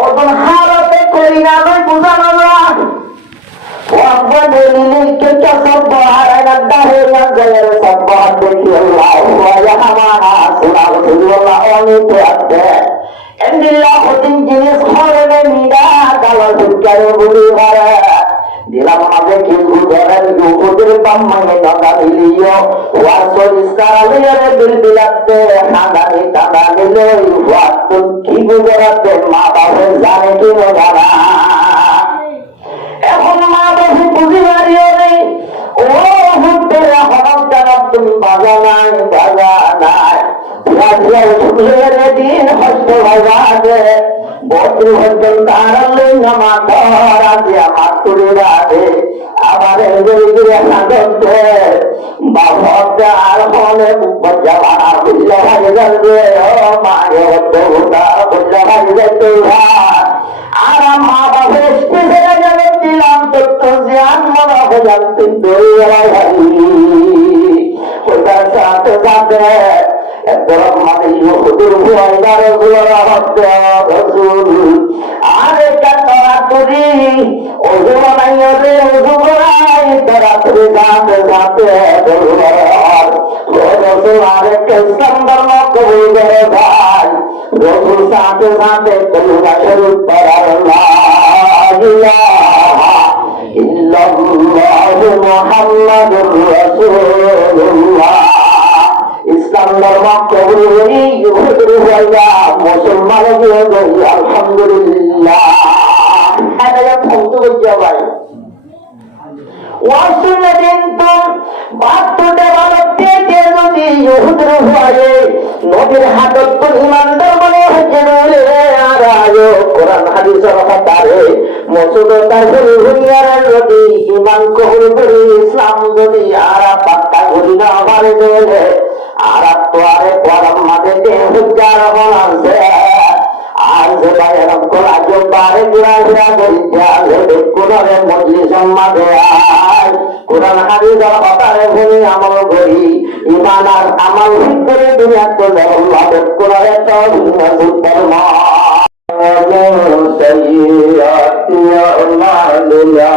ওজন হারতে করি না নয় বুঝানো না وأفضل إليك تصبح على الدهر ينزل صبح بك الله ويحمانا سلام الله ونطيعك إن الله خدم جنس خرم ميدا دوا ذكر بلي غرا দিলাম মাঝে কিছু ধরেন যুবদের বাম্মানে দাদা মিলিও ওয়াসর ইসকারালিয়ারে বিলবিলাতে হাঁদানি দাদা নিলে ওয়াত কি গুজরাতে মা বাবা জানে কি জানা এখন মা বাবু বুঝি মারিও নেই ও হুটের হঠাৎ জানাব তুমি বাজা নাই দিন হস্ত ভাইবাদে বদু হতেন তারালে নামাতর আছে আমার তুলে রাধে আবার গিরে হাঁদতে বাবা আর হলে বজ্জাবানা বুঝলে ভাই যাবে ও মায়ে হতে ওটা বুঝলে ভাই যেতে আর মা বাবা স্টেজে যাবে দিলাম তত্ত্ব জ্ঞান মনে হয়ে যাচ্ছে ওটার সাথে সাথে একদম মানে ইহুদের ভয়দার আরে কাটা করি ওজু বানাইয়া রে ওজু বানাই তাড়াতাড়ি সাথে সাথে আরেকটা ইসলাম কবুল করে ভাই রসুল সাথে সাথে কলুরা শরীফ পড়ার মুহাম্মাদুর রাসূলুল্লাহ ইসলাম ধর্ম কবুল করি ইহুদি হইয়া মুসলমান হয়ে গেল আলহামদুলিল্লাহ এটা ফোনটো কইয়া ভাই ওয়াসুলে কিন্তু বাতুতে বালতে যদি ইহুদি হয়ে নবীর হাতত কোন ইমানদার মনে হচ্ছে বলে আর আয়ো কোরআন হাদিসের কথারে মসুদ তার দুনিয়ার যদি ঈমান কবুল করি ইসলাম যদি আর পাক্কা করি না পারে দেবে আর তো আরে পরম মাঝে হুজ্জার বলাছে আর যে বাইরম কোলা জবারে গুড়া করিয়া যে কোনরে মজলিস মাঝে আয় কোরআন হাদিসের কথারে শুনি আমল করি ঈমান আর আমল করে দুনিয়াতে আল্লাহ কোরআনে তো সুবহানাল্লাহ سيئات أعمالنا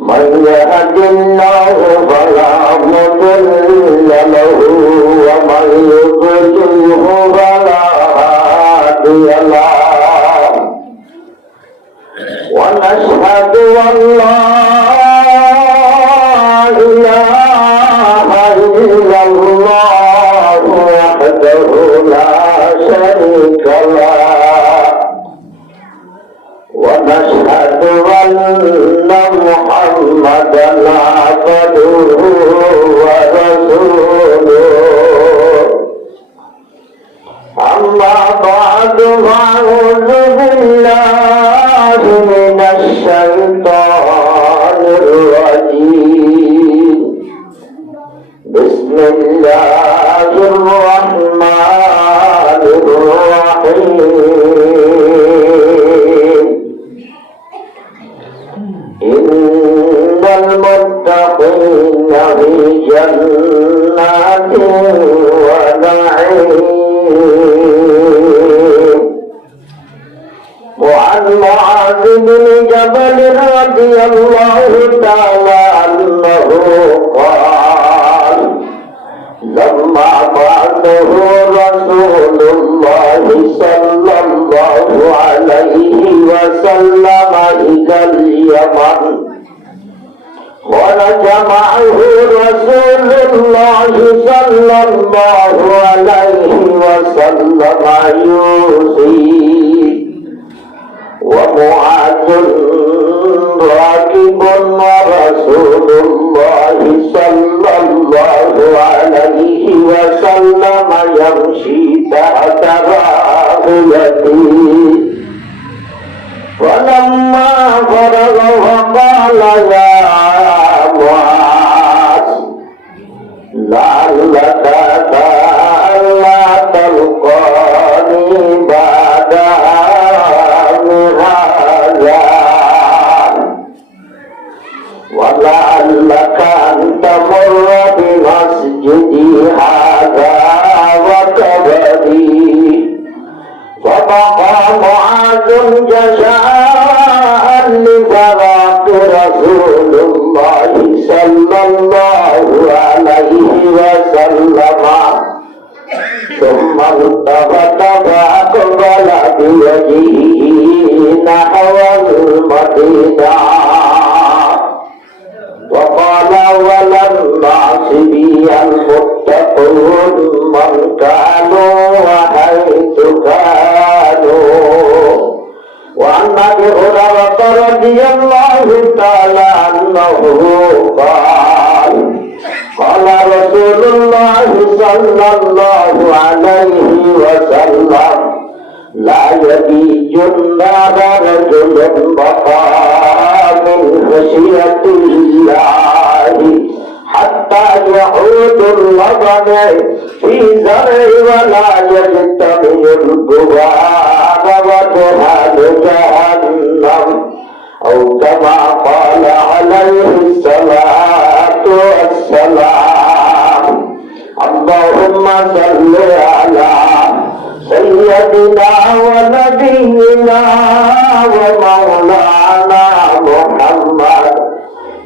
من يهد الله فلا مضل له ومن يضلله فلا هادي له ونشهد أن لا إله إلا الله وحده لا شريك له ونشهد أن محمدا عبده ورسوله أما بعد فأعوذ بالله من الشيطان الرجيم بسم الله الرحمن الرحيم إن المتقين في جنات ونعيم وعن معاذ بن جبل رضي الله تعالى عنه قال لما بعثه رسول الله صلى الله عليه وسلم إلى اليمن خرج معه رسول الله صلى الله عليه وسلم يوصي ومعاذ راكب ورسول الله صلى الله عليه وسلم يمشي تحت راحلته فلما فرغ وقال يا معاذ لعلك ألا تلقاني بعد هذا ولعلك أن تمر بمسجدي هذا وقبري ثم التفت فأقبل بوجهه نحو المدينة وقال وللناس بي المتقون من كانوا وحيث كانوا. وعن ابي هريره رضي الله تعالى عنه قال قال رسول الله صلى الله عليه وسلم لا يبيجن رجل بقى من خشية الله حتى يعود اللبن في زرع ولا يجتمع الغبار وجهاد جهنم أو كما قال عليه الصلاة والسلام. اللهم صل على سيدنا ونبينا ومولانا محمد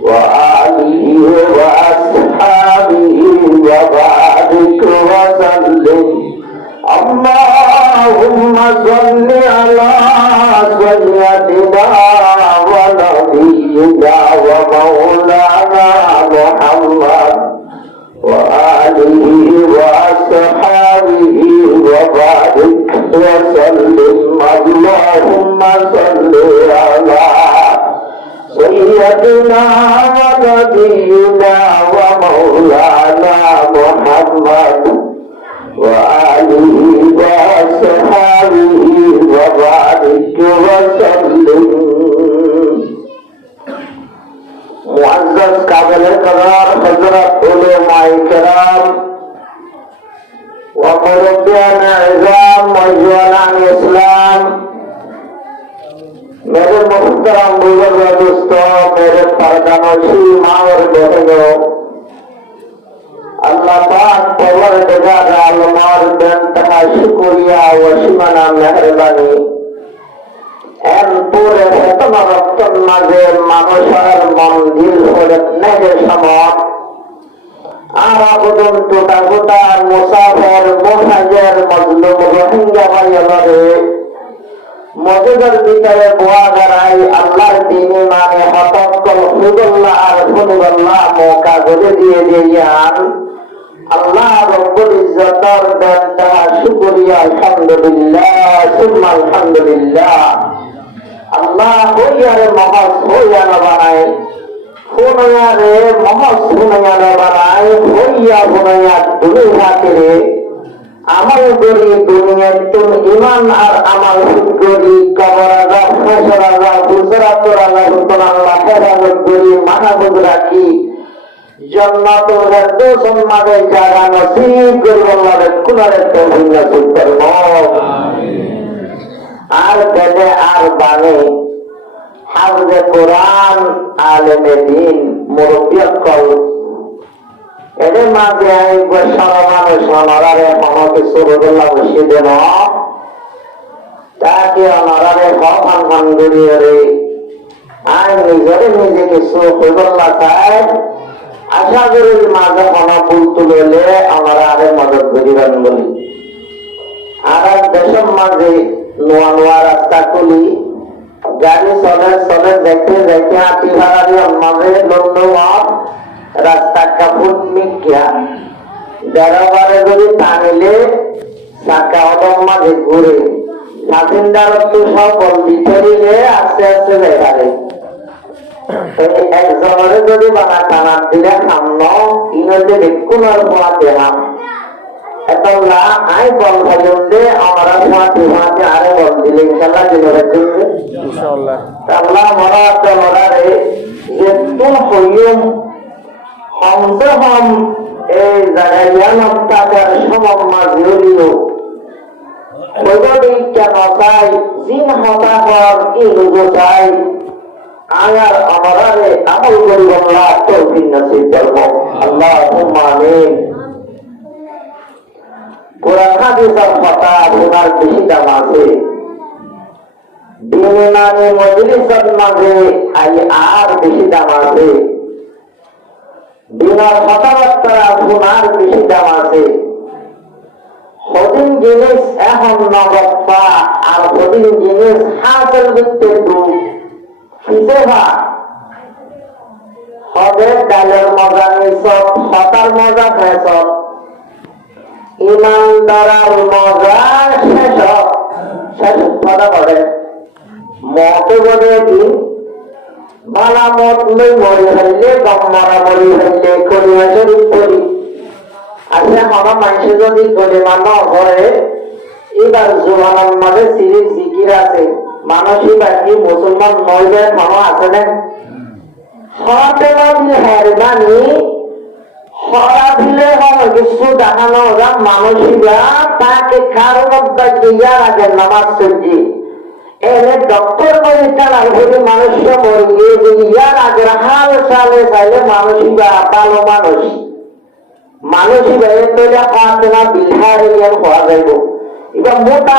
وآله وأصحابه وبارك وسلم. اللهم صل على سيدنا ونبينا ومولانا محمد وآله وأصحابه وبارك وسلم. اللهم صل على سيدنا ونبينا ومولانا محمد وآله وأصحابه وبارك وسلم. मुअज़्ज़ज़ काबिल-ए-क़दर हज़रत उलमाए-किराम व मुरब्बियान-ए-इज़ाम मौजूदान-ए-इस्लाम, मेरे मुहतरम बुजुर्ग दोस्तों, मेरे पर्दानशी माँ और बहनों, अल्लाह पाक परवरदिगार आलमार बेइंतहा शुक्रिया व सीमाना मेहरबानी এরপরে ঘটনা রক্তের মাঝে মানুষের মন্দির হলে নেজের সময় আর আবেদন টোটা গোটা মুসাফের মোহাজের মজলুম রোহিঙ্গা ভাইয়ারে মসজিদের ভিতরে বোয়া গাড়াই আল্লাহর দিনী মানে হতকল হুদুল্লাহ আর হুদুল্লাহ মৌকা করে দিয়ে দিয়ান আল্লাহ রব্বুল ইজ্জতের বেইনতহা শুকরিয়া আলহামদুলিল্লাহ সুম্মা আলহামদুলিল্লাহ। আল্লাহ হইয়ারে মহৎ হইয়ানা বানায়, হুনায়ারে মহৎ হুনায়ানা বানায়, হইয়া হুনায়া দুনিয়া করে আমল করি দুনিয়ায় তুমি ইমান আর আমাল করি কবর আযাব হাসর আযাব গুজরাতুর আযাব আল্লাহ হেফাজত করি মাহফুজ রাখি জান্নাতুল ফেরদৌসের মাঝে জায়গা নসিব করবে আল্লাহ কুনারে তৌফিক নসিব করবে আমিন। আর বেদে আর বাণী হাফেজে কোরআন আলেমে দ্বীন মুরব্বিয়াকল এদের মাঝে একবার সারা মানুষ অনারারে হনকে সুরুল্লাহ বসিয়ে ন তাকে অনারারে হফান ফান গড়িয়ে রে আর নিজেরে নিজেকে সুরুল্লাহ চায় আশা করি মাঝে হনকুল তুলে আমরা আরে মদত করিবেন বলি। আর দেশের মাঝে নোয়া নোয়া রাস্তা খুলি গাড়ি চলে চলে দেখতে দেখে হাতি ভাড়ারি মাঝে নোয়া রাস্তা কাপুট মিকিয়া দেড়বারে যদি টানিলে চাকা অদম মাঝে ঘুরে স্বাধীনদার তো সব ভিতরিলে আস্তে আস্তে দেখারে একজনের যদি বানা টানার দিলে সামন ইংরেজি বেকুনার পোয়াতে হাম এতলা আই বল ভাজন্দে আমরা পোয়াতে পোয়াতে আরে বল দিলে ইনশাআল্লাহ দিলে চলবে ইনশাআল্লাহ। আল্লাহ মরাতে মরারে যে তুম হইম हमसे हम ए জাগায়ান তাদের সমম্মা জুরিও ওগদি কেনসাই জিন হতাহর ইহুজাই আয়ার আমারে আমল করিব আল্লাহ তৌফিক নসিব করব আল্লাহুম্মা আমিন। কোরআন হাদিসের কথা শোনার বেশি দাম আছে, দিন মানে মজলিসের মাঝে আর বেশি দাম আছে, দিনের কথাবার্তা শোনার বেশি দাম আছে। জিনিস এখন নগপ্পা আর কঠিন জিনিস হাসিল করতে দূর কিসে ভা হবে ডালের মজা নিসব হতার মজা ফেসব ইমানদারার মজা শেষ শেষ কথা বলে মতে বলে দিন বালা মত লই মরি হইলে গম্মারা মরি হইলে করিয়া শরীফ করি আসলে আমার মানুষে যদি গরিমান্য করে এবার জোয়ানের মাঝে সিরিজ জিকির আছে মানুষই বাকি মুসলমান নয় যায় মানো আছে না হতে হেরবানি হরা দিলে কিছু দেখানো ওরা মানুষীরা তাকে কারণ ইয়ার আগে নামাজ সবজি এনে ডক্টর পরীক্ষা না হলে মানুষকে মরিয়ে যে ইয়ার আগে হাল সালে চাইলে মানুষীরা ভালো মানুষ মানুষই বাইরে তৈরি খাওয়াতে না বিহার হওয়া যাইব এবার মোটা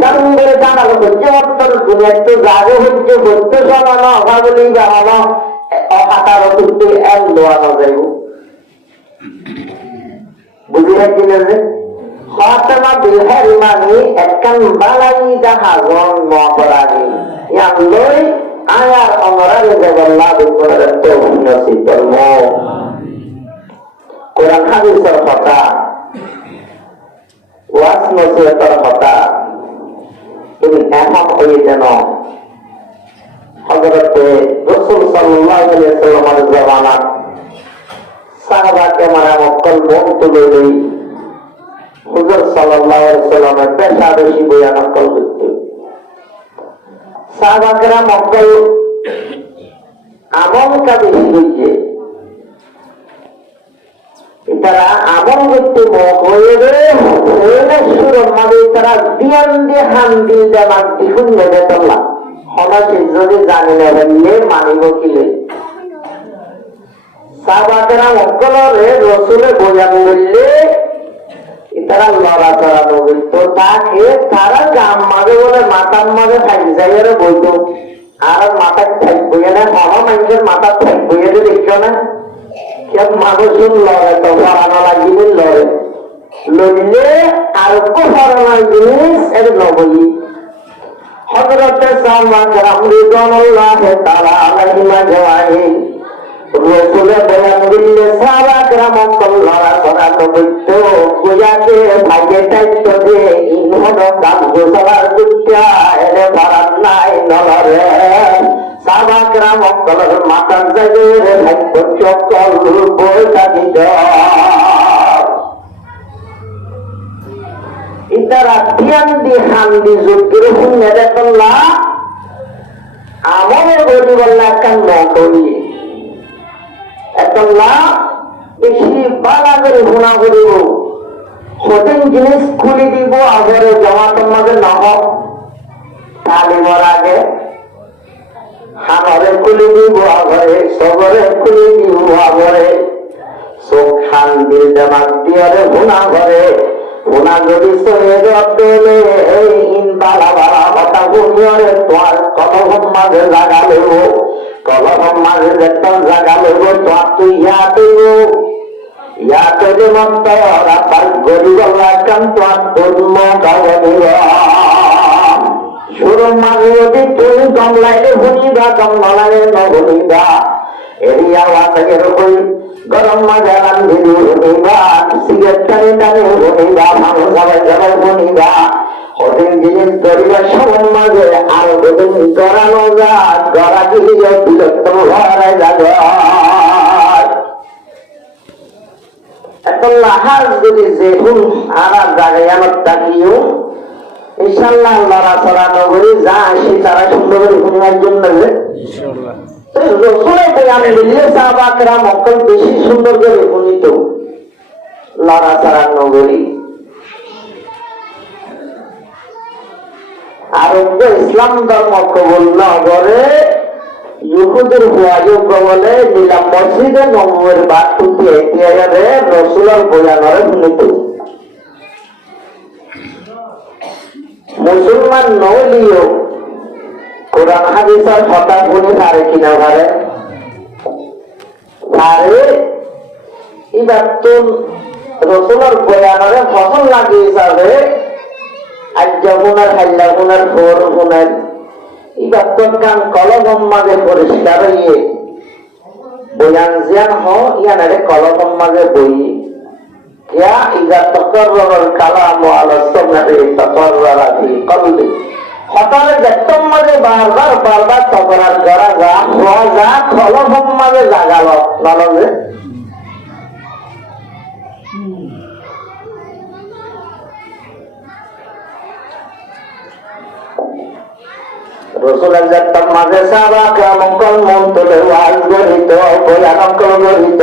দারুণ করে জানালো হচ্ছে অর্থর দুনিয়া তো জাগে হচ্ছে বলতে শোনানো অভাবলি জানানো অহাতার অতুর্তি এক দোয়ানো যাইব বুঝি রাখিলেন যে খাওয়াতে বিহার মানে একখান বালাই জাহাজন মপরানি ইয়ান লই আয়ার অমরারে জগল্লাহ বিপরের তো নসিব কর্ম কোরআন হাদিসের কথা ওয়াজ নসিহতের কথা তুমি এখন হয়ে যেন হযরতে রাসূল সাল্লাল্লাহু আলাইহি ওয়াসাল্লামের জামানাত সাহাবাকে মারা মক্কল মন তুলে লই হুজুর সাল্লাল্লাহু আলাইহি ওয়াসাল্লামের পেশা বেশি বয়ান নকল করতে সাহাবাকেরা মক্কল আমল কা বেশি হইছে তারা আমল করতে তারা দিয়ান দিয়ে হান দিয়ে জানার দ্বিগুণ নেবে তোলা হলাসে যদি জানি না বললে মানিব কিলে সাহাবাকেরা মক্কলরে রসুলে বয়ান বললে তারা লড়াচড়া বলত তাকে তারা গাম মাঝে বলে মাথার মাঝে থাকি যাই বইত আর মাথায় থাকবো না হওয়া মানুষের মাথার থাকবো দেখছো না কেউ মানুষের লড়ে তো ফরানো লাগিলে লড়ে লড়লে আর ফরানোর জিনিস এর নবলি হযরতে সালমান রাদিয়াল্লাহু তাআলা আলাইহি ওয়াসাল্লাম রসুলের বয়ান দিলে সাহাবাকেরা মক্কল লড়া করানো বলতো গোয়াকে ভাইয়ে দায়িত্ব দিয়ে ইনহন কাজ গোসলার দুটা এনে পারার নাই নলরে সাহাবাকেরা মক্কলের মাথার জায়গায় ভাগ্য চক্কল বইটা দিত ইতারা ধ্যান দি হান দি যুগের শুনে দেখলা আমলের বলি বললা কেন করি একলা বেশি বালা করে গুণা করিব কঠিন জিনিস খুলে দিব আগরে জমাতের মাঝে নহ তালিমর আগে হানরে খুলে দিব আগরে সবরে খুলে দিব আগরে চোখ খান দিল জামাত দিয়ারে গুণা করে গুণা যদি সরে গেলে এই ইন বালা বালা কথা গুণিয়রে তোমার কলম মাঝে লাগালেও কলম মাঝে যেটা লাগালেও তোমার তুই ইয়াতে মত রাপার গরিব লাগান তোমার ধর্ম গাওয়ানিব সুর মাঝে যদি তুমি কমলাইলে ভুনিবা কমলাইলে নভুনিবা এরিয়া ওয়াসাগের বই গরম মাঝে রান্ধিবি ভুনিবা সিগারেট টানি টানি ভুনিবা ভালো সবাই সবাই ভুনিবা কঠিন জিনিস ধরিবার সময় মাঝে আর কঠিন গড়ানো যাক গড়া দিলে বিরক্ত ঘরে যাব এখন লাহার যদি যেহুন আর জায়গায় আমার তাকিও ইনশাআল্লাহ লড়াচড়া নগরী যা আসি তারা সুন্দর ঘুমার জন্য রসুলের বয়ান দিলে সাহাবাকেরা মক্কল বেশি সুন্দর করে গুণিত লড়াচড়া নগরী আর ইসলাম ধর্ম কবুল নগরে ইহুদের হুয়াযোগ্য বলে নিলাম মসজিদে নবুয়ের বাতুতি এতিয়ারে রসুলের বয়ানরে গুণিত মুসলমান নইলিও কোরআন হাদিসের কথা শুনে পারে কিনা পারে পারে এবার তো রসুলের বয়ানরে ফসল লাগিয়ে যাবে আজ্জা গুনার হাল্লা গুনার ফোর গুনার ইবাদত কান কলম মাঝে পরিষ্কার হইয়ে বয়ান জিয়ান হ ইয়ানারে কলম মাঝে বই ইয়া ইজা তাকাররার কালাম আলা সুন্নাতি তাকাররারা ফি কলবি হঠাৎ দেখতম মাঝে বারবার তকরার করা যা হওয়া যা কলম মাঝে জাগালো নলজে রসুলের যাত্রার মাঝে সাহাবাকে মঙ্গল মন তোলে ওয়াজ গরিত বয়ানকল গরিত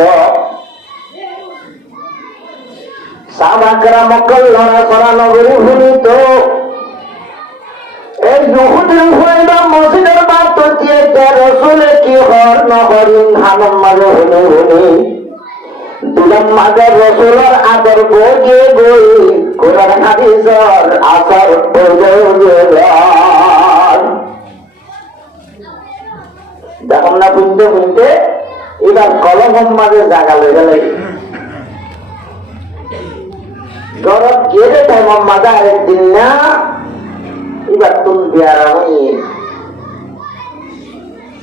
সাহাবাকরা মঙ্গল লড়া করা নগরী ভূমিত এই ইহুদির হইবা মসজিদের বাত দিয়ে রসুলে কি হর নহরিন হানম মাঝে হুনি হুনি দুলাম মাঝে রসুলের আদর বইয়ে বই কোরআন হাদিসের আসর বইয়ে দেখুন না বুঝতে বুঝতে এবার কলম মাঝে জাগা লয়ে গেলে গরব গেলে টাইম মাঝে আরেকদিন না এবার তুমি বিয়ারা হই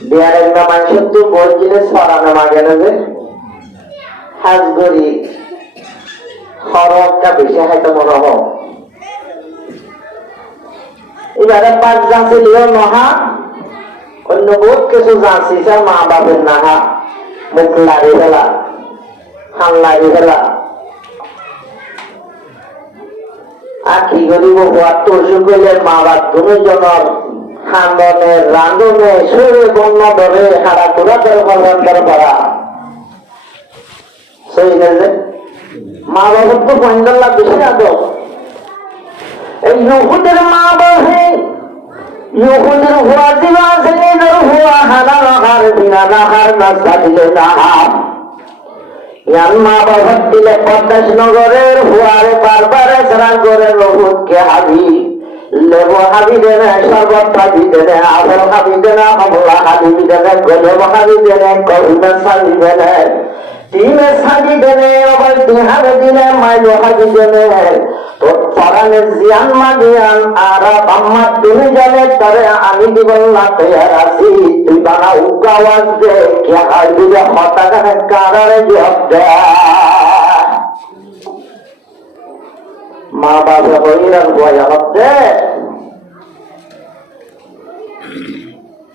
বিয়ারের না মানুষের তো বলছিলে সরানো মাগে নেবে হাজ গরি খরচটা বেশি হয়তো মনে হোক এবারে 5 জানছে লিও নহা অন্য বহুত কিছু জানছি মা বাপের নাহা মুখ লাড়ি ফেলা হান লাড়ি ফেলা আর কি করিব হওয়ার তর্জু করলে মা বাপ দুজনের খান্দনে রান্ধনে সুরে বন্য ধরে হারা তোরা ধরে করা সেই মা বাবার তো পয়েন্টাল্লা বেশি আদর এই ইহুদের মা বাবা ইহুদের হুয়া দিবা ছেলেদের হুয়া হানা রাখার দিনা রাখার নাস্তা দিলে না ইয়ান মা বাবা দিলে 50 নগরের হুয়ারে বারবারে সারা করে রহুদকে হাবি লেবু হাবি দেনে শরবত হাবি দেনে আপেল হাবি দেনে কমলা হাবি দেনে গলেব হাবি দেনে কহিমা সাবি দেনে টিমে সাবি দেনে আবার তিহারে দিলে মাইলো হাবি দেনে তো পরানের জিয়ান মাগিয়ান আর আম্মা তুমি জানে তবে আমি জীবন না তৈয়ার আছি তুই বানা উকা আওয়াজ দে কে আর দিলে হঠাৎ কারারে জবাব দে মা বাবা হইরান বয়া হচ্ছে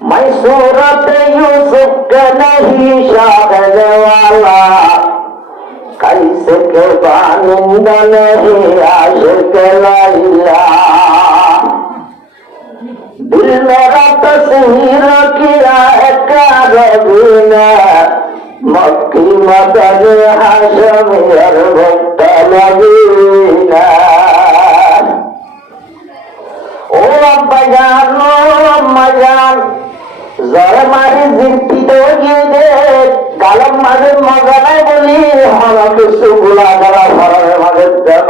मैं सूरत यूसुफ का नहीं शाहले वाला कैसे के बानिंदा नहीं आशिक लैला दिल मेरा तस्वीर किया एक रबी ने मक्की मदन हाशम भक्त नबीना ओ अब्बा जान ओ अम्मा जान জরে মারি জিপ্তিত গিয়ে দে গালম মাঝে মজা নাই বলি হন কিছু গুলা করা ফরের মাঝে দেব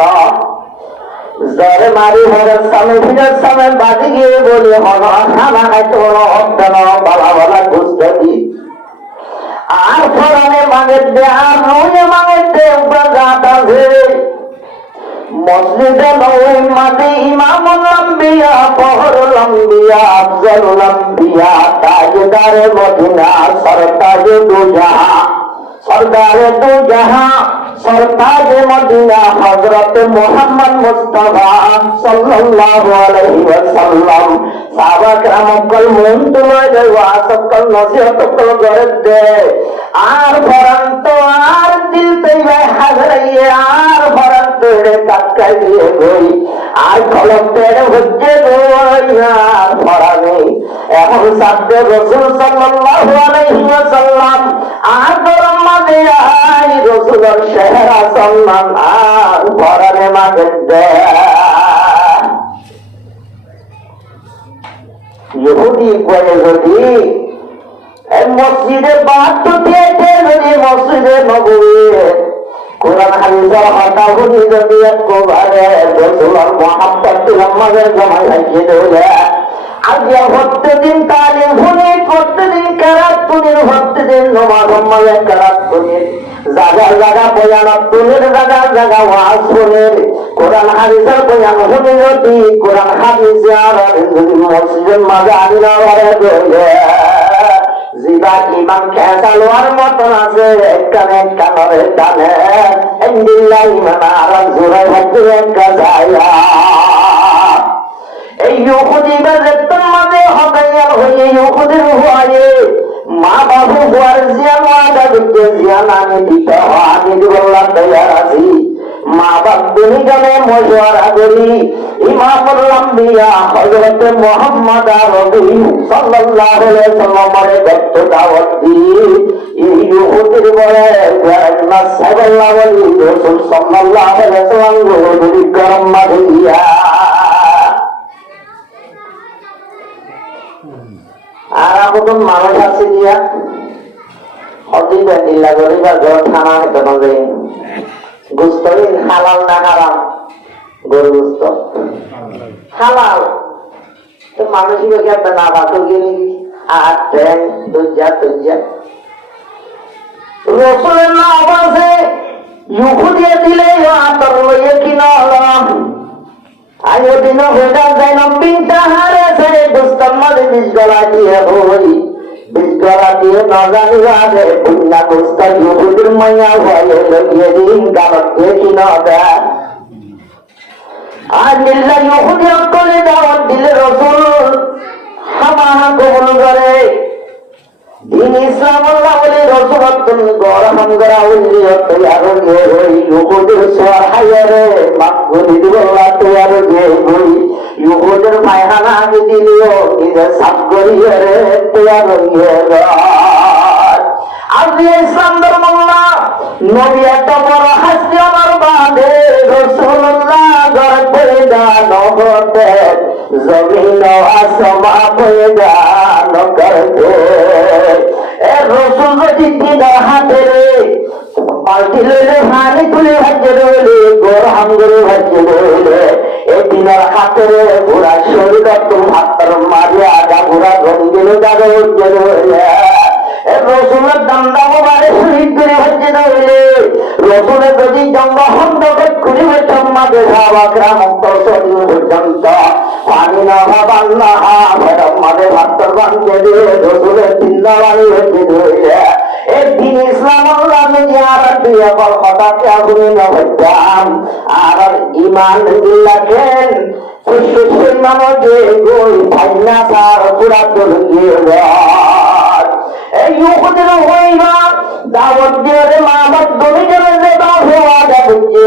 জরে মারি হরের সামনে ফিরের সামনে বাজি গিয়ে বলি হন খানা খাইতে হলো অর্ধন বালা বালা বুঝতে দি আর ফরানে মাঝে দে আর নয় মাঝে দে জাত আছে মসজিদে নববী মাঝে ইমামুল আম্বিয়া ফখরুল আম্বিয়া আফজলুল আম্বিয়া তাজদারে মদিনা সরতাজে দু জাহাঁ সরদারে দু জাহাঁ সরতাজে মদিনা হযরত মুহাম্মদ মুস্তাফা সাল্লাল্লাহু আলাইহি ওয়াসাল্লাম সাহাবা کرام কল মন তুলে দেওয়া সকল নসিহত কল করে দে আর ফরন্ত আর দিল তৈবা হাজরাইয়ে আর ফরন্ত রে টাকা দিয়ে গই আর কলম পেড়ে হচ্ছে আর ফরানে এখন সাথে রাসূল সাল্লাল্লাহু আলাইহি ওয়াসাল্লাম আর গরম মাঝে আই রাসূলের চেহারা সম্মান আর ফরানে মাঝে দে ইহুদি করে যদি মসজিদে বাহাত্তর দিয়েছে যদি মসজিদে নববী কোরআন হাদিসের কথা শুনি যদি একবারে রাসূলের মুহাব্বত আমাদের জমা লাগিয়ে দেবে আজ প্রত্যেকদিন তালিম শুনি প্রত্যেকদিন কেরাত শুনি ভক্তি দিন নমাজ সম্মানে কারাত শুনির জায়গার জায়গা বয়ান শুনির জায়গার জায়গা ওয়াজ শুনির কোরআন হাদিসের বয়ান শুনি যদি কোরআন হাদিস আর যদি মসজিদের মাঝে আনি না পারে জিবা ইমান খেসালোয়ার মতন আছে কানে কানের কানে আলহামদুলিল্লাহ ইমান আর জোরে ভক্তি একটা জায়গা এই ইহুদিদের রক্তের মাঝে হতাইয়ার হয়ে ইহুদির হয়ে মা বাবু হওয়ার জিয়ান ওয়াদা দিতে জিয়ান আমি দিতে আমি দিবল্লা তৈয়ার আছি মা বাপ দুনিগানে মশওয়ারা করি ইমামুল আম্বিয়া হযরত মুহাম্মদ আরবি সাল্লাল্লাহু আলাইহি ওয়াসাল্লামের দত্ত দাওয়াত দি এই ইহুদির বলে না সাল্লাল্লাহু আলাইহি রাসূল সাল্লাল্লাহু আলাইহি ওয়াসাল্লাম গরি করম মাদিয়া আর এখন মানুষ আছে দিয়া অদিবা দিল্লা গরিবা ঘর থানা হতে পারে গুস্তহীন হালাল না হারাম গরু গুস্ত হালাল তো মানুষই একটা না বাতো গেলি আর ট্রেন দুর্জা তুর্জা রসুলের না অবাসে ইউকু দিয়ে দিলে আতর লইয়ে কিনা হলাম আজও দিন হয়ে যায় নব্বিনটা হারে ছেড়ে দুস্তর মাঝে বিষ গলা দিয়ে হই বিষ গলা দিয়ে না জানি আগে পুণ্যা দুস্তা ইহুদির মাইয়া হয়ে লইয়ে দিন কারণ দেখি না দেয় আর মিল্লা ইহুদি অক্কলে দাওয়াত দিলে রসুল হামাহা কবুল করে দিন ইসলাম আল্লাহ বলে রসুল তুমি গরহাম করা উল্লি তৈয়ার হয়ে হই ইহুদির সোয়ার হাইয়ারে মাকগুলি দিবল্লা তৈয়ার হয়ে হই ইহুদির পায়খানা আগে দিলিও নিজের সাপ করিয়ে রে তৈয়ার হয়ে আজকে ইসলাম ধর্ম নবী এত বড় হাসি আমার বাদে রসুল্লাহ ঘর পয়দা নহতে জমিন আসমা পয়দা নকরতে রসুল যদি দিদার হাতে রে পাল্টি লইলে ভানি তুলে ভাজ্যে রইলে গোরহাম করে ভাজ্যে রইলে এই দিনের হাতে রে ঘোড়া শরীর তো হাতের মারিয়া আগা ঘোড়া গঙ্গিল জাগে উঠে রইলে রসুলের দান্দা মোবাইলে শহীদ করে ভাজ্যে রইলে রসুলের যদি জন্ম হন্দ করে মাঝে ভাবাকরা মুক্ত শরীর পর্যন্ত পানি না ভাবান না মাঝে ভাত্তর বান্ধে দিয়ে রসুলের চিন্তা বাড়ি হচ্ছে রইলে একদিন ইসলাম আল্লাহ আর দিয়ে হঠাৎ আগুনে না হইতাম আর ইমান দিল্লাখেন সেই মানুষে গই ফাইনা সার পুরা গিয়ে এই ইহুদির হইবা দাওয়াত দিয়ে মা বাপ দুনিয়ার যে দাও হওয়া যাচ্ছে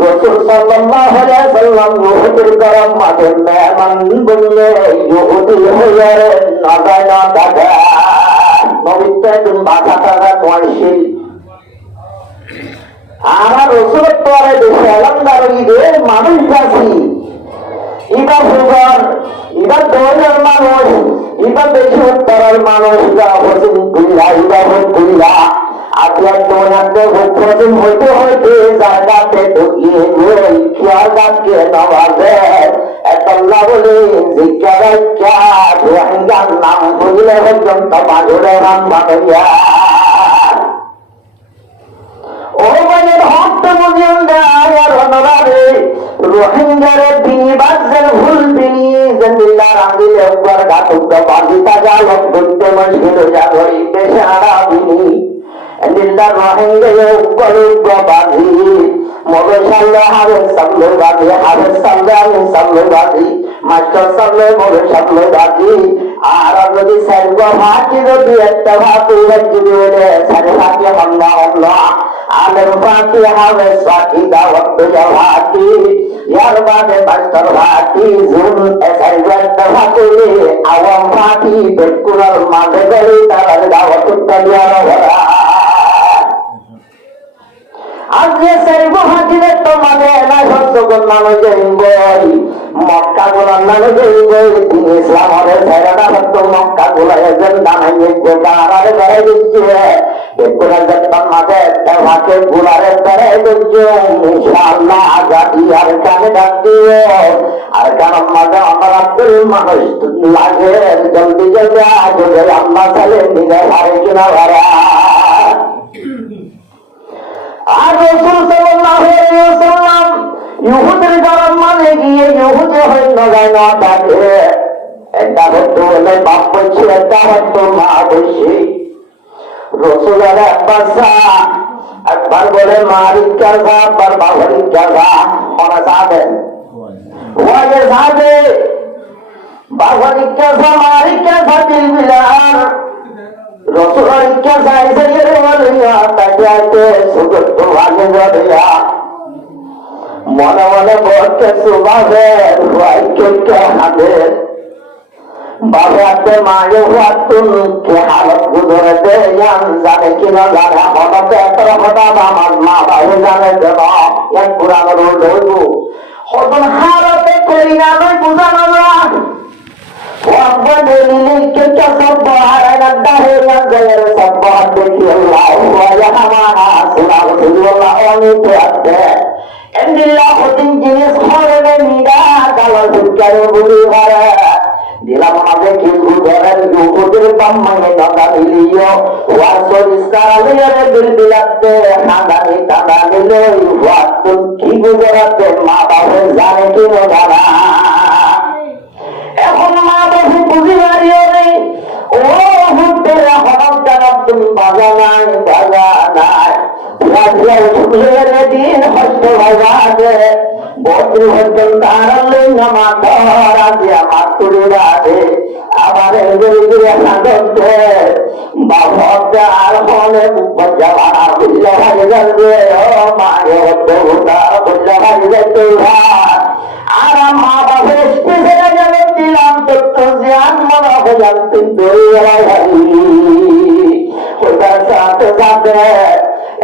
রাসূল সাল্লাল্লাহু আলাইহি ওয়াসাল্লাম ইহুদির গরম মাঝে মেহমান বললে ইহুদি হয়ে না যায় না দাদা নবীতে তুমি বাসা টাকা কয়শীল আমার রসুলের পরে দেশে আলমদারি রে মানুষ আছি ইবা সুগর ইবা দোলের মানুষ ইবা বেশি উত্তরের মানুষ ইবা হসিন কুল্লা ইবা কুল্লা আপনার দোনাতে হসিন হইতে হইতে জায়গাতে ঢুকিয়ে গই খেয়াল গাছকে নবাজে এতল্লা বলে জিজ্ঞাসা রোহিঙ্গার নাম বললে পর্যন্ত বাজুরে নাম বানিয়া ও বলে ভক্ত বুঝেন আর অনরারে রোহিঙ্গারে বিনি বাজের ভুল বিনি জমিল্লা রাঙ্গিলে একবার গাতুকা বাজিতা জাল করতে মুশকিল যা গই বেশারা বিনি নিল্লা রোহিঙ্গা একবার বাজি মগে সাল্লে হারে সাল্লে বাজি হারে সাল্লে আমি সাল্লে বাজি মাস্টার সাল্লে মগে সাল্লে বাজি আর যদি সর্ব ভাতি যদি একটা ভাতি রাখি দিলে সারে ভাতি হল্লা হল্লা আলের ভাতি হবে সাথী দাওয়াত ভাতি ইয়ার বাদে মাস্টার ভাতি জুন সর্ব একটা ভাতি আওয়াম ভাতি বেকুলার মাঝে গলি তার দাওয়াত দিয়ার ওরা আজকে সর্ব ভাতিরে তো মানে না সত্যগণ মানুষ বই মক্কা গোলার নামে বই তিনি ইসলামের ছেড়া সত্য মক্কা গোলা একজন দানাইয়ে গোটারে বেড়াই দিচ্ছে বেকুলার যত্ন মাঝে একটা ভাতে গোলারে বেড়াই দিচ্ছে ইনশাআল্লাহ আজাদি আর কানে ডাক দিয়ে আর কারণ মাঝে অপরাধ করে মানুষ লাগে জলদি জলদি আজ আম্মা সালে নিজে হারে কিনা ভাড়া আর রাসূল সাল্লাল্লাহু আলাইহি ওয়াসাল্লাম ইহুদের গরম মানে গিয়ে ইহুদি হইল যায় না থাকে একটা হতো বলে বাপ বলছে একটা হতো মা বলছে রাসূলের বাচ্চা একবার বলে মারিক কাজা একবার বাবারিক কাজা ওনা সাথে ওয়াজে সাথে বাবারিক কাজা মারিক কাজা দিল বিলার রাসূলের কাজা এসে বলিয়া তাকে সুগত ভাগে জড়িয়া মনে মনে বলতে সুবাবে ওয়াইকে হাতে বাবা আপনি মায়ে হাতুন কে হালত গুজরে দে জানে কিনা জানে হঠাৎ একটা হঠাৎ আমার মা বাবু জানে দেব এক পুরানো রোড হইব হঠাৎ হালতে করি না নয় বুঝানো না দিলাম আমাদের কিছু ধরেন ইহুদের বাম্মানে নদা মিলিও ওয়াসর ইসকারালিয়ারে বিল বিলাতে হাদানি টানা নিলে ওয়াতুন কি গুজরাতে মা বাবা জানে কি না এখন মা বাবু বুঝি মারিও নেই ও হুদ্দের হরম জানাব তুমি বাজা নাই রাজিয়া উঠলের দিন হস্ত ভাজাতে বদ্র হজ্জন তারালে নামাত রাজিয়া মাতুরি রাজে আবার গিরে গিরে হাঁটতে বাবা আর হলে বজ্জা ভাড়া বুঝলে ভাই যাবে ও মায়ে হদ্দ হুদা বুঝলে ভাই যাইতে ভাই আর মা বাবা স্পেশালে যাবে দিলাম তত্ত্ব জ্ঞান মনে হলাম কিন্তু ওইটার সাথে সাথে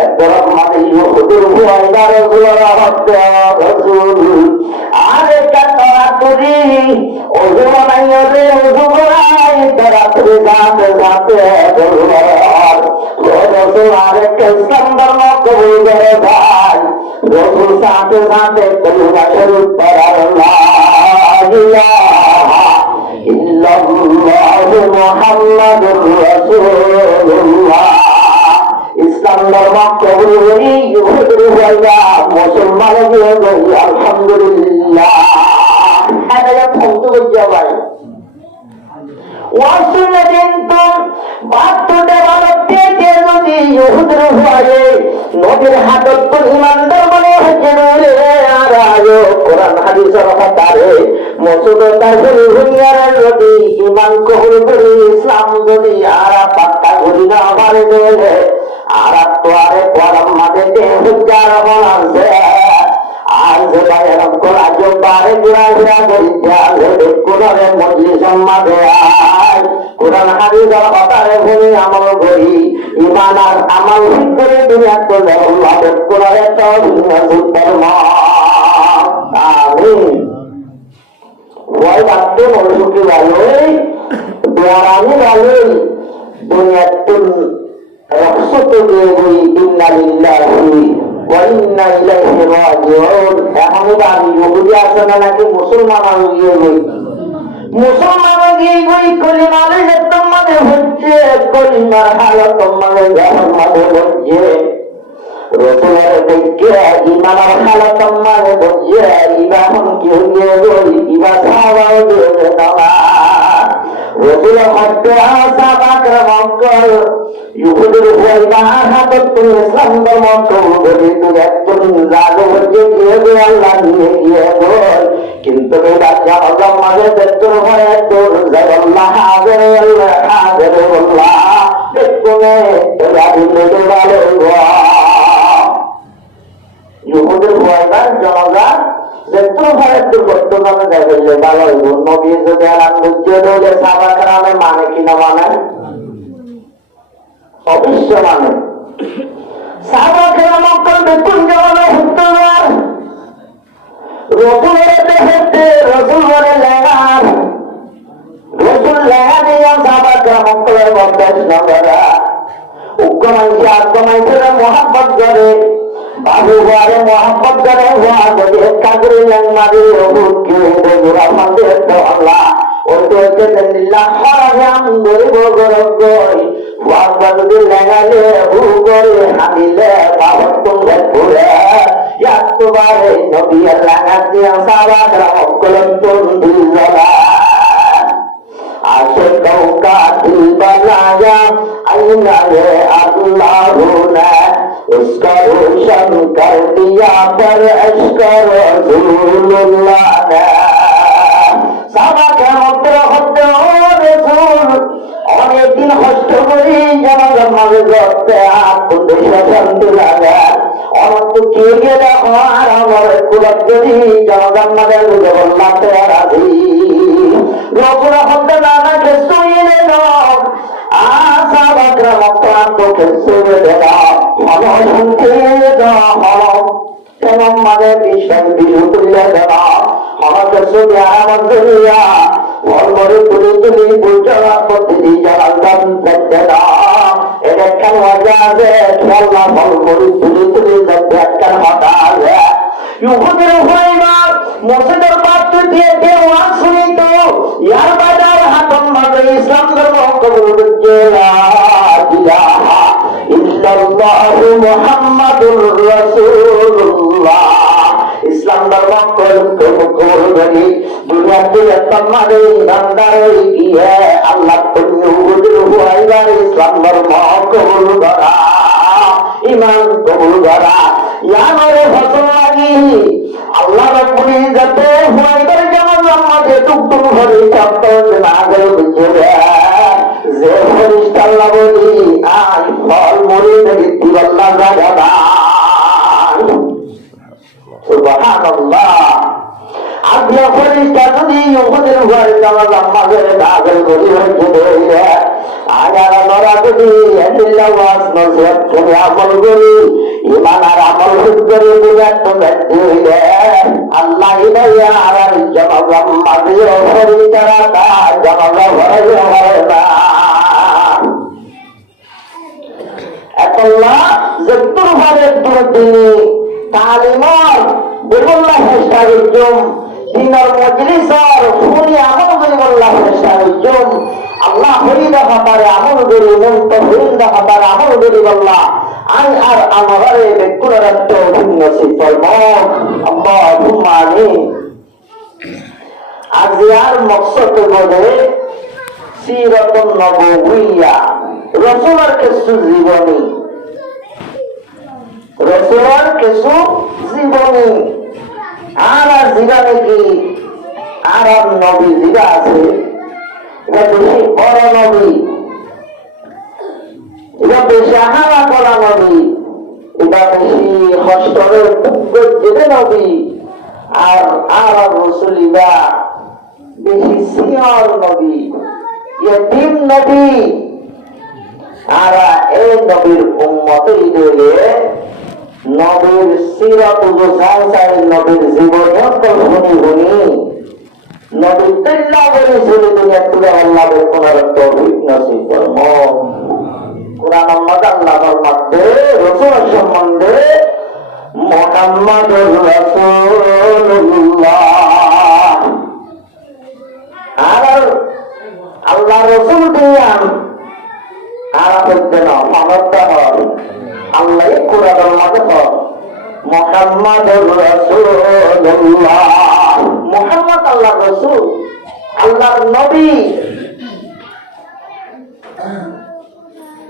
একদম মানে ইহুদের ভয়দার রসুল আর একটা তরাতুরি ওজু বানাইও রে ওজু বানাই তরাতুরি সাথে সাথে রসুল আর একটা ইসলাম ধর্ম কবুল করে ভাই রসুল সাথে সাথে কলিমা শরীফ পড়ার ইল্লাল্লাহু মুহাম্মাদুর রাসূলুল্লাহ ইসলাম ধর্ম কবুল করি ইহুদি হইয়া মুসলমান হয়ে গই আলহামদুলিল্লাহ এটা ফটো হইয়া ভাই ওয়াসুলে কিন্তু বাতুতে বালতে যদি ইহুদি হয়ে নবীর হাতত কোন ইমানদার মনে হচ্ছে বলে আর আয়ো কোরআন হাদিসের কথারে মুসলমানদের দুনিয়ার যদি ঈমান কবুল করে ইসলাম যদি আর পাক্কা করি না আমারে দেবে আর তো আরে পরম মাঝে হুজ্জার বলাছে আর যেটা এরকম কোন আজব বারে ঘোরাঘুরা করিয়া কোরআনে মজলিস মাঝে আয় কোরআন হাদিসের কথারে ভুলে আমল করি ঈমান আর আমল করে দুনিয়া তো আল্লাহ কোরআনে তো ধর্ম আমিন ওই বাক্যে মনোযোগী ভালোই দোয়ারানি ভালোই দুনিয়াতুল রহসত দিয়ে গই ইন্না লিল্লাহি ওয়া ইন্না ইলাইহি রাজিউন এখন আমি ইহুদি আছে না নাকি মুসলমান হয়ে গিয়ে গই মুসলমান হয়ে গই কলিমালে একদম মানে হচ্ছে কলিমার হালত মানে যখন মানে হচ্ছে রসুলের দেখে ইমানের হালত মানে হচ্ছে ইবাহন কি হয়ে গই ইবা সাহাবাও দিয়ে না রসুলের হত্যা সাহাবাকে মক্কল ইহুদির ভয়বা হাতত তুমি ইসলাম ধর্ম কবুল করে তুই একজন জাদু হচ্ছে গিয়ে গিয়ে আল্লাহ নিয়ে গিয়ে বল কিন্তু এটা জামাজাম মাঝে দেখতোর ভয়ে তোর জগল্লাহ হাজের আল্লাহ হাজের আল্লাহ দেখুনে এরা দিলে ভালো ইহুদির ভয়বার জনগণ দেখতো ভয়ে তোর বর্তমানে দেখলে ভালো হইব নবী যদি আলাম বুঝিয়ে দিলে সাবা কারামে মানে কিনা মানে অবশ্য মানে সাহাবাকে মক্কার বেতন জমানো হতো না রসুলের দেহেতে রসুল বলে লেগার রসুল লেগা দিয়া সাহাবাকে মক্কার বরদাস নগরা উগ্রমাইছে আগ্রমাইছে মহাব্বত করে বাবু বারে মহাব্বত করে হওয়া যদি একটা করে লেগ মারি রহুকে বেগুরা ফাঁদে তো আল্লাহ biar langat yang salah dalam kelentun di jalan. Asyik kau katil banaya aina ye Allahuna uskaru shankar diya par ashkar Rasulullah sama kemotra hotto Rasul অনেকদিন কষ্ট করি জানাজার মাঝে করতে আপনাদের শান্তি লাগে অনন্ত কে দেখো আর আমার কুলার যদি জানাজার মাঝে বুঝে বললাম রাজি রঘুরা হতে নানা খেসু এনে আশা বাকরা মত খেসু দেওয়া হল শান্তি হল কেমন মানে বিশ্বাস বিজু তুলে দেওয়া হল খেসু দেওয়া আমার দুনিয়া মরে তুলে তুলি বুঝা প্রতিদিন জানাজান দেখতে না এটা কেন মজা আছে খেলনা ফল মরে তুলে তুলে দেখতে কেন মজা আছে ইহুদের হইমা মসজিদের পাত্র দিয়ে দেওয়া শুনিত ইয়ার বাজার হাতন মাঝে ইসলাম ধর্ম কবুল করছে লা ইলাহা ইল্লাল্লাহু মুহাম্মাদুর রাসূলুল্লাহ ইসলাম ধর্ম কবুল করি দুনিয়াতে তোমারে ইমানদার গিয়ে আল্লাহ তুমি উহুদের হইবার ইসলাম ধর্ম কবুল করা ইমান কবুল করা ইয়ারে ফসল লাগি আল্লাহ রাব্বুল ইজ্জতে হইবার যেমন আমাদের টুকটুক করে চাপতে না গেল বুঝবে যে ফেরেশতা আল্লাহ বলি আই ফল মরে দেখি আল্লাহ জাগাবা সুবহানাল্লাহ আল্লাহ ফেরেশতা যদি ইহুদের ঘরে জানাজার মাঝে দাখিল করি হইছে আয়ার নরা যদি আল্লাহ ওয়াস নসিহত করে আমল করি ঈমান আর আমল করে দুনিয়াত তো ব্যক্তি হইলে আল্লাহ ইলাইয়া আর জানাজার মাঝে ফেরেশতারা তা জানাজা ঘরে হয় না আল্লাহ যতটুকু ভাবে দুর্দিনী তালিমার বেগুল্লাহ ফেরেশতার দিনার মজলিসর ফুনি আমল বেগুল্লাহ ফেরেশতার আল্লাহ হরিদা ফাতারে আমল করি মুনতাহিন্দা ফাতারে আমল করি আল্লাহ আই আর আমারে বেকুলার তৌফিক নসিব ফরমাও আল্লাহুম্মা আমিন আজ ইয়ার মকসদ বলে সিরাতুন নবুয়্যা রাসূলের কিছু জীবনী রসুলের কিছু জীবনী আর জীবনে কি আর নবী জীবা আছে এটা বেশি বড় নবী এটা বেশি আহারা করা নবী এটা বেশি হস্তরের যেতে নবী আর আর রসুলিবা বেশি সিনিয়র নবী ইয়তিম নবী আর এই নবীর উম্মতই দিলে নবীর সিরাত সংসার নবীর জীবন শুনি শুনি নবীর তেল্লা করে ছিল দুনিয়া তুলে আল্লাহের কোনার তৌফিক নসিব ফরমাও কুরআন আল্লাহর মধ্যে রাসূল সম্বন্ধে মুহাম্মাদুর রাসূলুল্লাহ আর আল্লাহ রাসূল দিয়ান আর বলতেন মানবতা হয় আল্লাহ কুরআনের মধ্যে মুহাম্মাদুর রাসূলুল্লাহ মুহাম্মদ আল্লাহর রাসূল আল্লাহর নবী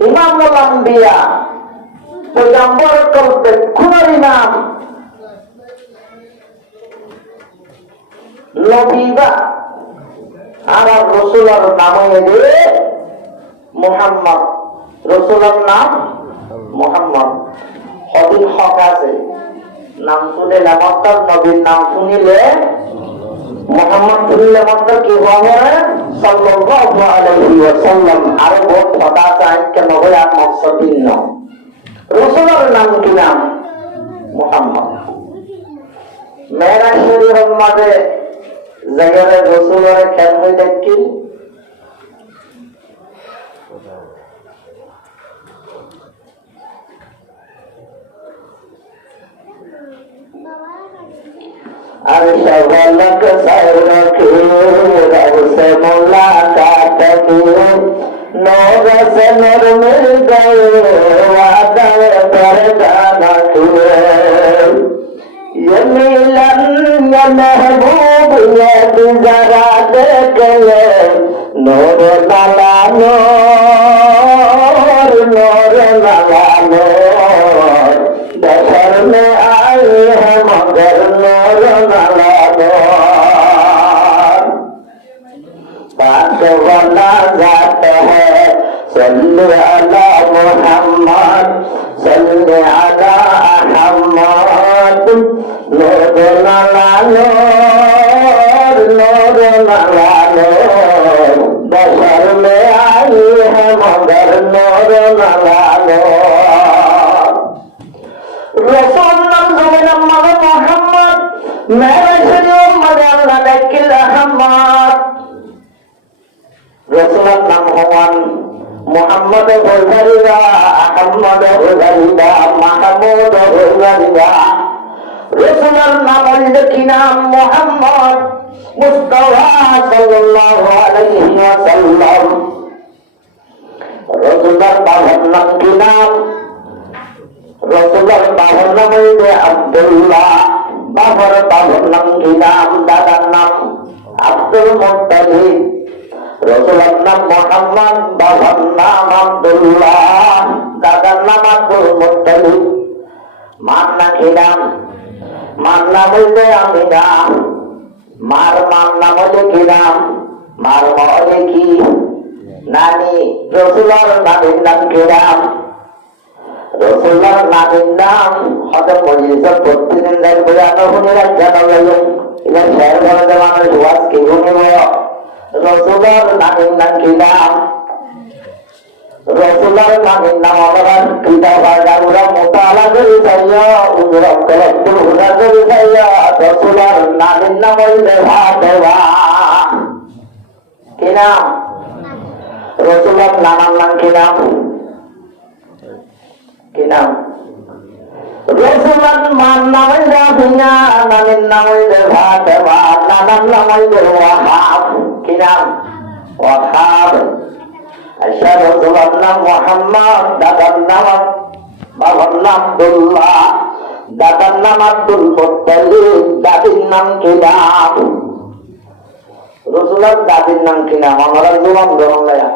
ইমামুল আম্বিয়া পয়গম্বর কলবে খুনার ইমাম নবীবা আর রাসূলের নাম এদে মুহাম্মদ রাসূলের নাম মুহাম্মদ হদিন হক আছে নাম শুনে লামাত্তার নবীর নাম শুনিলে মুহাম্মদ শুনিলে মাত্র কি হবে সাল্লাল্লাহু আলাইহি ওয়াসাল্লাম আর বহুত কথা চাই কেন হয় আর মকসদিন না রাসূলের নাম কি নাম মুহাম্মদ মেরাজ শরীফের মাঝে জায়গায় রাসূলের কেন হয় দেখি अरशवलक सरखे रब से मुलाकात की नौर से नर मिल गए वादा पर जाना ये मिला নূর লালা নূর নূর লালা নূর बशर में आए हैं मगर नूर लाला नूर पाक वाला जात है सल्लु अला मुहम्मद सल्लु अला अहमद नूर लाला नूर नूर लाला नूर बशर में आए हैं मगर नूर लाला नूर रसूल नाम ज़मीन मगर मोहम्मद मेरे शरीर मगर लड़किल अहमद रसूल नाम हुआन मोहम्मद हुज़रिया अहमद हुज़रिया महमूद हुज़रिया रसूल नाम की नाम मोहम्मद मुस्तफा सल्लल्लाहु अलैहि वसल्लम रसूल नाम की नाम रसूलुल्लाह बाबर नाम अब्दुल्लाह बाबर बाबर नाम की नाम दादा नाम अब्दुल मुत्तलिब रसूलुल्लाह नाम मोहम्मद बाबर नाम अब्दुल्लाह दादा नाम अब्दुल मुत्तलिब मारना की नाम मारना मुझे अमीना मार मारना मुझे की नाम मार मुझे की नानी रसूलुल्लाह नाम की नाम रसूलुल्लाह नाबिन नाम हजरत मौजूद प्रतिदिन दार बयानो होने लगा नलयो इधर शहर वाले जमाने हुआ के होने हुआ रसूलुल्लाह नाबिन नाम की नाम रसूलुल्लाह नाबिन नाम अगर किताब वाला उरा मुताला करी चाहिए उरा कलेक्टर उरा करी चाहिए रसूलुल्लाह नाबिन नाम इधर भागवा की नाम रसूलुल्लाह नाम की नाम की नाम रसूलन मान नामल दाफिना नामिन नामल भातवा नाम नामल वहाब की नाम वहाब अशहदु अन्न मुहम्मद दादन नाम बाबर नाम अब्दुल्लाह दादन नाम अब्दुल मुत्तलिब दादिन नाम की नाम रसूलन दादिन नाम की नाम हमारा जुबान ग्रहण लिया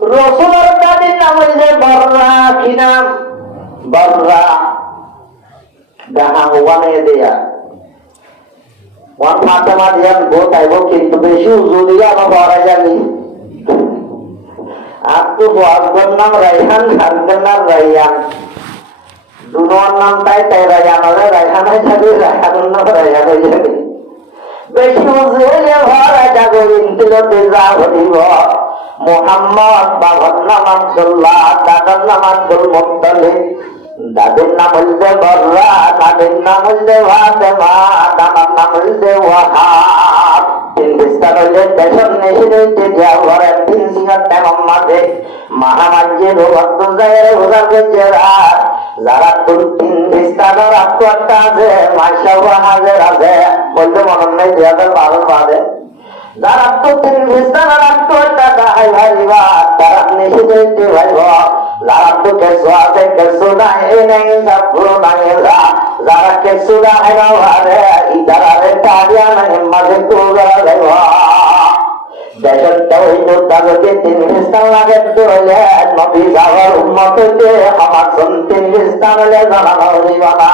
रसूलुल्लाह दादी नाम है बर्रा की नाम बर्रा जहाँ हुआ नहीं दिया वन फातिमा दिया बहुत है वो किंतु बेशी उजुलिया में बारा जानी आपको बहुत नाम रैहान हरदन नाम रैहान दोनों नाम ताई ताई रैहान वाले रैहान है जब रैहान नाम रैहान हो जाए बेशी उजुलिया बारा जागो इंतलो तेजा होती वो मोहम्मद बाबर नाम अब्दुल्लाह दादर नाम अब्दुल मुत्तलिब दादिर नाम बर्रा नादिर नाम फातिमा दादार नाम वहाब तीन विस्तार হইলে দেশর নেশিতে যাওয়ার তিন সিঙ্গার টাইম মাঝে মহামাজ্যে রোগত যায় রোজার গজরা যারা তিন বিস্তার রাখতে আছে মাশাআল্লাহ হাজার আছে বলতে মনে নাই 2012 বাদে যারা তো তিন বিস্তার রাখতো টাকা হাই ভাইবা তারা নিষেধ ভাইবা যারা তো কেসো আছে কেসো না এই নাই সব পুরো নাইলা যারা কেসো না হাইবা ভারে ইদারে তারিয়া নাই মাঝে তোরা যাইবা দেশের তৌহিদ দাগতে তিন বিস্তার লাগে তোলে নবী যাওয়ার উম্মতকে আমার তিন বিস্তার হলে জানানো হইবা না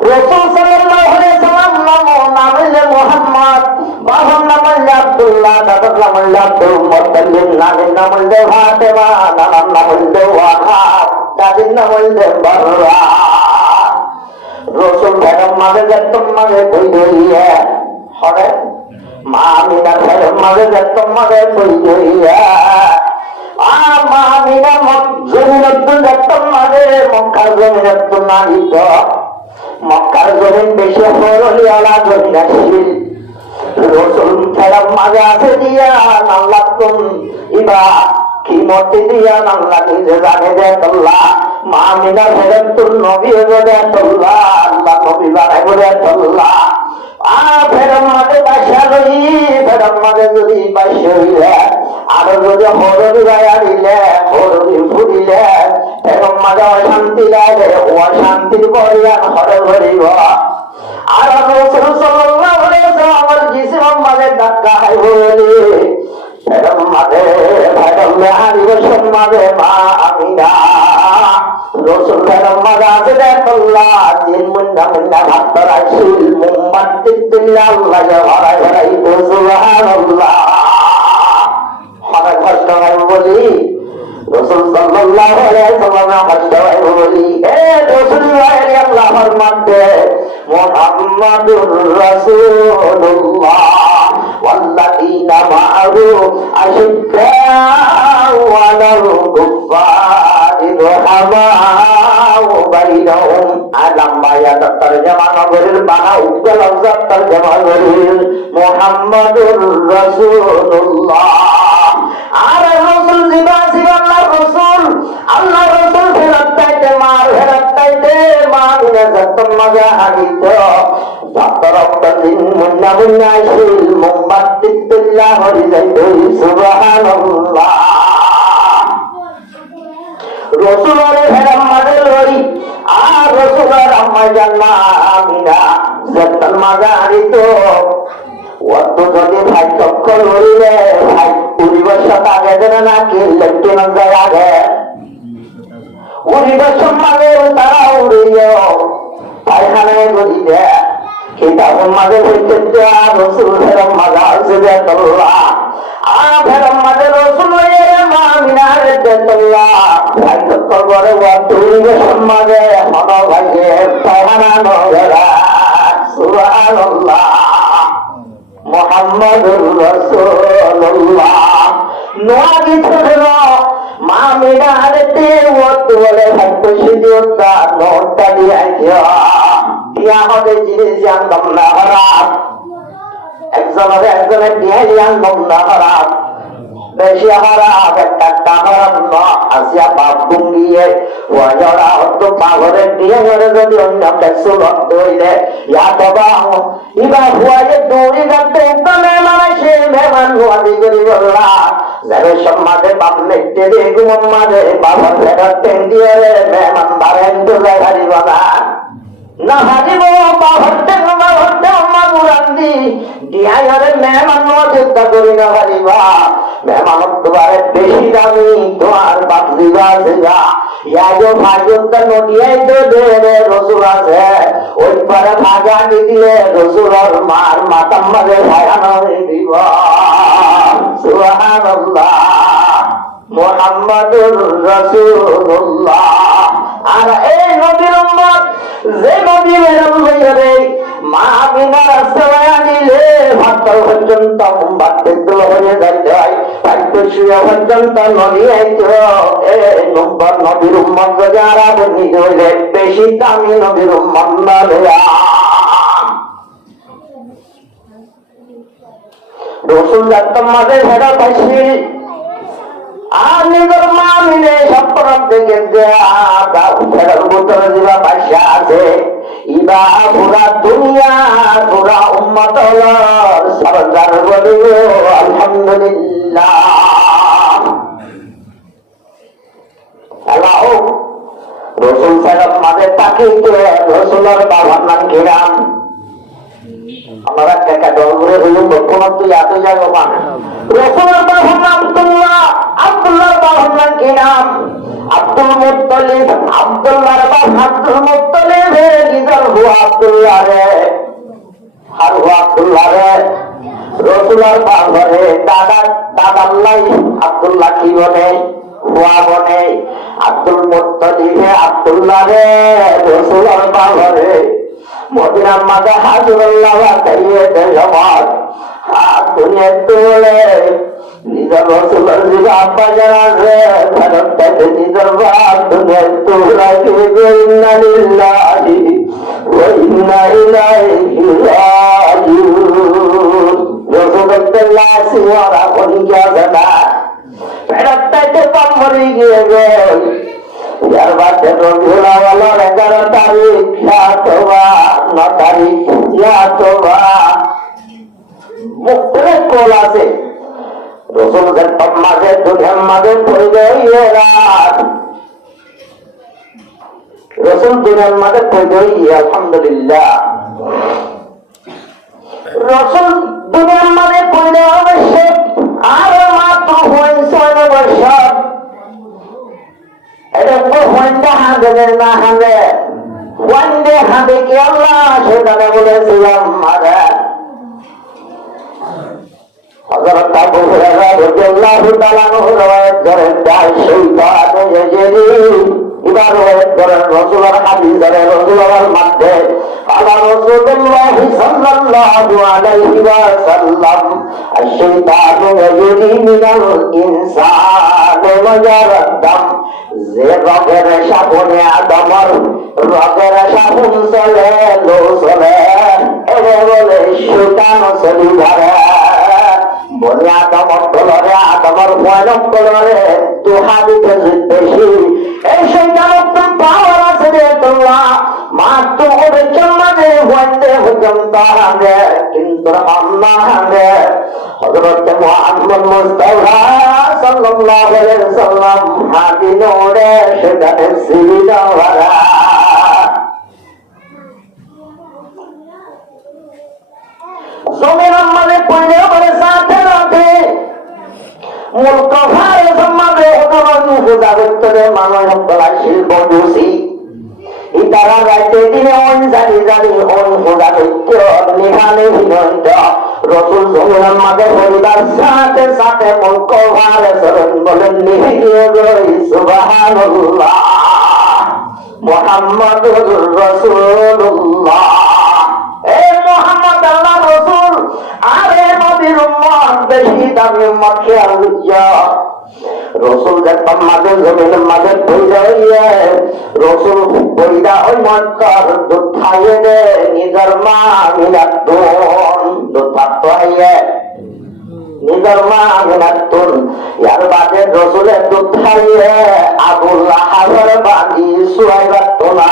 रसूल सल्लल्लाहु अलैहि वसल्लम नाम है मोहम्मद बाबर नाम है अब्दुल्लाह दादा नाम है अब्दुल मुत्तलिब नाम है फातिमा नाम है वहाब दादी नाम है बर्रा रसूल धर्म मागे जत्तम मागे कोई नहीं है हरे मामीना धर्म मागे जत्तम मागे कोई नहीं है मामीना जमीन जत्तम मागे मक्का जमीन तो नहीं तो মক্কার জমিন বেশি হলিয়ালা জমিনাশীল রসুল ফেরাম মাঝে আছে দিয়া আল্লাহ তুম ইবা কি মতে দিয়া আল্লাহ নিজে জানে দে আল্লাহ মামিনা ফেরাম তুম নবী দে আল্লাহ আল্লাহ নবী বানাই বলে আল্লাহ ফেরাম মাঝে বাসা লই ফেরাম মাঝে যদি বাসা হইলে আর যদি হরণি গায়া দিলে হরণি ফুরিলে ফেরাম মাঝে অশান্তি লাগে অশান্তির পরিয়ান হরে ভরিব আর রাসূল সাল্লাল্লাহু আলাইহি ওয়াসাল্লাম জিসিম মাঝে আল্লাহ দিন মুন্না মুন্না ভাত রাইছিল মোমবাতি দিল্লা আল্লাহ হরাই হরাই সুবহানাল্লাহ হরাই কষ্ট হয় বলি রাসূল সাল্লাল্লাহু আলাইহি ওয়াসাল্লাম কষ্ট হয় বলি এ রাসূলুল্লাহ আল্লাহর মধ্যে মুহাম্মাদুর রাসূলুল্লাহ والذين معه أشداء على الكفار رحماء بينهم আলম বায়াত তরজমা নগরীর বানা উজ্জ্বল অবজাত তরজমা নগরীর মুহাম্মাদুর রাসূলুল্লাহ আর রাসূল জিবাসি আল্লাহ রাসূল ফেরত চাইতে মার ফেরত চাইতে মা বিনা যতন মজা হারিত রক্ত দিন মুন্না মুন্না শিল মোমবাতি তুল্লা হরি যাইতে সুবহানাল্লাহ রসুলের হেরাম মাঝে লই আর রসুলের আম্মা জান্না আমিনা যতন মজা হারিত অত যদি ভাই চক্কর হইলে ভাই 20 বছর আগে দেনা নাকি লেফটেন্যান্ট যায় আগে 20 বছর মাঝে তারা উড়িয়ে পায়খানায় গড়ি দেয় কিতাবের মাঝে হইতে রসুল ফেরম মাজা হচ্ছে দেতল্লাহ আর ফেরম মাঝে রসুল মা মিনার দেতল্লাহ ভাই চক্কর করে 20 বছর মাঝে হন ভাইয়ে পায়খানা নগরা সুবহানাল্লাহ মুহাম্মাদুর রাসূলুল্লাহ নোয়াগি ছোট মা মিনারেতে ওত বলে ভাগ্য সিদ্ধতা নোটা দিয়াইয়া দিয়া হবে জিনিস জানতাম না হারাম একজনের দিয়া জানতাম না হারাম বেশি হারাম একটা হারাম না আসিয়া বাপ গুঙ্গিয়ে ওয়াজরা হতো পাগরের দিয়ে ঘরে যদি অন্য একশো রক্ত হইলে ইয়াতবা ইবা হুয়াজে দৌড়ি যাতে উপানে মানুষে মেহমান হুয়াদি করি বললা যাবে সম্মাদে বাপ নেটে রে গুমম্মাদে বাবার ফেরত টেন দিয়ে রে মেহমান বারেন তো যায় হারিব না হারিব বাবার টেন অম্মা গুরান্দি দিয়ারে মেহমান চিন্তা করি না হারিবা মেহমান তোমার বেশি দামি তোমার বাপ দিবা দিবা ইয়াজো ভাজুতা নদিয়াই তো দে রে রসুল আছে ওই পারে ভাজা দিলে রসুলের মার মাতাম মাঝে ভায়ানো দিব সুবহানাল্লাহ মুহাম্মাদুর রাসূলুল্লাহ আর এই নবীর উম্মত যে নবী মেরাম হইরে মা বিনার সেবা দিলে ভাত পর্যন্ত মোমবাতি তুলো হয়ে যাইতে হয় পাইতে শুয়ে পর্যন্ত নবী আইতো এই নম্বর নবীর উম্মত যারা বনি হইলে বেশি দামি নবীর উম্মত না রসুল যাত্তম মাঝে ভেড়া পাইছি আর নিজের মা মিলে সব পরম থেকে ফেরার বোতল দিবা পাইসা আছে ইবা পুরা দুনিয়া পুরা উম্মত সরদার বলিব আলহামদুলিল্লাহ আল্লাহ রসুল ফেরত মাঝে তাকিয়ে রসুলের বাবার নাম কিরাম আমরা একটা দল করে হইল বর্তমান তুই এত যাবো মা রসুলের বাবার নাম আব্দুল্লাহ আব্দুল্লাহর বাবার নাম কি নাম আব্দুল মুত্তালিব আব্দুল্লাহর বাপ আব্দুল মুত্তালিব নিজের হুয়া আব্দুল্লাহ রে আর হুয়া আব্দুল্লাহ রে রসুলের বাবারে দাদাল্লাই আব্দুল্লাহ কি বলে হুয়া বলে আব্দুল মুত্তালিব আব্দুল্লাহ রে রসুলের বাবারে মদিনার মাঝে হাজুরুল্লাহ তাইয়ে জমাত হাত দুনিয়া তোলে নিজের রসুলের দিকে আব্বা জানাছে ভারত থেকে নিজের বাপ দুনিয়া তোলা দিবে ইন্না লিল্লাহি ওয়া ইন্না ইলাইহি রাজিউন রসুলের লাশি ওরা কোনি গেছে না ভারত থেকে কম মরে গিয়ে গেল यार बात तो भूला वाला 11 तारीख या तो 9 तारीख या तो मुख्तलिफ कोला से रसूल के पम्मा से दुनिया में पड़ गई है रात रसूल दुनिया में पड़ गई है अल्हम्दुलिल्लाह रसूल दुनिया में पड़ गए से আর মাত্র হয়েছে 6 বছর এটা তো হইতা হাঁদে না হাঁদে ওয়ান মারে হযরত আবু হুরায়রা রাদিয়াল্লাহু তাআলা আনহু রওয়ায়াত করেন তাই শয়তান ইয়াজরি এবার রওয়ায়াত করেন রাসূলের হাদিস ধরে রাসূলের মধ্যে আলা রাসূলুল্লাহ সাল্লাল্লাহু আলাইহি ওয়াসাল্লাম আশ-শাইতানু ইয়াজরি মিনাল ইনসানি মাজারাদাম যে রগের সাবনে আদমর রগের সাবুন চলে লো চলে এরে বলে শয়তান চলি ধরে বলে আদমর তলরে আদমর ভয়ানক তলরে তোহা দিতে বেশি এই শয়তানের তো পাওয়ার আছে রে তোমরা মাত্র ওদের চম্মানে ভয়তে হুজম তাহারে কিন্তু আল্লাহে হযরত মুহাম্মদ মুস্তাফা সাল্লাল্লাহু আলাইহি ওয়াসাল্লাম হাদি নোরে শয়তানের সিনা ওয়ারা জমিনের মানে পড়ে পড়ে সাথে রাখে মুলক ভাই সমাজে উদাহরণ পূজা করতে মানুষ বলা শিল্প দোষী ইতারা রাইতে দিনে জানি জানি পূজা করতে নিহানে বিনন্ত রসুল জমিনের মাঝে পরিবার সাথে সাথে মুলক ভাই চরণ বলেন নিহিয়ে গই সুবহানাল্লাহ মুহাম্মাদুর রাসূলুল্লাহ এ মুহাম্মদ আল্লাহর রাসূল আরে নবীর উম্মত বেশি দামি উম্মত খেয়াল করিয়া রাসূল যখন মাঝে জমিনের মাঝে পয়দা হইয়া রাসূল পয়দা ওই মক্কার দুধ খাইয়ে দে নিজের মা মিলাতুন দুধ পাত্র হইয়া নিজের মা মিলাতুন ইয়ার বাদে রাসূলের দুধ খাইয়ে আবু লাহাবের বাড়ি সুহাইবাতুনা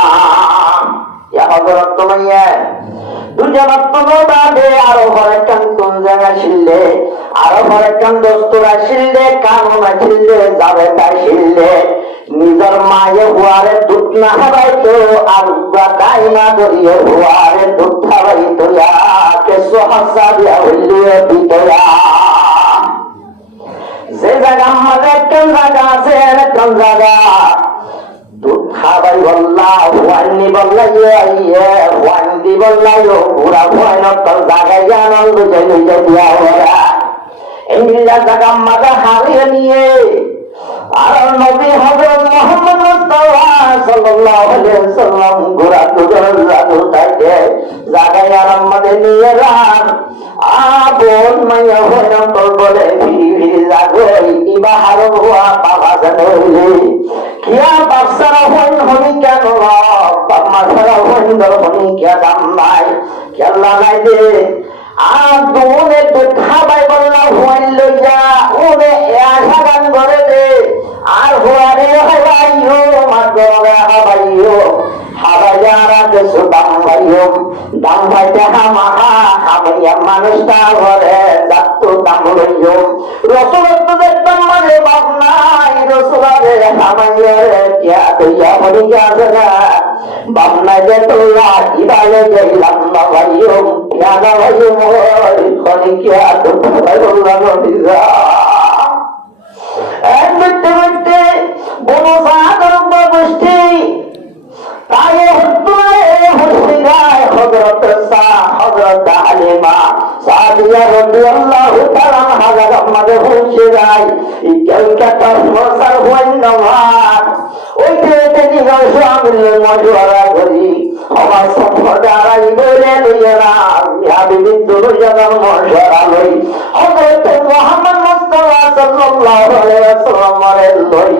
ইয়া হযরত তোমাইয়া দুজনের তোমার বাদে আরো হরেকান কোন জায়গা শিললে আরো হরেকান দোস্তরা শিললে কানুন শিললে যাবে তাই শিললে নিজের মায়ে হুয়ারে দুধ না হারাইতো আর গাই না ধরিয়ে হুয়ারে দুধ খাওয়াইতো কেসো হাসা দিয়া হইলে বিতয়া যে জায়গা আমাদের একজন জায়গা আছে একজন জায়গা দুধ খাবাই বললা হুয়ানি বললা ইয়ে হুয়ানি বললা পুরা ভয়ানক জায়গায় আনন্দ জেনে দিয়া ওরা এই জায়গা মাথা হারিয়ে নিয়ে আর নবী হযরত মুহাম্মদ মুস্তাফা সাল্লাল্লাহু আলাইহি ওয়াসাল্লাম গোরা দুজন জাদু তাইতে জায়গায় আরামে নিয়ে রাখ আপন মাইয়া ভয়ানক বলে ভিড়ি জাগই ইবা হারো হুয়া বাবা জানলে কিয়া বাপসারা হন হনি কেন বাপমা সারা হন দর হনি কিয়া দাম নাই কেল্লা নাই দে আর দুনে তো খাবাই বললা হইল লইয়া ওরে আশা গান করে দে আর হুয়ারে হবাইও মাদরে হবাইও হাবাইয়ারা কিছু দাম ভাইও দাম ভাইতে হামাহা হাবাইয়া মানুষটা ঘরে যাত্তু দাম লইও রসুলের তো দেখতাম মানে বাপ নাই রসুলারে হামাইয়ারে কিয়া দইয়া হনি গিয়া জানা বাপ নাই যে তোলা ইবালে যাইলাম না ভাইও কিয়া না ভাইও হনি কিয়া তো ভাই বললাম নদীরা এক মিনিটে মিনিটে বনো সাহায্য গোষ্ঠী তাই হযরত হযরত আলিমা সাদিয়া রাদিয়াল্লাহু তাআলা হাজার আমাদের পৌঁছে যায় এই কলকাতা মশার হইনবাদ ওই যে নিগাল স্বামীর মজুরা করি আমার সম্প্রদায় বলে লইয়া আমি বিদ্যুৎ জানার মশারা লই হযরত মুহাম্মদ মুস্তাফা সাল্লাল্লাহু আলাইহি ওয়াসাল্লামের লই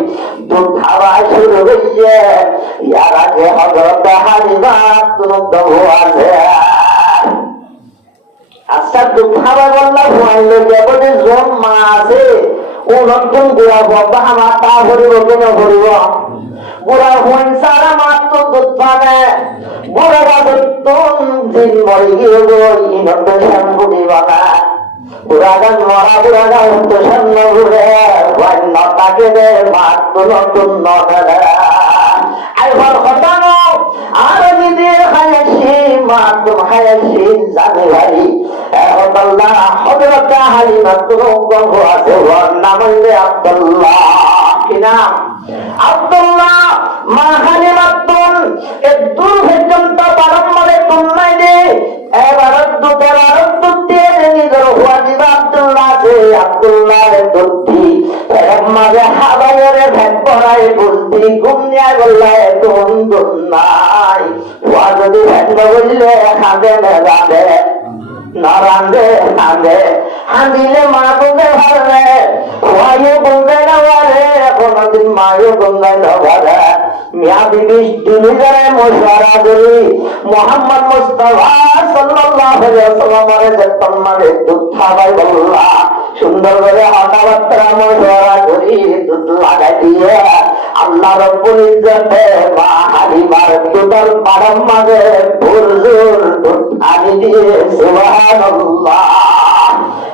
দুধ খাওয়া শুরু হইছে ইয়ার আগে হযরত হালিমা দুধ আছে আচ্ছা দুধ খাওয়া বললা হইল যেবনে জন মা আছে ও নতুন গুড়া বাবা আমার তা ভরিব কেন ভরিব বুড়া হইন সারা মাত্র দুধ পাবে বুড়া গান দিন মরে গিয়ে গই নতুন শ্যাম্পুটি বাবা বুড়াগান মরা বুড়াগান তো সামনে ঘুরে নটাকে দে মাত্র নতুন নটা আইবার ঘটানো আর নিজে খাইছি মাত্র খাইছি জানি ভাই আব্দুল্লাহ হযরত হালিমা তো গঙ্গ আছে ওর নাম হইলে আব্দুল্লাহ কি নাম আব্দুল্লাহ মা হালিমাতুন এর দূর পর্যন্ত বারম্বারে কন্যাই দে এবার দুধে নিজের হুয়া দিবা আব্দুল্লাহ আছে আব্দুল্লাহ দুধি এর মাঝে হাবাইয়ের ভেদ পড়ায় বুঝতি গুমনিয়া গল্লায় তুন দুন্নাই হুয়া যদি ভেদ বললে খাবে রাঁধে না রাঁধে হাঁদে হাঁদিলে মা গুঁজে ভালে হুয়াইও গুঁজে না ভালে কোনদিন মায়ও গুঁজে না ভালে মিয়া বিবি দুনিয়ারে মশওয়ারা করি মুহাম্মদ মুস্তাফা সাল্লাল্লাহু আলাইহি ওয়াসাল্লামের যে সম্মানে দুধ খাওয়াই বললা সুন্দর করে কথাবার্তা মশওয়ারা করি দুধ লাগাই দিয়ে আল্লাহ রব্বুল ইজ্জতে মা হালিমার দুধের পাড়ার মাঝে ভুরজুর দুধ আনি দিয়ে সুবহানাল্লাহ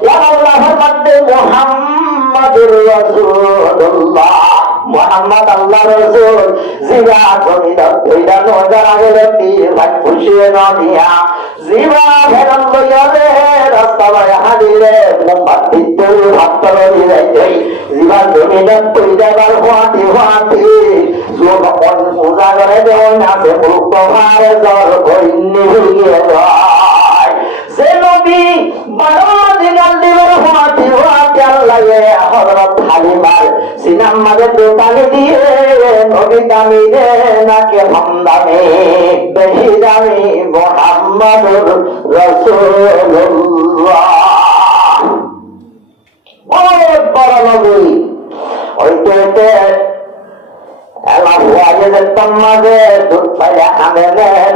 ইয়া আল্লাহর মধ্যে মুহাম্মাদুর রাসূলুল্লাহ মুহাম্মদ আল্লাহ রাসূল জিবা জমিদা কইরা নজার আগে ভাই খুশিয়ে না দিয়া জিবা ভেরন লইয়ারে রাস্তায় হাদিলে মোমবাতি তৈরি ভাতর দিলে জিবা জমিদা কইরা বার হওয়াতি হওয়াতি লোক কোন পূজা করে দেন আছে মুক্ত ভারে জর কইনি হইয়ে যায় সে নবী বারোটি গাল দিবের হওয়াতি হওয়াতি আল্লাহ হযরত হালিমার সিনাম মাঝে দোকানে দিয়ে নবী দামি দে নাকি হামদামি বেশি দামি মুহাম্মাদুর রাসূলুল্লাহ বহুত বড় নবী ওই তো এলা হুয়ায়ে যেতাম মাঝে দুধ পাইলে হাঁদে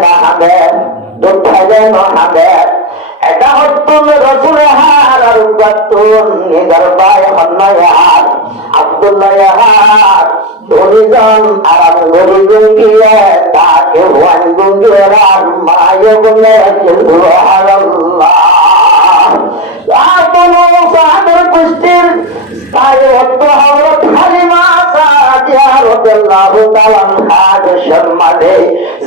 না হাঁদে দুধ পাইলে না হাঁদে এটা হতুন রসুলের হার আর উগাতুন নিজের ভাই হন্নয়ার আব্দুল্লাহ হার দুজন আরাম গরি গুঙ্গিয়ে তাকে হুয়ান গুঙ্গিয়ে রাম মায় গুঙ্গে সুবহানাল্লাহ আপন সাদর কুষ্টির তাই হত হযরত হালিমা সাদিয়া রাদিয়াল্লাহু তাআলা হাজ সম্মানে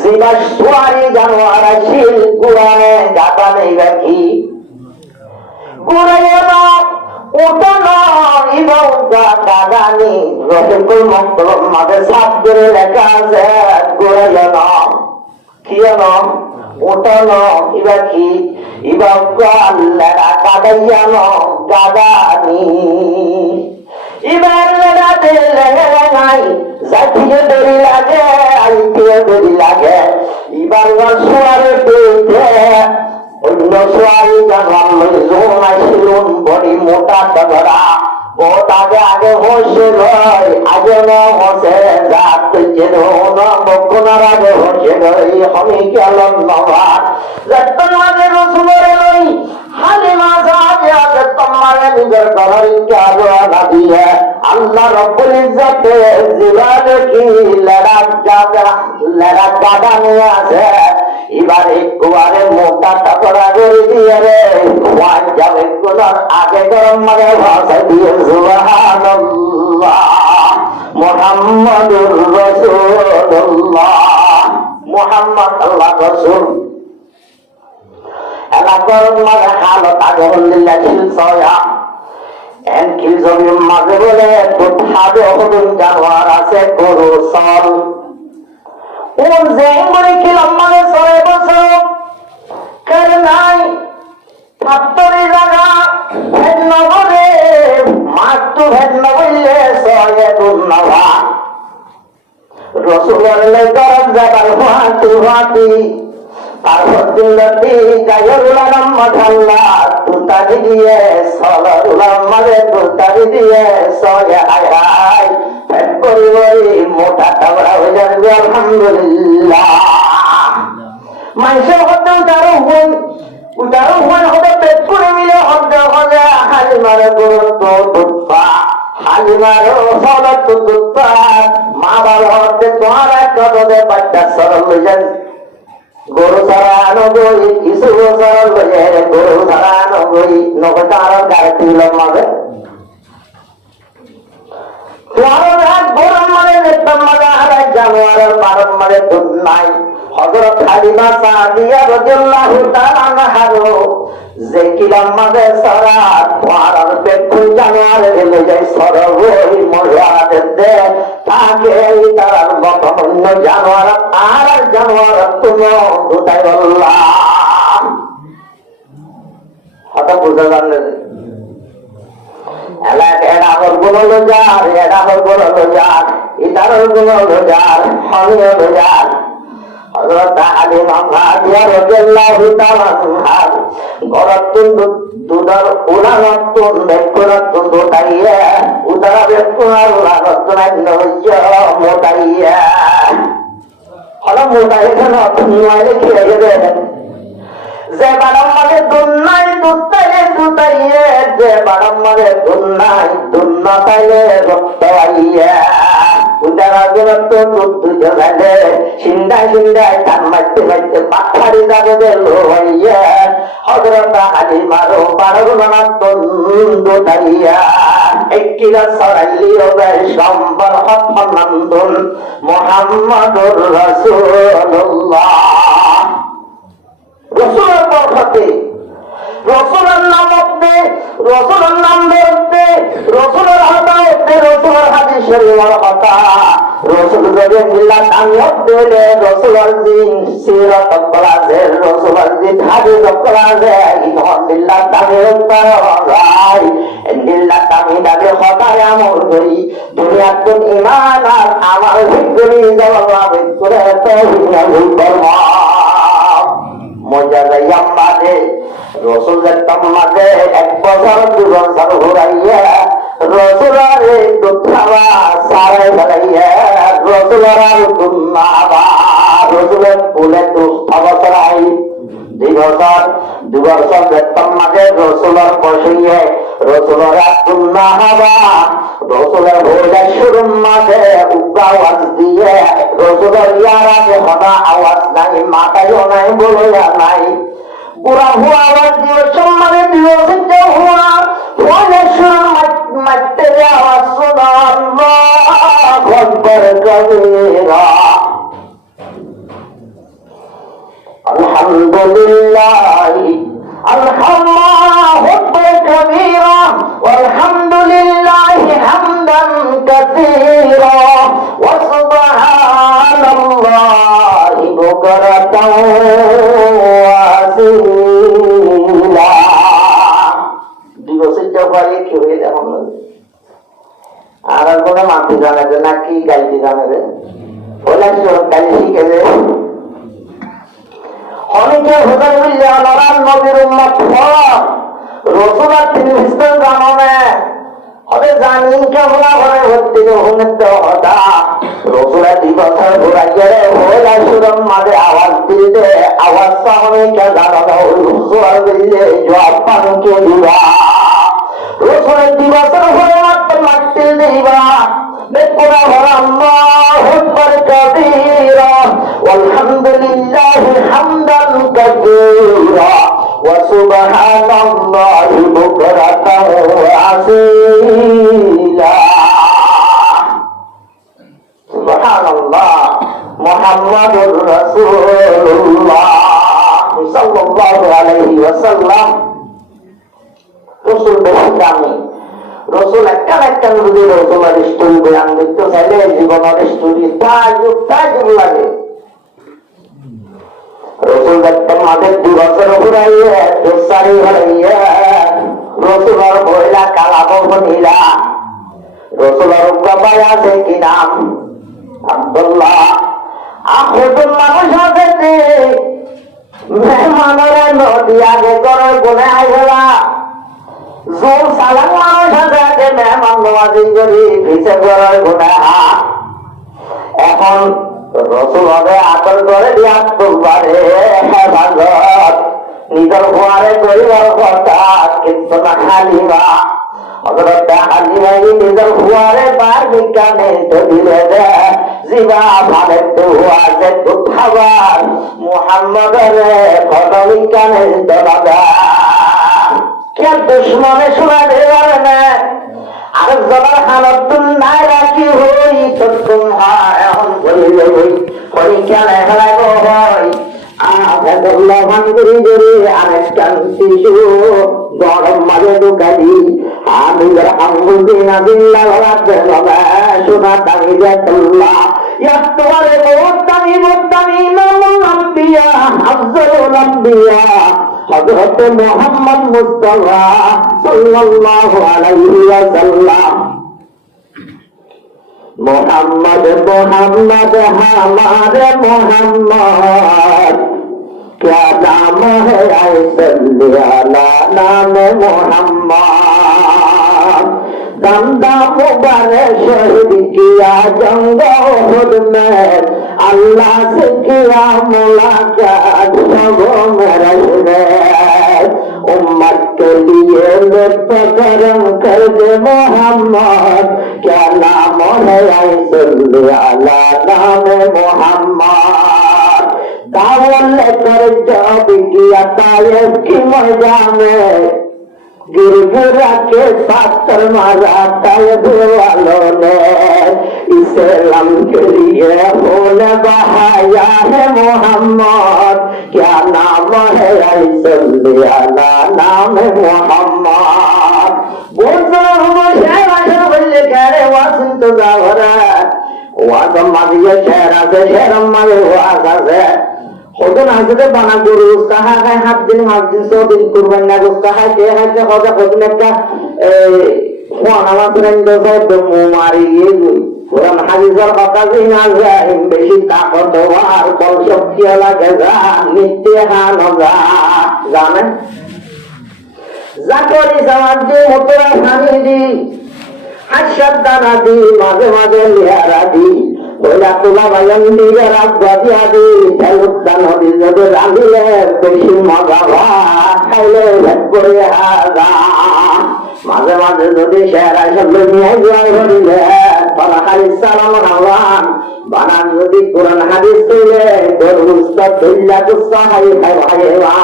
জিবা সুয়ারি জানোয়ার শিল কুরআনে গাতা নেই রাখি কুরআনে ওটানো ইবাউদা কাদানি রহিকুল মকতলম মাঝে সাত করে লেখা আছে কুরআনে কি জানো ওটানো ইবা কি ইবাউদা আল্লাহ কাদাইয়ানো গাদানি ইবার লেগা দিলে নাই জাতিয়ে দেরি লাগে আইতে দেরি লাগে ইবার সুয়ারে পেতে অন্য সুয়ারি জানলাম লইজুন আইসিলুন বড়ি মোটা তগরা বহুত আগে আগে হসে লয় আগে ন হসে জাত যেন বকুনার আগে হসে লয় হমি কেলন নবা যতন মাঝে রসুলের লই হালিমা সাদিয়া যতন মাঝে নিজের ঘরের কালো না দিয়ে আল্লাহ রব্বুল ইজ্জতে জিবালে কি লেড়া গাদা নিয়ে আছে এবারে কুয়ারে মোটা টাকরা করে দিয়ে রে ওয়ান যাবে কোনার আগে গরম মানে ভাষা দিয়ে সুবহানাল্লাহ মুহাম্মাদুর রাসূলুল্লাহ মুহাম্মদ আল্লাহ রাসূল এলা গরম মানে হালত আগে হল্লিল্লাহ ছিল সয়া এনকি জমির মাঝে বলে দুধাবে হদুন জানোয়ার আছে গরু সল ওর জেঙ্গরি কি লম্বানে সরে বছর কার নাই পাত্তরি জায়গা ভেদ নগরে মাছ তো ভেদ নগরলে সয়ে দুর্নভা রসুলের লেগর যাবার হাতি হাতি তারপর দিল্লি গায়রুলাম মধাল্লা তুতারি দিয়ে সলরুলাম মারে তুতারি দিয়ে সয়ে হায় হায় পেট করি করি মোটা টাবড়া হয়ে যাবে আলহামদুলিল্লাহ মানুষের হতে উদারো হুন হতে পেট করে মিলে হতে হলে হালিমারে গুরুত্ব দুঃখা হালিমারও সলত দুঃখা মা বাবা হতে তোমার এক কদে বাচ্চা সরল হয়ে যায় গরু সারানো গই কিছু সরল হয়ে গরু সারানো গই নগদ আরো গায়ে তুল মাঝে জানোয়ারের বারণ মারে দুধ নাই হযরত হালিমা সাদিয়া রাদিয়াল্লাহু তাআলা আনহা যে কিলাম মাঝে সারা তোমার বেকুল জানোয়ার এলো যাই সরবই মর্যাদা দে তাকে তার বকমন্য জানোয়ার আর জানোয়ার তুমি দুটাই বললাম হঠাৎ বুঝা জানলে এরা হল গুলো যার এরা হল গুলো যার ইতার গুলো যার হলিও যার হযরত আলী মামলাদিয়া রাদিয়াল্লাহু তাআলা আনহা গরাতুন দুদার উলানাতুন বেকুরাতুন দুটাইয়া উদারা বেকুরার উলানাতুন নজ্জ মোটাইয়া হলো মোটাইয়া না তুমি মাইলে খেয়ে দেবে যে বাড়াম্মারে দুন্নাই দুতাইলে দুতাইয়ে যে বাড়াম্মারে দুন্নাই দুন্নাতাইলে রক্তাইয়া উদারা গরত দুধ জালে সিন্দাই সিন্দাই কান মারতে মারতে পাখারি যাবে দে লোইয়া হযরত হালিমারও পারগুনা দুতাইয়া একিরা সরাইলিও বে সম্বর হতনন্দন মুহাম্মাদুর রাসূলুল্লাহ রসুলের বরকতে রসুলের নাম উঠতে রসুলের নাম ধরতে রসুলের হাতা উঠতে রসুলের হাদিস শরীফের কথা রসুল যদি মিল্লাত আমিয়ত দিলে রসুলের দিন সিরাত কলাজে রসুলের দিন হাদিস কলাজে ইহন মিল্লাত আমিয়ত করাই মিল্লাত আমিয়ত কথা আমল করি দুনিয়াত ঈমান আর আমার ভিতরে জবাব করে তৌহিদ করবা মজাদাইয়াম মাঝে রসুল যেতাম মাঝে 1 বছর 2 বছর ঘুরাইয়া রসুলের দুঃখাবা সারাই ফেলাইয়া রসুলের আর দুন্নাবা রসুলের ফুলে দুঃখবসরাই 2 বছর যেতাম মাঝে রসুলের বসিয়ে রসুলের আর দুন্নাবা রসুলের ভোলে শুরুর মাঝে উগ্র আওয়াজ দিয়ে রসুলের ইয়ারাকে হনা আওয়াজ নাই মাথায়ও নাই বলিয়া নাই পুরা হুয়া আওয়াজ দিয়ে সম্মানে দিয়ে সিদ্ধ হুয়া ভোলে শুরুর মাঠতে আওয়াজ শোনা আল্লাহু আকবার কবীরা আলহামদুলিল্লাহ আল্লাহু আকবার কবীরা والحمد لله حمدا كثيرا وسبحان الله بكرة وأصيلا দিবসের জবাই কি হয়ে দেখুন আর কোনো মাটি জানে না কি গাইতে জানে রে ওলা গাই শিখে রে অনেকে হুদাই বললে আল্লাহর নবীর উম্মত রসুলার তিনি হিসেবে জানানে হবে জানি কেমন ঘরে ভর্তি হুনেতে হতা রসুলা 2 বছর ঘুরাইয়া রে হইলা সুরম মাঝে আওয়াজ দিতে আওয়াজ সামনে কে জানানো রসুলার বললে জবাব পানকে দিবা রসুলের 2 বছর হয়ে মারতে দিবা বেকুরা ভরা আল্লাহু আকবার কবীরা ওয়ালহামদুলিল্লাহি হামদান কাসীরা وسبحان الله بكرة وأصيلا سبحان الله محمد رسول الله صلى الله عليه وسلم رسول بشكامي رسول একখান যদি রসুলের স্টোরি বয়ান দেখতে চাইলে জীবনের স্টোরি তাজুব লাগে রসুল দেখতেন মাঝে 2 বছর ঘুরাইয়া দোসারি হইয়া রসুলের বইলা কালা বনিলা রসুলের বাবাই আছে কি নাম আব্দুল্লাহ আখেদুল মানুষ আছে যে মেহমানরা নদী আগে করে গুনে আইলা জোর সালাম মানুষ আছে যে মেহমান নওয়াজি করি পিছে করে গুনে এখন রসুল হবে আদর করে দিয়া তুলবারে হেফাজত নিজের ঘরে করিবার কথা কিন্তু না হালিমা হযরত হালিমা নিজের ঘরে বার বিজ্ঞানে তো দিলে দে জিবা ভালে তো আছে তো খাবার মুহাম্মদের ঘটনা বিজ্ঞানে দলাদা কে দুশ্মনে শোনা দেবার না আর জলার হালত নাই রাখি হই তখন এখন বলি হই কেন হেলাইব হয় করলো ভাঙ্গুরি জোরে আরেকটা শিশু গরম মাঝে ঢুকালি আমি আঙ্গুল দিন আদিল্লা শোনা দামি দেখল্লা তোমারে মোত্তামি ইমামুল আম্বিয়া আফজলুল আম্বিয়া হযরত মুহাম্মদ মুস্তাফা সাল্লাল্লাহু আলাইহি ওয়াসাল্লাম मोहम्मद मोहम्मद हमारे मोहम्मद क्या नाम है ऐसल्ली अला नाम मोहम्मद दमदा मुबारक शहीद किया जंग उहुद में अल्लाह से किया मुलाकात सबों में रहे उम्मत के लिए लुत्फ करम कर दे मोहम्मद क्या नाम है ऐसल्ली अला नाम मोहम्मद दावत लेकर जब किया तायब की मैदान में गिरगिरा के पत्थर मारा तायब वालों ने इस्लाम के लिए खून बहाया है मोहम्मद क्या नाम है ऐसल्ली अला नाम मोहम्मद बोलना हम शहर बल्ले करे वासन तो जावरा वासम मादिया शहरा से शहरम मारे वासा से खुदन हजरत बना गुरु कहा है हाथ दिन 100 दिन कुर्बान ना उसका है के है कि खुदा खुद ने का फोन आवाज रंग से दमो मारी ये কোরআন হাদিসের কাছে না যায় বেশি তাকতওয়ার বল শক্তি লাগে যা নিত্যহান যা জানেন জাকরি সমাজ যে মোতরা পানি দি হাসদ দানা দি মাঝে মাঝে লিয়ারা দি ওলা তোলা বায়ান দিয়ে রাব্বাদি আদি তেলুদ্দান নদী যদি রাঁধিলে বেশি মজা খাইলে ভেদ করে হাজা মাঝে মাঝে যদি শেরা শব্দ নিয়ে জয় করিলে খালি সালাম আহ্বান বানান যদি কোরআন হাদিস তুলে গরুস্তা দুল্লা দুস্তা হাই হাই হাইবা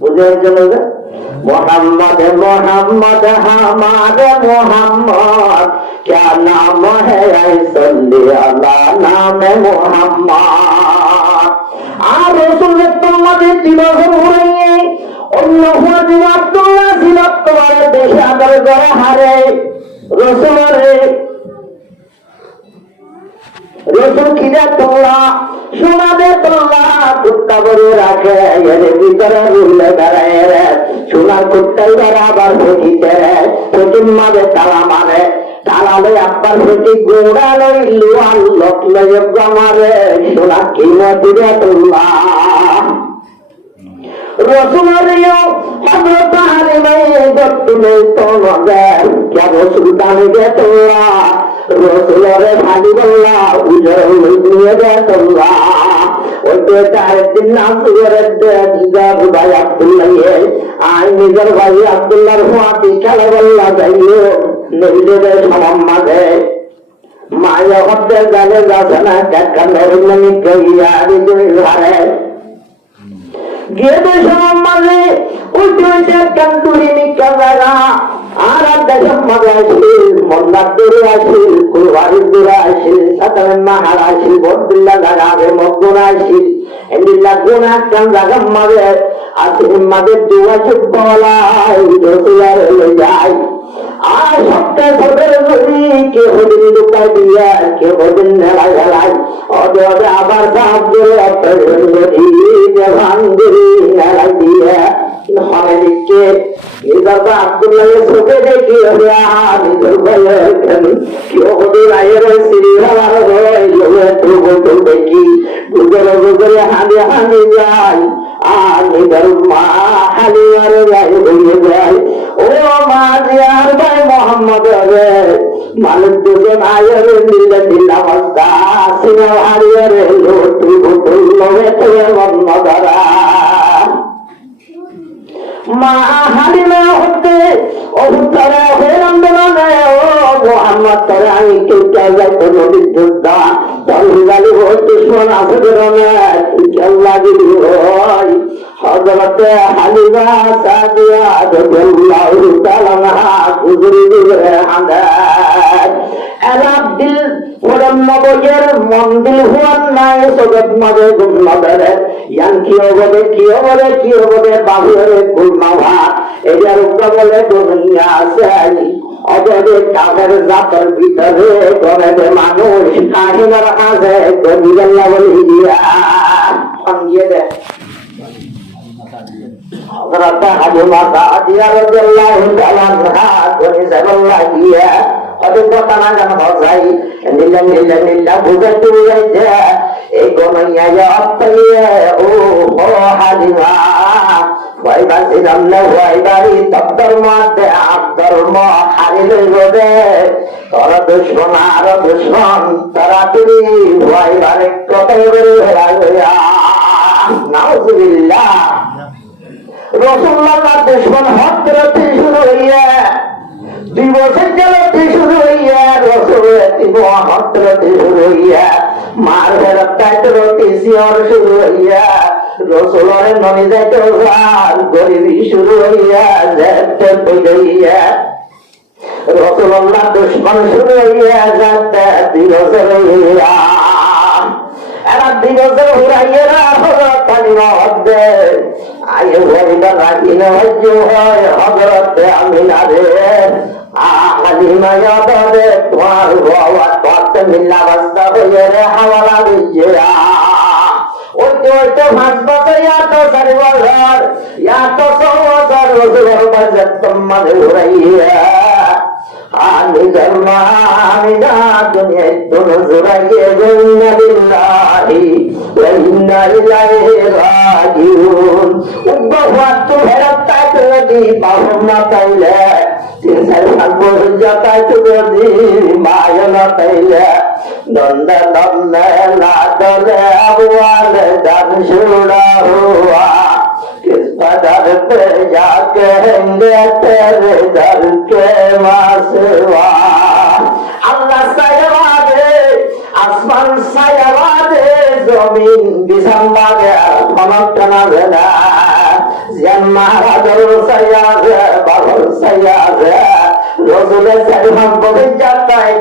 বুঝের জন্য मोहम्मद मोहम्मद हमारे मोहम्मद क्या नाम है ऐसल्ली अला नाम मोहम्मद আর রাসূলের তোমাদের দিবস মুরাইয়ে অন্য হুয়াদি আব্দুল্লাহ সিলাত তোমার দেশে আদর করে হারে রাসূলের রসুল কিরা তোলা শোনাবে তোলা কুত্তা বড় রাখে এর ভিতরে রুলে দাঁড়ায় রে সোনার কুত্তাই ধরা আবার ফেটিতে রে ফেটির মাঝে তালা মারে তালালে আব্বার ফেটি গোড়া লই লুয়াল লোক লয়ে মারে সোনা কিনা দিলে তোলা রসুলের হযরত হালিমাই দত্তনে তোলা क्या रसूल दाने दे তোলা রসুলের ভালি বল্লা উজর দিয়ে দে তোলা ওইতে তার দিন নাম করে দে দিদার ভাই আব্দুল্লাহ আই নিজের ভাই আব্দুল্লাহর ফাতি খেলা বল্লা যাইও নবীদের সম্মানে মায়া হতে জানে যাসনা কাকা নরমনি কইয়া দিলে ঘরে গেদে সম্মানে উঠে কান্দুরি নিকালা আর দেশম মাঝে আসিল মন্দার দূরে আসিল কুরবানির দূরে আসিল সাতারের মাহার আসিল বদুল্লাহ জাগাবে মগ্গুনা আসিল এন্দিল্লাহ গুনা কান জাগাম মাঝে আসিল মাঝে দুয়া চুপ বলাই রসুলার হয়ে যায় আর সপ্তাহে সবের গরি কে হদিন দুপাই দিয়া কে হদিন নেলাই হেলাই অদে অদে আবার সাপ করে আপনার গরি ভাঙ্গুরি নেলাই দিয়ে হনে দিকে इधर अब्दुल्लाह ये सोचे देखी अरे इधर भाई क्यों होते आये रे सीरिया वाला रे ये तो देखी गुजर गुजर हाने हाने जाए इधर माँ हाने वाले जाए ओ माँ यार भाई मोहम्मद रे मालिक तुझे आये रे नीला मस्ता सिने हारे रे लोटू गुटू लोहे तुझे मोहम्मद মা হালিমা হতে অবতারা হয়ে আন্দোলনে ও মোহাম্মদ তারা আমি কেউ যাইতো নদীর যোদ্ধা তলগালি ও দুশ্মন আছে বেরোনে কেউ লাগিল হয় হযরতে হালিমা সাদিয়া রাদিয়াল্লাহু তাআলা আনহা গুজরি দিলে আন্দাজ এলাপ দিল ওরম নবয়ের মন দিল হুয়ান নাই সগত মাঝে গুণ নদরে ইয়ান কি হবে বাবুরে গুণ মাওয়া এটার উপর বলে দুনিয়া আছে অজরে কাফের জাতর ভিতরে গনে মানুষ কাহিনার আছে গদিগাল্লা বলি দিয়া সঙ্গে দে হযরত হালিমা সাদিয়া রাদিয়াল্লাহু তাআলা আনহা কোনি সাল্লাল্লাহু দিয়া অদে কথা না হজাই নিল্লা বুঝতে হইছে এই গনইয়া ইয়াতাইয়া ও হালিমা ওয়াইবা সিরামনে ওয়াইবারি তবদর মাতে আদর্ম হারিলে গদে তোর দুশমন তারা তুই ওয়াইবারে কতই করে হইয়া নাউজুবিল্লাহ রাসূলুল্লাহ দুশমন হযরতে শুরু হইয়া দিবসের জলতে শুরু হইয়া রাসূলের হযরতে শুরু হইয়া মার রক্তাইতে সিয়র শুরু হইয়া রাসূলের ননি যাইতে আর গরিবি শুরু হইয়া যেতে হইয়া রাসূলুল্লাহ দুশমন শুরু হইয়া যাতে দিবসের হইয়া এরা দিবসের হইয়া হযরত হালিমা হদ্দে আয়ে হইবা রাখিনা হয় হযরত আমিনা রে হালিমা ইয়াদে তোমার বাবা কত মিল্লা বাস্তা হইয়া রে হাওয়ালা দিয়া ওই তো 5 বছর তো 4 বছর তো 6 বছর রসুলের বাজত তোমাদের ঘুরাইয়া আমি জন্মা আমি না দুনিয়া দুনো জুড়াইয়ে ইন্না লিল্লাহি ওয়া ইন্না ইলাইহি রাজিউন উব্বাহাত হেরাত তাইতে দি বাহম না তাইলে তিনসার সাগর জাতাই তুদি মায়া না তাইলে দন্দ দন্দ না দলে আবওয়ালে দান শুড়া হুয়া किस कदर पे जा कहेंगे तेरे दर के मासवा अल्लाह साया दे आसमान साया दे जमीन बिछाना दे मनकना देना जन्मारा दर साया दे बाबर साया दे रसूले सल्लम बोले जाता है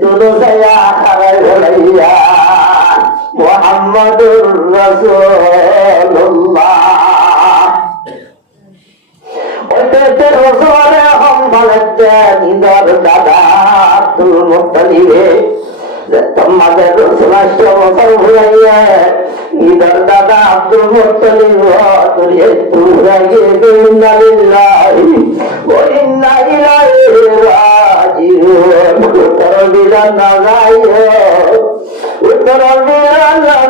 दोनों साया खड़े भैया मुहम्मदुर रसूलुल्लाह রসুলের হম্বলতে নিদর দাদা আব্দুল মুত্তালিবে তোমাদের রসুল 8 বছর হইয়া নিদর দাদা আব্দুল মুত্তালিব তুলিয়ে তুরাগে ইন্না লিল্লাহি ওয়া ইন্না ইলাইহি রাজিউন উত্তর দিলান না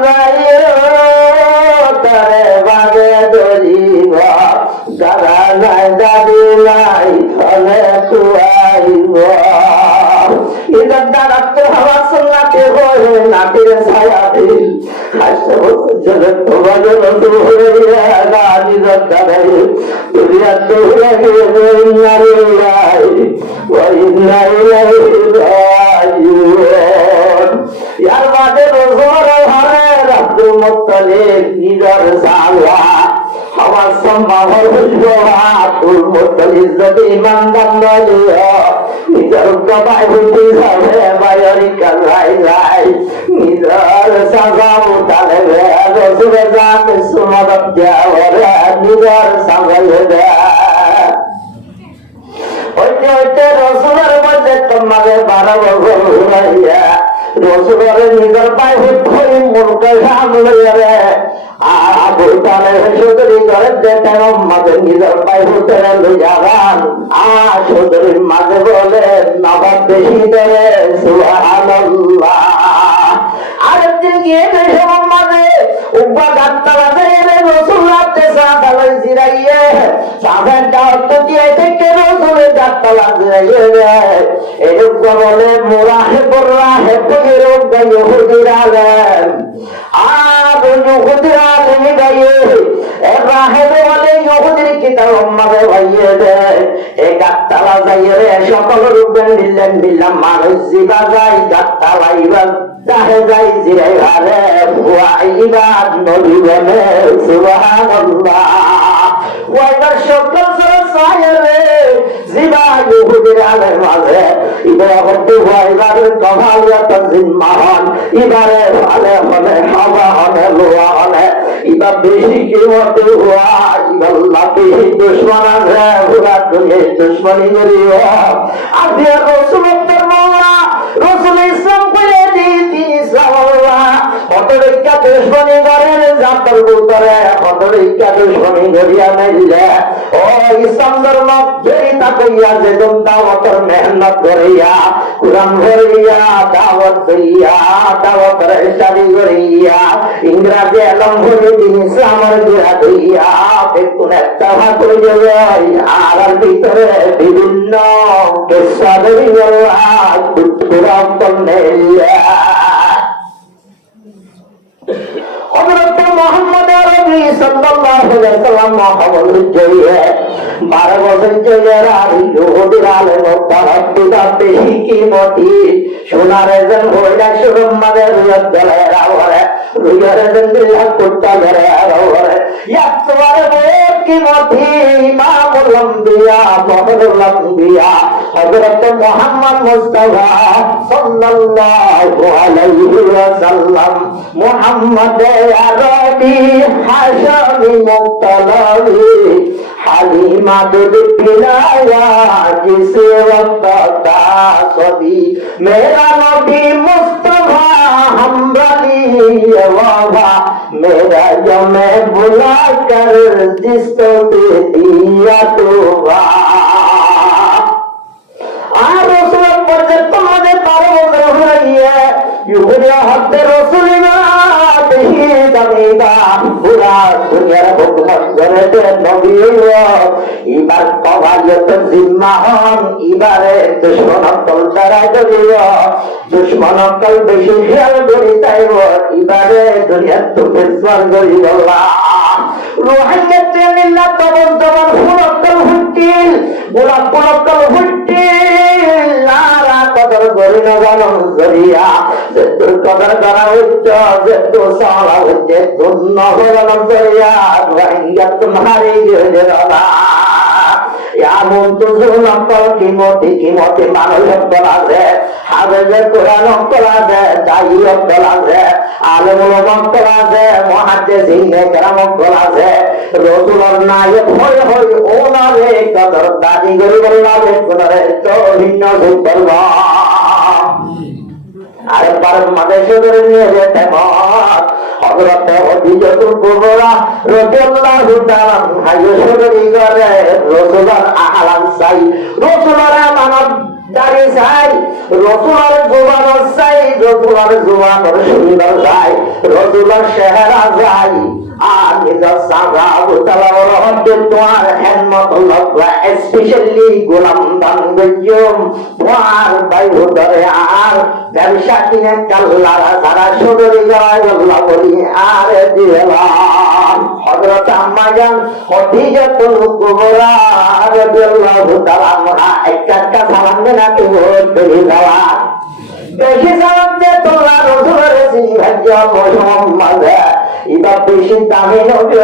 যাইও তারে বাগে দরিবা গারা নাই দাবি নাই ফলে তুয়াইব ইদার দাঁড়াতে হওয়া সুন্নাতে হয়ে নাটির ছায়া দিল হাসতে বসে চলে তোমার নতুন হইয়া গাড়ি দাঁড়াই দুনিয়া দৌড়ে গিয়ে নারীরাই ওই নারীরাই ইয়ার বাদে রসুল হলে আব্দুল মুত্তালিব নিজের সালওয়া আমার সম্ভব বুঝবো আব্দুল মুত্তালিব যদি ইমানদার নলিও নিজের গবাই বুঝি যাবে বাইরি কালাই যাই নিজের সাজাও তালে রসুলে যাকে সুমদত দেওয়া নিজের সাজাইলে দেয় হইতে রসুলের মধ্যে তোমাদের 12 বছর হইয়া রসুলের নিজের বাইরে ভয় মনকে সামলে রে আর আবু তালেব সুদরি করে যেতেন মাঝে নিজের বাইরে তেরে লইয়াগান আর সুদরির মাঝে বলে নবাব বেশি দেবে সুবহানাল্লাহ আরেকদিন গিয়ে দেশের মাঝে উব্বা গাত্তা বাজে রসুল রাতে সাদালাই জিরাইয়ে সাদাটা তো দিয়ে থেকে রসুলের গাত্তা বাজে এরকম বলে মোরাহে বর্রাহে এরকম গাইয়ে হুজুর আলেম আর হুজুর আলেম গাইয়ে রাহে বলে ইহুদির কিতাব মাঝে ভাইয়ে দে এই গাত্তা বাজাইয়ে রে সকল রূপেন দিলেন দিলাম মানুষ জিবা যায় গাত্তা লাইবা যাহে যাই জিরাই হারে ওয়াইবাদ নবী বলে সুবহানাল্লাহ ওয়াইবার সকল সরসায়ে রে জিবা ইহুদির আলেম মাঝে এবারে হতে হয় এবারে কভালিয়াত জিম্মাহন এবারে ভালে হলে হাওয়া হলে লোয়া হলে এবার বেশি কিমতে হুয়া ইবাল্লাহ বেশি দুশ্মন আছে পুরা দুনিয়া দুশ্মনী করিও আজকে রসুলের মাওলা রসুল ইসলাম কইলে দিন ইসলাম আল্লাহ হতরেকা দুশ্মনী করেন জাতর করে হতরেকা দুশ্মনী করিয়া মেলে ও ইসলাম ধর্ম যেই তাকইয়া যে দাওয়াতের মেহনত করিয়া কুরআন পড়িয়া দাওয়াত করিয়া দাওয়াতের স্টাডি করিয়া ইংরেজি এলম পড়ে দিন ইসলামের গুড়া করিয়া দেখুন একটা ভাগ হয়ে যাবে আর ভিতরে বিভিন্ন কেসা ধরিয়া কুরআন পড়লে হযরত মুহাম্মদ আরবি সাল্লাল্লাহু আলাইহি ওয়াসাল্লাম মহাবল জয়ে 12 বছর জয়ের আর ইহুদির আলেম তারাবিদা বেশি কিমতি সোনারে যেন হইলা সুরম্মাদের রুয়াদের আওয়ারে রুয়ারে যেন দিলা কুত্তা ধরে আওয়ারে ইয়াতবারে বহুত কিমতি ইমামুল আম্বিয়া মুহাম্মদুল আম্বিয়া হযরত মুহাম্মদ মুস্তাফা সাল্লাল্লাহু আলাইহি ওয়াসাল্লাম মুহাম্মদ আরবি হাশমি মুক্তলাবি হালিমা দুধ পিলায়া जिसे वक्त का सदी मेरा नबी मुस्तफा हमराली वाबा मेरा जो मैं बुला कर जिसको दे दिया तोबा আর রসুলের পর্যন্ত মানে তারও রহিয়া ইহুদিয়া হতে রসুলিনা দেহি দামিদা পুরা দুনিয়ার হুকুমত করেছে নবী এবার কভালিয়ত জিম্মাহন এবারে দুশ্মনকল তারা করিব দুশ্মনকল বেশি খেয়াল করি চাইব এবারে দুনিয়ার তোকে স্বর করি বললা রোহাঙ্গের ট্রেনিল্লা তবন তবন ফুলকল হুট্টিল গোলাপ ফুলকল হুট্টিল নারা কদর করি না জানম জরিয়া যে তোর কদর করা হইত যে তোর সালা হইতে তোর নজরাম জরিয়া রোহাঙ্গা তোমারি গিয়ে দাদা এমন তো নকল কিমতি মানুষ অক্কল আছে হাফেজে কোরআন অক্কল আছে দায়ী অক্কল আছে আলেমুল অক্কল আছে মুহাদ্দিসিন কেরাম অক্কল আছে রসুলের নায়ক হয়ে হয়ে ওনারে কদর দাবি করি বললাম কোনরে তো ভিন্ন সুন্দর আরেকবার মাদেশে ধরে নিয়ে যেতে হযরত খদিজাতুল কুবরা রাদিয়াল্লাহু তাআলা হায়শরি করে রাসূলুল্লাহ আহলান সাই রাসূলুল্লাহ মানব দারি সাই রাসূলুল্লাহ জুবান সাই রাসূলুল্লাহ জুবান সুন্দর সাই রাসূলুল্লাহ চেহারা সাই আর নিজের সাহাবা তাআলা রহমতে তোমার হিম্মতুল্লাহ স্পেশালি গোলাম দান গজম তোমার বাইরে ধরে আর ব্যবসা কিনে কাল্লারা সারা সদরি যায় আল্লাহ বলি আর দিলাম হযরত আম্মা জান খদিজাতুল কুবরা রাদিয়াল্লাহু তাআলা আনহা একটা সালাম দেনা তো বলি দাও বেশি সালাম দে তোমরা রাসূলের সিনি ভাজ্য মুহাম্মদ ইবা বেশি দামি নবী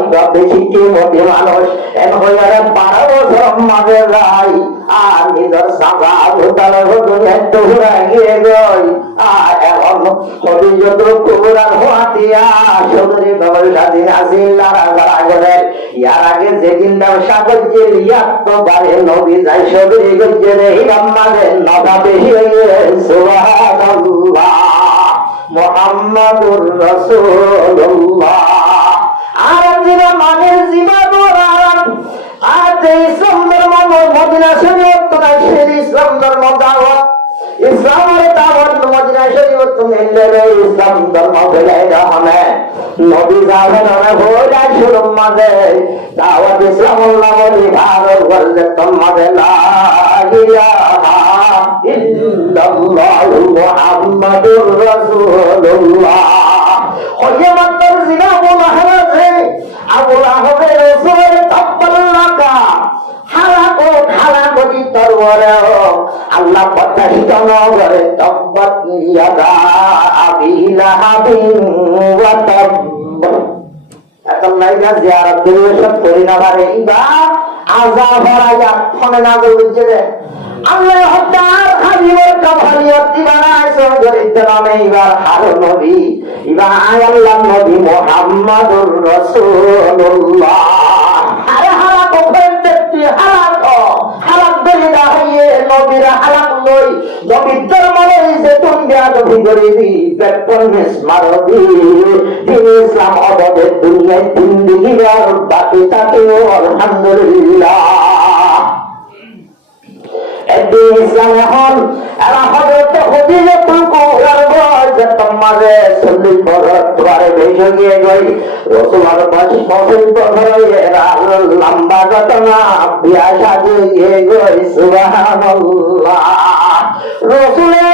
ইবা বেশি কিমতি মানুষ এন হইয়ারে 12 বছর মাঝে যাই আর নিজের সাহাবা তাআলা দুনিয়া দৌড়া গিয়ে গই আর এখন খদিজাতুল কুবরার হাতিয়া সদরি বাবার সাথে আসিল্লারা যারা গলে ইয়ার আগে যেদিন ব্যবসা করছে ইয়াতো বারে নবী যাই সদরি গজে রে ইমামে নদা বেশি হয়ে সুবহানাল্লাহ মুহাম্মাদুর রাসূলুল্লাহ আর জিনা মানে জীবন আজ ইসলাম ধর্ম মদিনা শরীয়ত তাই সেই ইসলাম ধর্ম দাওয়াত ইসলামের দাওয়াত মদিনা শরীয়ত মেলে ইসলাম ধর্ম বলে রহমে নবী যাবেন না ভোলা শুরু মাঝে দাওয়াত ইসলাম আল্লাহ বলি ভারত বলতে তোমাদের লা ইলাহা ইল্লাল্লাহু মুহাম্মাদুর রাসূলুল্লাহ ওই মাত্র জিনা বলা হয়েছে আবুল আহমেদ রাসূলের তাব্বাল্লাকা হালাকো হালাকো তরওয়ারে আল্লাহ প্রত্যাশিত নগরে তাব্বাত ইয়াদা আবি লাহাবিন ওয়া তাব এখন নাইগা জিয়ারত দিলে সব করি না পারে ইবা আযা ভরা যা ফনে না বলছে রে আল্লাহ হত্যার হাবিবর কাভালিয়ত দিবানাইছো জরিত নামে ইবার হার নবী ইবা আল্লাহ নবী মুহাম্মাদুর রাসূলুল্লাহ আরে হালাক ওপেন দেখতে হালাক দলিদা হইয়ে নবীরা হালাক লই নবীর ধর্ম লই যে তুমি আদবি করিবি বেপন মিস মারবি দিন ইসলাম অবদে দুনিয়ায় জিন্দেগি আর বাকি থাকে আলহামদুলিল্লাহ একদিন ইসলাম এখন এরা হজরত খদিজাতুল কুবরার বয়স তোমারে 40 বছর তোমারে বেশি গিয়ে গই রাসূলের বয়স 40 বছর এরা লম্বা ঘটনা বিয়া শাদী গিয়ে গই সুবহানাল্লাহ রাসূলে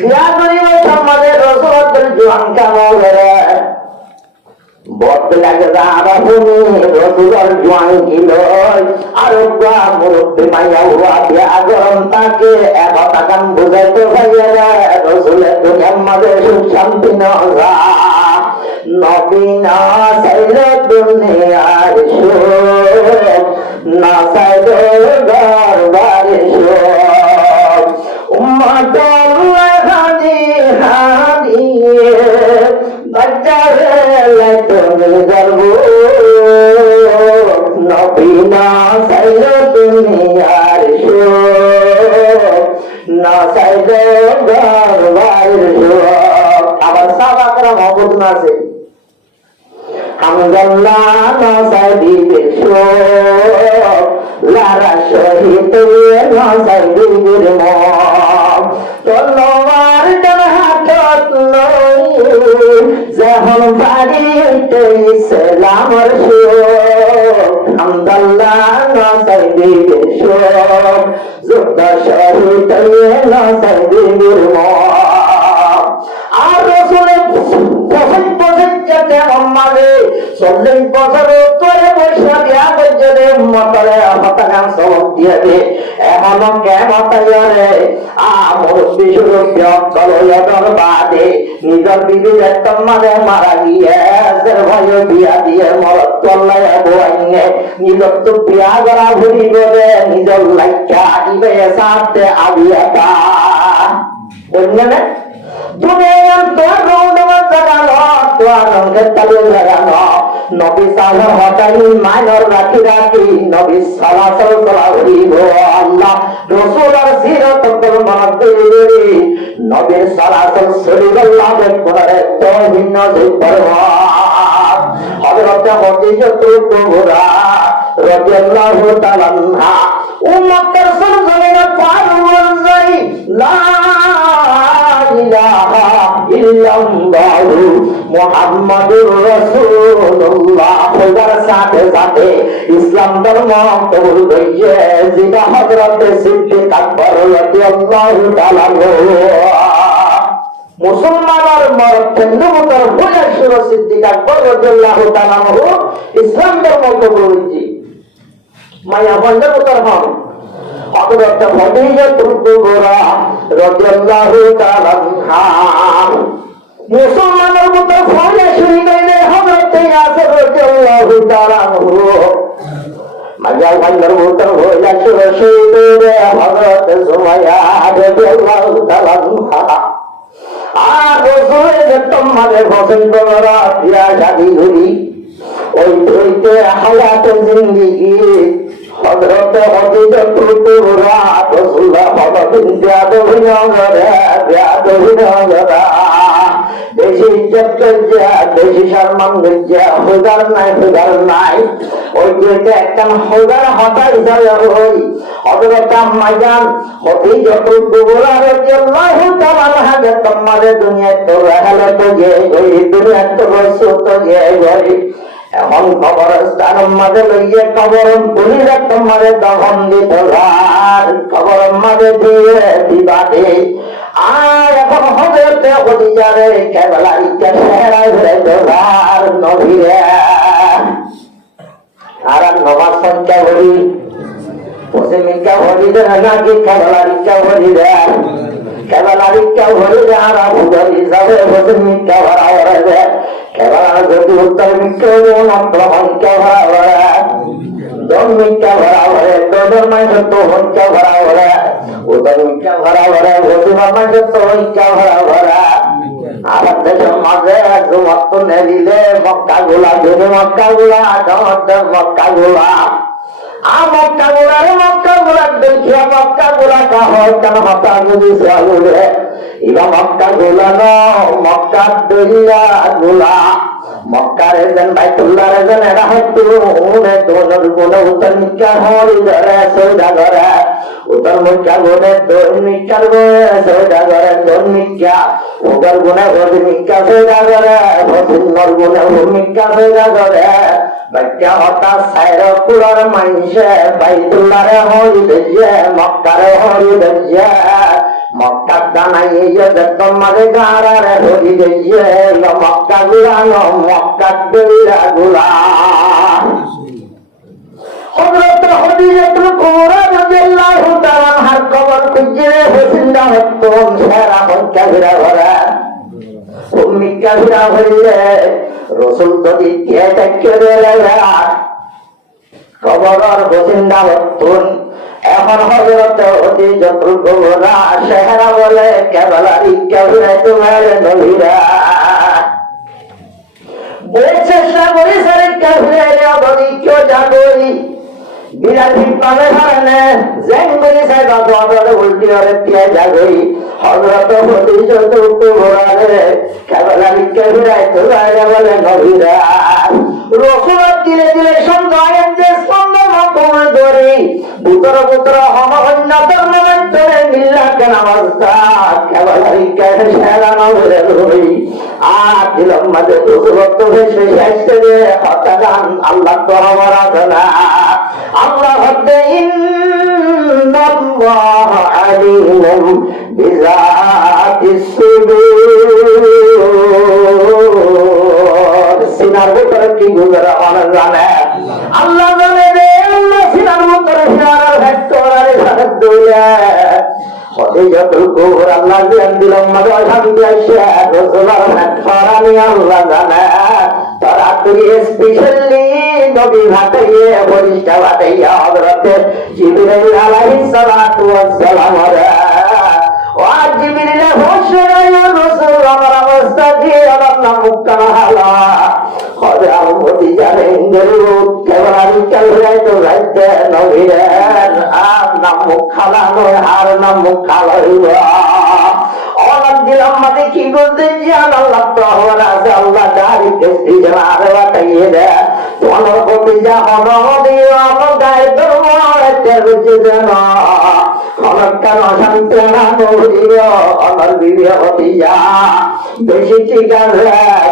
বিয়া করিব সমাজে রাসূলের জওয়ান কামরে বট লাগে দাঁড়া শুনি রসুলের জোয়ান কিলোয় আর মুরব্বী মাইয়া হুয়া বিয়া গরম তাকে একতা কান বুঝাইতে ভাইয়া রসুলের দুনিয়ার মাঝে সুখ শান্তি নবী না চাইলে দুনিয়ার সুখ না চাইলে ঘর বাড়ি সুখ উম্মত হানি হানিয়ে বাচ্চারে তুমি গর্ব নবী না চাইলে দুনিয়ার সুখ না চাইলে ঘর বাড়ির সুখ আবার সাহাবাকরা মহবুব না আছে হামদুলিল্লাহ না চাইবে সুখ লারা শহীদ না চাইবে মন তলোয়ার ডান হাতত লই যখন বাড়ি হইতে ইসলামর সুখ হামদুলিল্লাহ না চাইবে সুখ যুদ্ধ শহীদ না চাইবে মন আর রসুলের পছন্দ পছন্দ আমারে 40 বছর উত্তরে বৈশা বিয়া করছে মতরে হতাগান সবক দিয়ে দে এখনো কেমন রে আমার বিশুর বিয়ক্তল বাদে নিজের বিবি একদম মানে মারা গিয়ে ভয় বিয়া দিয়ে মরত চল্লাই বইনে নিজের তো বিয়া করা ভুলি বলে নিজের লাইকা ইবে সাথে আবিয়াটা বললেন দুনিয়ার তোর রৌনমত জাগানো তোর রঙের তালে জাগানো নবী সালাম হতাই মাইনর রাখি রাখি নবী সালাসল তোলা হইব আল্লাহ রসুল আর সিরত তোর মনত করি নবীর সালাসল শরীরুল্লাহ করে তহিন জিকর হযরত খদিজাতুল কুবরা রাদিয়াল্লাহু তাআলা আনহা উম্মতের সরজমিনে পার হই লা ইলাহা ইল্লাল্লাহ মুহাম্মাদুর রাসূলুল্লাহ খোদার সাথে সাথে ইসলাম ধর্ম কবুল হইছে যেটা হযরত সিদ্দিক আকবর রাদিয়াল্লাহু তাআলা মুসলমানের মর্তন্দমতর হয়ে শুরু সিদ্দিক আকবর রাদিয়াল্লাহু তাআলা ইসলাম ধর্ম কবুল হইছে মায়া বন্ধমতর হন হযরত খদিজাতুল কুবরা রাদিয়াল্লাহু তাআলা আনহা মুসলমানের মতো ফলে শুনি নাইলে হযরত ইয়াসির রাদিয়াল্লাহু তাআলা আনহু মাজার ভান্ডার মতো হইলা শুরু শুরু হযরত সুমাইয়া রাদিয়াল্লাহু তাআলা আনহা আর রাসূলের তোমারে পছন্দ করা বিয়া শাদী করি ওই দুইতে হায়াতে জিন্দেগি হযরত খদিজাতুল কুবরা রাসূলুল্লাহ বেশি ইজ্জত করছে বেশি সম্মান করছে হুদার নাই ওই যে একটা হুদার হতাই যায় ওই হযরত আম্মাজান খদিজাতুল কুবরা রাদিয়াল্লাহু তাআলা আনহা তোমাদের দুনিয়ায় তো রহলে তো গিয়ে ওই দুনিয়ায় তো রসুল তো গিয়ে ওই এখন কবরস্থান মাঝে লইয়ে কবর পুলিরা তোমারে দহন দিত কবর মাঝে দিয়ে দিবাদে আর এখন হযরত খদিজারে কেবলা ইচ্ছা সেরাই হয়ে দোলার নবীরে আর নমাজ সংখ্যা হরি পশ্চিমিকা হরি দে নাকি কেবলা ইচ্ছা হরি দে কেবলা ইচ্ছা হরি দে আর আবুদারি যাবে পশ্চিমিকা ভরা হরে দে কেবলা যদি উত্তর মিক্র নগ্রহণ কেবলা মিথ্যা ভরা ভরে তোদের মানুষ তো মিথ্যা ভরা ভরা ওদের মিথ্যা ভরা ভরা ওদের মানুষ তো মিথ্যা ভরা ভরা আমার দেশের মাঝে জমত নেদিলে মক্কা গুলা ধরে মক্কা গুলা মক্কা গুলা মক্কা গুলা দেখিয়া মক্কা গুলা কাহর কেন হতা যদি সাগুলে এবার মক্কা গুলা ন মক্কা দরিয়া গুলা মক্কার এজন বাইতুল্লাহ এজন এরা হয়তো দোনের গুণে উত্তর মিথ্যা হরি ধরে সৌদা করে উত্তর মিথ্যা গুণে দোন মিথ্যা গুণে সৌদা করে দোন মিথ্যা উত্তর গুণে হরি মিথ্যা সৌদা করে হসিন্নর গুণে মিথ্যা সৌদা করে বাচ্চা হঠাৎ সাইর কুলার মানুষে বাইতুল্লাহরে হরি দেখছে মক্কারে হরি দেখছে মক্কার দানাই দেখতাম মাঝে গাড়ারে হরি দেখছে মক্কা গুলানো মক্কার দরিয়া গুলা হযরত খদিজাতুল কুবরা রাদিয়াল্লাহু তাআলা আনহার কবর খুঁজে হোসেনদা হতো সেরা মক্কা ঘুরা ঘোরা মিক্কা ঘুরা হইলে রাসূল যদি কে দেখে দিলে কবরের হোসেনদা হতো এখন হযরত খদিজাতুল কুবরা সেরা বলে কেবলা ইক্কা ঘুরা তোমার নবীরা চেষ্টা করি শরীরটা ফিরে বলি কেউ যাবই বিরাটি পাবে কারণে জেঙ্গলি সাহেব বলে উল্টি হরে দিয়ে যাবই হযরত খদিজাতুল কুবরা রে কেবলা ইক্কা ফিরাই তো বলে নবীরা রাসূল দিলে দিলে সন্ধ্যায় যে সুন্দর মতন ধরি বুতর বুতর অন্য ধর্ম মধ্যে মিল্লা কেন অবস্থা কেবলা ইক্কা সেরা নবীরা ধরি আর দিলাম মাঝে দুর্গত ভেসে আসছে রে হতাগান আল্লাহ তো আমার আধনা আল্লাহ হতে ইন্নাল্লাহ আলিমুম বিযাতিস সুদূর সিনার ভিতরে কি গুজরা মানে জানে আল্লাহ জানে রে আল্লাহ সিনার ভিতরে সিনার ভেতরে সাথে দুলে খদিজাতুল কুবরা আল্লাহ জান দিলাম মাঝে শান্তি আসে রাসূলের হাতখানি আল্লাহ জানে তারা তুই স্পেশালি নবী ভাটাইয়ে বরিষ্ঠা ভাটাইয়া হযরত জিবরাইল আলাইহিস সালাতু ওয়াস সালাম ও জিবরাইল হোসরাই রাসূল আমার অবস্থা কি আমার নাম মুক্কানা হালা খদে আমতি জানে ইন্দরু কেবল চল যায় তো রাতে নবীর আর নাম মুখালা নয় আর নাম মুখালা দিলাম মাঝে কি করতে জান আল্লাহ তো হওয়ার আছে আল্লাহ দাঁড়ি কেসি জানারে বাতাইয়ে দে তোমার প্রতি যা হনদিও আমার গায়ে দরবারে রুচি দেন আমার কেন শান্তি না করিও আমার বিবিয়া হতি যা বেশি ঠিক আছে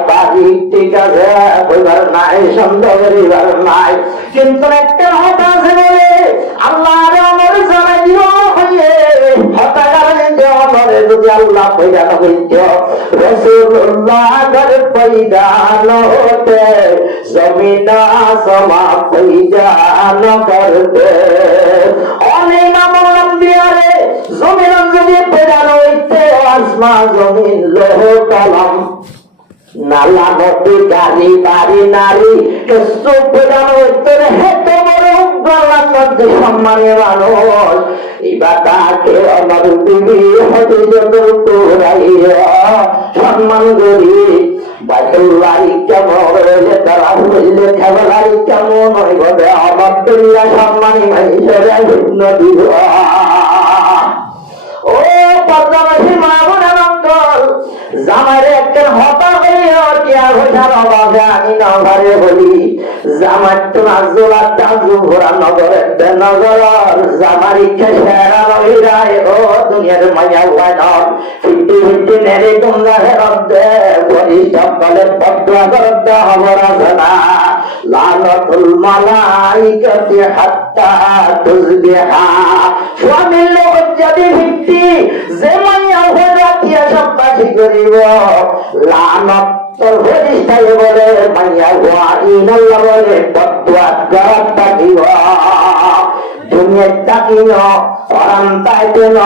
বাড়ি ঠিক আছে পরিবার নাই সন্দেহ পরিবার নাই কিন্তু একটা হতা আছে বলে আল্লাহ আমার জানা দিও হইয়ে হতা কারণে আমারে যদি আল্লাহ পয়দা না হইত রাসূলুল্লাহ ঘর পয়দা না হতে জমিনা সমা পয়দা না করতে অনেক নাম লম্বিয়ারে জমিন যদি পয়দা না হইতে আসমান জমিন লোহ কলম নালা নদী গাড়ি বাড়ি নারী কিছু পয়দা না হইতে হেতে বড় গলার মধ্যে সম্মানের মানুষ এবার তাকে আমার বিবি খদিজাতুল কুবরা সম্মান করি বাইতুল্লাহি কেমন হইলে তারা হইলে কেবলারি কেমন হইবে আমার দুনিয়া সম্মানী মানুষেরা ভিন্ন দিব ও পদ্মাবাসী মা বোনের অঙ্কল জামাইরে একজন হতা হইয়া টিয়া ঘোষার অভাবে আমি নগরে বলি জামাই তো নাজলা তাজু ঘোরা নগরের নগর জামারি খেসারা রহিরায় ও দুনিয়ার মায়া হয় না ফিটি ফিটি নেড়ে তোমরা হেরদ্দে বলি সকলে পদ্মা করদ্দা হবর আসনা লানতুল মালাইকাতি হাত্তা তুজবিহা স্বামীর লোক যদি ভিত্তি যে মায়া হয়ে রাখিয়া সপ্তাহি করিব লানত তোর হরিষ্ঠাই বলে মাইয়া হওয়া ইনাল্লাহ বলে পদ্মা গরত থাকিব দুনিয়ার তাকিন অরান্তাইতে ন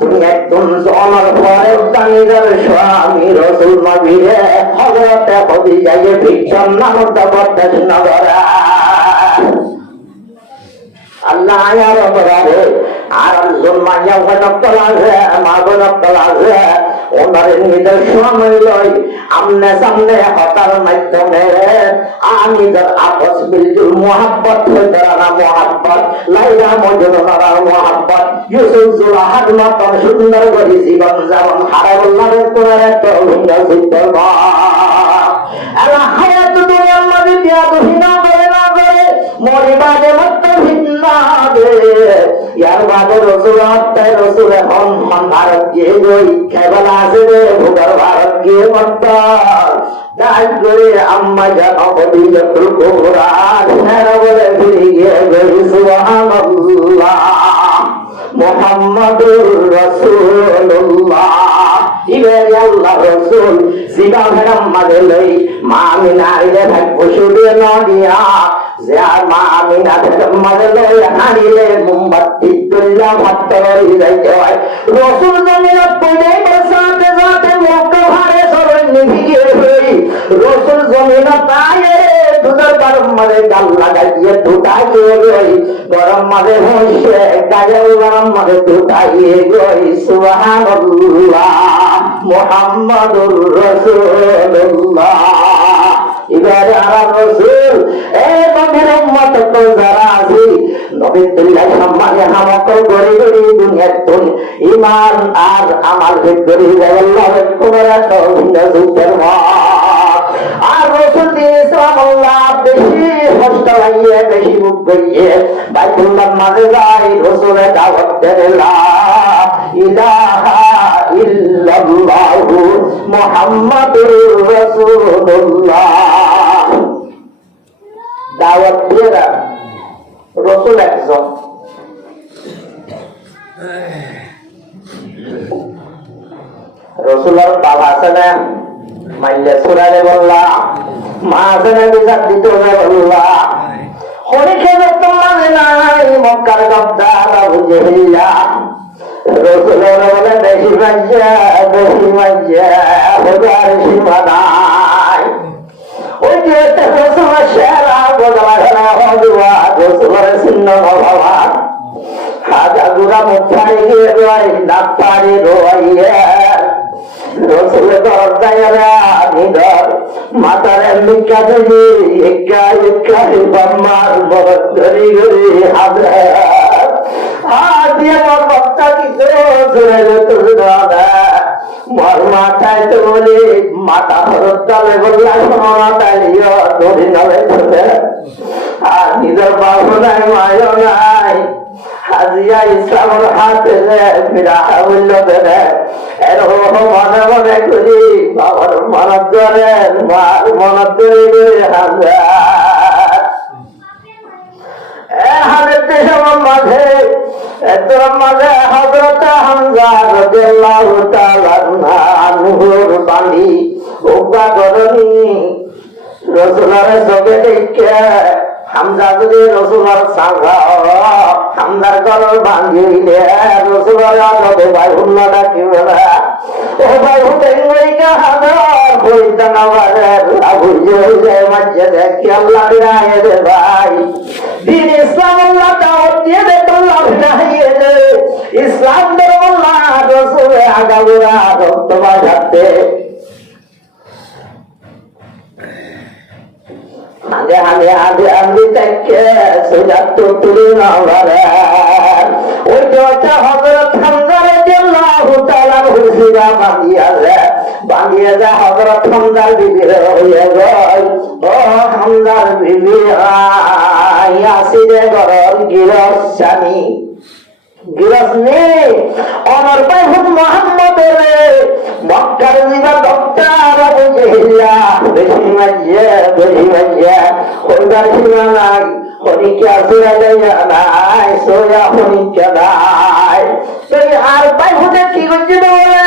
দুনিয়ার তুম জনর পরে তানিদের স্বামী রাসূল নবীরে হযরত খদিজাকে ভিক্ষণ নামত বর্তাস নগরা যায় আর অপরাধে আর একজন মাইয়া গণতল আছে মা গণতল আছে ওনার নিদর্শন লই আমনে সামনে হতার মাধ্যমে আমি যার আপস বিলজুল মোহাব্বত হইতারা মোহাব্বত লাইলা মজনুনার মোহাব্বত ইউসুফ জুলাহার মতন সুন্দর করে জীবন যাপন হারাবুল্লাহের তোর একটা অভিজ্ঞ চিত্তর আল্লাহ হায়াত দুনিয়ার মাঝে ত্যাগ ভিন্ন করে না করে মরিবাদে মত ভিন্ন দে ইয়ার বাদে রসুল আত্মায় রসুল এখন ভারত গিয়ে গই কেবল আছে রে ভূগর ভারত গিয়ে মত তাই করে আম্মা জানো বদিয়াতুল কুবরা নেরা বলে ফিরে গিয়ে গই সুবহানাল্লাহ মুহাম্মাদুর রাসূলুল্লাহ ইবেরি আল্লাহ রাসূল সিবা ভেরাম মাঝে লই মা আমিনা আইলে থাকবো শুধু নদিয়া যে আর মা আমিনা ভেরাম মাঝে লই হারিলে মোমবাতি তুল্লা ভাত লই যাইতে হয় রাসূল জমিনত পড়ে বসাতে যাতে মুখ ভারে সরল নিভিয়ে হই রাসূল জমিনত আয়ে দুধের গরম মাঝে গাল লাগাইয়ে দুটাইয়ে গই গরম মাঝে হইছে গাজল গরম মাঝে দুটাইয়ে গই সুবহানাল্লাহ মুহাম্মাদুর রাসূলুল্লাহ ইবারে আর রাসূল এ নবীর উম্মত তো যারা আছে নবীর দিল্লাহ সম্মানে হামকল করে গরি দুনিয়ার তুন ঈমান আর আমাল ভিতরে আল্লাহ কুবরা তৌহিদ সুতের আর রাসূল দিন ইসলাম আল্লাহ বেশি কষ্ট হইয়ে বেশি মুখ গইয়ে বাইতুল্লাহ মাঝে যাই রাসূলের দাওয়াত দেন লা ইলাহা ইল্লাল্লাহু মুহাম্মাদুর রাসূলুল্লাহ দাওয়াত দিয়ে রাসূল একজন রাসূলের বাবা আছে না মাইলে সুরালে বললা মা আছে না বিচার দিতে বললা হরিকে তোমার নাই মক্কার গদ্দার আবু জেহেল রসুলের বলে বেশি মজ্জা বোঝার সীমা নাই ওই যে রসুলের সেরা বোঝা খেলা হজুয়া রসুলের চিহ্ন বাবা হাজা গুড়া মুখারি গিয়ে রয় নাক পাড়ি রোয়াইয়ে রসুলের দরজায়রা নিদর মাতার মিকা দেবী একা একা বাম্মার বরত গরি গরি হাজরা দিয়ে আমার বক্তা কিছু মর মাথায় তো বলি মাথা হরত তালে বললাম মাথায় ধরে নলে ধরে আর নিজের বাবু নাই মায়ও নাই হাজিয়া ইসলামের হাতে ফিরা বলল দেবে এরকম মনে মনে করি বাবার মনত ধরে মার মনত ধরে হাজার হাজার দেশের মাঝে মাঝে হযরত হামজা রাদিয়াল্লাহু তাআলা আনহুর বাণী ওবা গরনি রাসূলের সঙ্গে দেখে হামজা যদি রাসূলের সাঙ্গা হামজার গরল ভাঙিলে রাসূলের আদবে ভাই হুন্না ডাকিবে না ও ভাই হুদাইকা হাজার কইতা না বারে আবু জেহে মজ্জে দেখি আল্লাহ রায়ে দে ভাই দিন ইসলাম আল্লাহ দাওয়াত দিয়ে দে আল্লাহ রায়ে দে ইসলাম ধর্ম আল্লাহ রাসূল আগাগোড়া রক্ত বাজাতে আগে আগে আগে আগে দেখে সুজাত তুলি না বারে ওই যে হযরত হামজা রাদিয়াল্লাহু তাআলা হুসিরা বানিয়ে যা হযরত হামজার বিবি হয়ে গয় ও হামজার বিবি ইয়াসিরে গরল গিরস স্বামী গিরস নে অমর বাহুদ মুহাম্মদের মক্কার জিবা ডক্টর আবু জেহেলা বেশি মাইয়া হইবার সীমা নাই হরিকা সুরা দেয়া নাই সোয়া হরিকা নাই সেই আর বাহুদে কি করছে বলে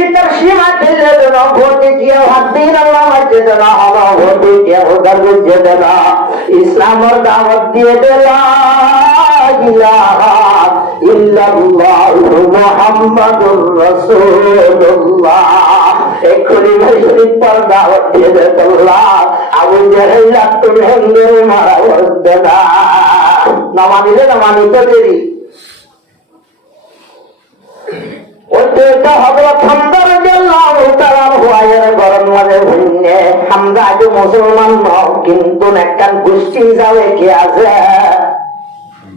ইতার সীমা দিলে দেন ভোটে কি হাত দিন আল্লাহ মাঝে দেন আল্লাহ ভোটে কি ওদার বুঝে দেন ইসলামের দাওয়াত দিয়ে দেলা ইলাহা ইল্লাল্লাহু মুহাম্মাদুর রাসূলুল্লাহ এখনি শরীফ পর দাওয়াত দিয়ে দেলা আবু জেহেল তুমি হেঙ্গে মারা বলতে না নামাজ মানিলে না মানিতে দেরি মুসলমান কিন্তু একখান গোষ্ঠী যাবে কে আছে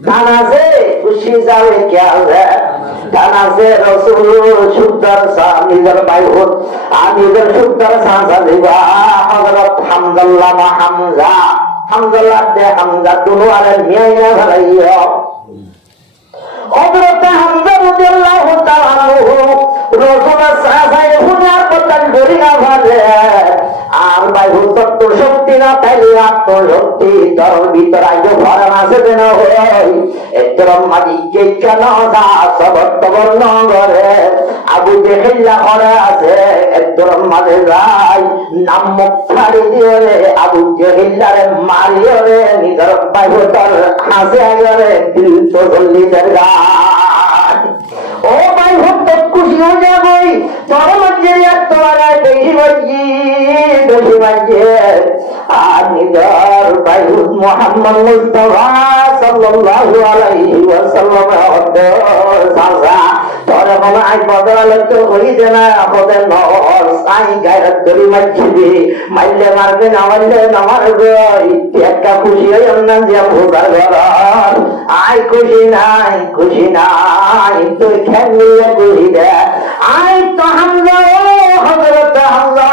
গান আছে গোষ্ঠী যাবে কে আছে গান আছে রসুল সুন্দর নিজের বাইহুত আর নিজের সুন্দর সাঁচা দিবা হযরত হামদুল্লাহ হামজা হামদুল্লাহ দে হামজা দুনো আলে মিয়া ভাইয়া হযরত হামজা রাদিয়াল্লাহু তাআলা আনহু রাসূলের সাহাবায়ে হুনার কথা ধরে না ভালে আর ভাই হুজুর শক্তি না তাইলে আত্মশক্তি তোর ভিতর আগে ভরা আছে দেন হয় একদম মাঝি কে কেন যা সবর নগরে আবু জেহেল্লা ঘরে আছে একদম মাঝে যাই নাম মুখ ছাড়ি দিয়ে আবু জেহেল্লারে মারিয়ে রে নিজের ভাই হুজুর হাসে আগে দিল তো চল্লিশের গান ও ভাই হুজুর খুশি হয়ে যাবে তোর মধ্যে তোমার বেশি বাজি আর নিজের ভাই মুহাম্মদ মুস্তাফা সাল্লাল্লাহু আলাইহি ওয়াসাল্লাম সাজা তোর মনে আই বদলালত হইছে না হতে নর সাই গায়রত করি মসজিদে মাইলে মারবে না মারলে না মারবে একটা খুশি হই না যে ভোগার ঘর আই খুশি নাই তুই খেললে খুশি দে আই তো হামজা হযরত হামজা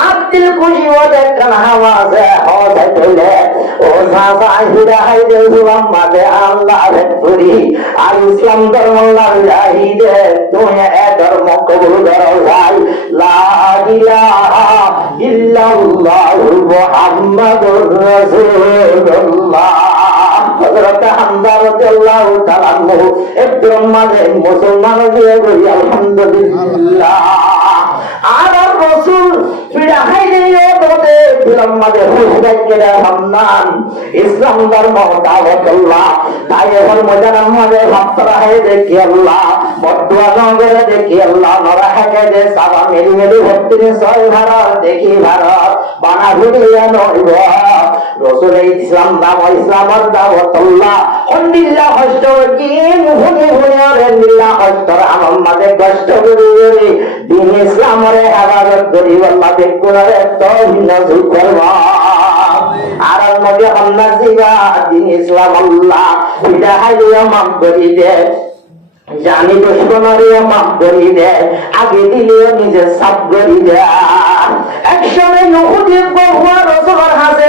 আব্দুল খুশি ওদের কান হাওয়াজে হতে চলে ও সাসা হিরা হাইদে সুলাম মাদে আল্লাহ রে পুরি আর ইসলাম ধর্ম লাহি দে তুই এ ধর্ম কবুল করো ভাই লা ইলাহা ইল্লাল্লাহু মুহাম্মাদুর রাসূলুল্লাহ হযরত হামজা রাদিয়াল্লাহু তাআলা আনহু একদম মাঝে মুসলমান হয়ে গই আলহামদুলিল্লাহ আর রাসূল ফিরা হাইরে ওদে ফিলাম মাঝে হুসদাই কেরা হামনান ইসলাম ধর্ম দাওয়াতুল্লাহ তাই এখন মজার মাঝে ভাবরা হে দেখি আল্লাহ বড়ুয়া নগরে দেখি আল্লাহ নরা হাকে দে সাবা মেরি মেরি ভক্তি সয় ভারত দেখি ভারত বানা ভিড়িয়া নইব রাসূল ইসলাম ইসলামের দাওয়াতুল্লাহ অন্দিল্লাহ হস্ত কিন হুনি হুনিরে নিল্লাহ হস্তর আমার মাঝে কষ্ট করি দিন ইসলামের হেফাজত করি আল্লাহ দেখুনরে তৌহিদ করবা আর নবী হামনার জিবা দিন ইসলাম আল্লাহ বিদা হাইয়া মাফ করি দে জানি দুশ্মনরে মাফ করি দে আগে দিলেও নিজে সাফ করি দে একসময় নহুদের বহুয়া রাসূলের হাতে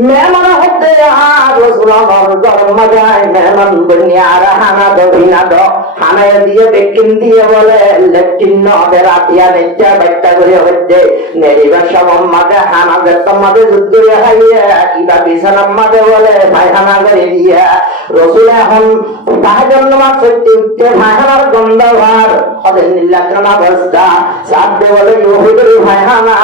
মেহমান হতে আর রাসূল আমার ধর্ম যায় মেহমান বনিয়া আর হানা দবিনা দ হানায় দিয়ে বেকিন দিয়ে বলে লেফটিন নবে রাতিয়া নেচা বাইটা করে হচ্ছে নেরিবা সবম মাঝে হানা যে তোমাদের যুদ্ধ হাইয়া ইবা বিছানার মাঝে বলে পায়খানা করে দিয়া রাসূল এখন তাহাজ্জুদ নামাজ পড়তে উঠতে পায়খানার গন্ধ ভার হদের নিল্লাকানা অবস্থা সাথে বলে ইহুদের পায়খানা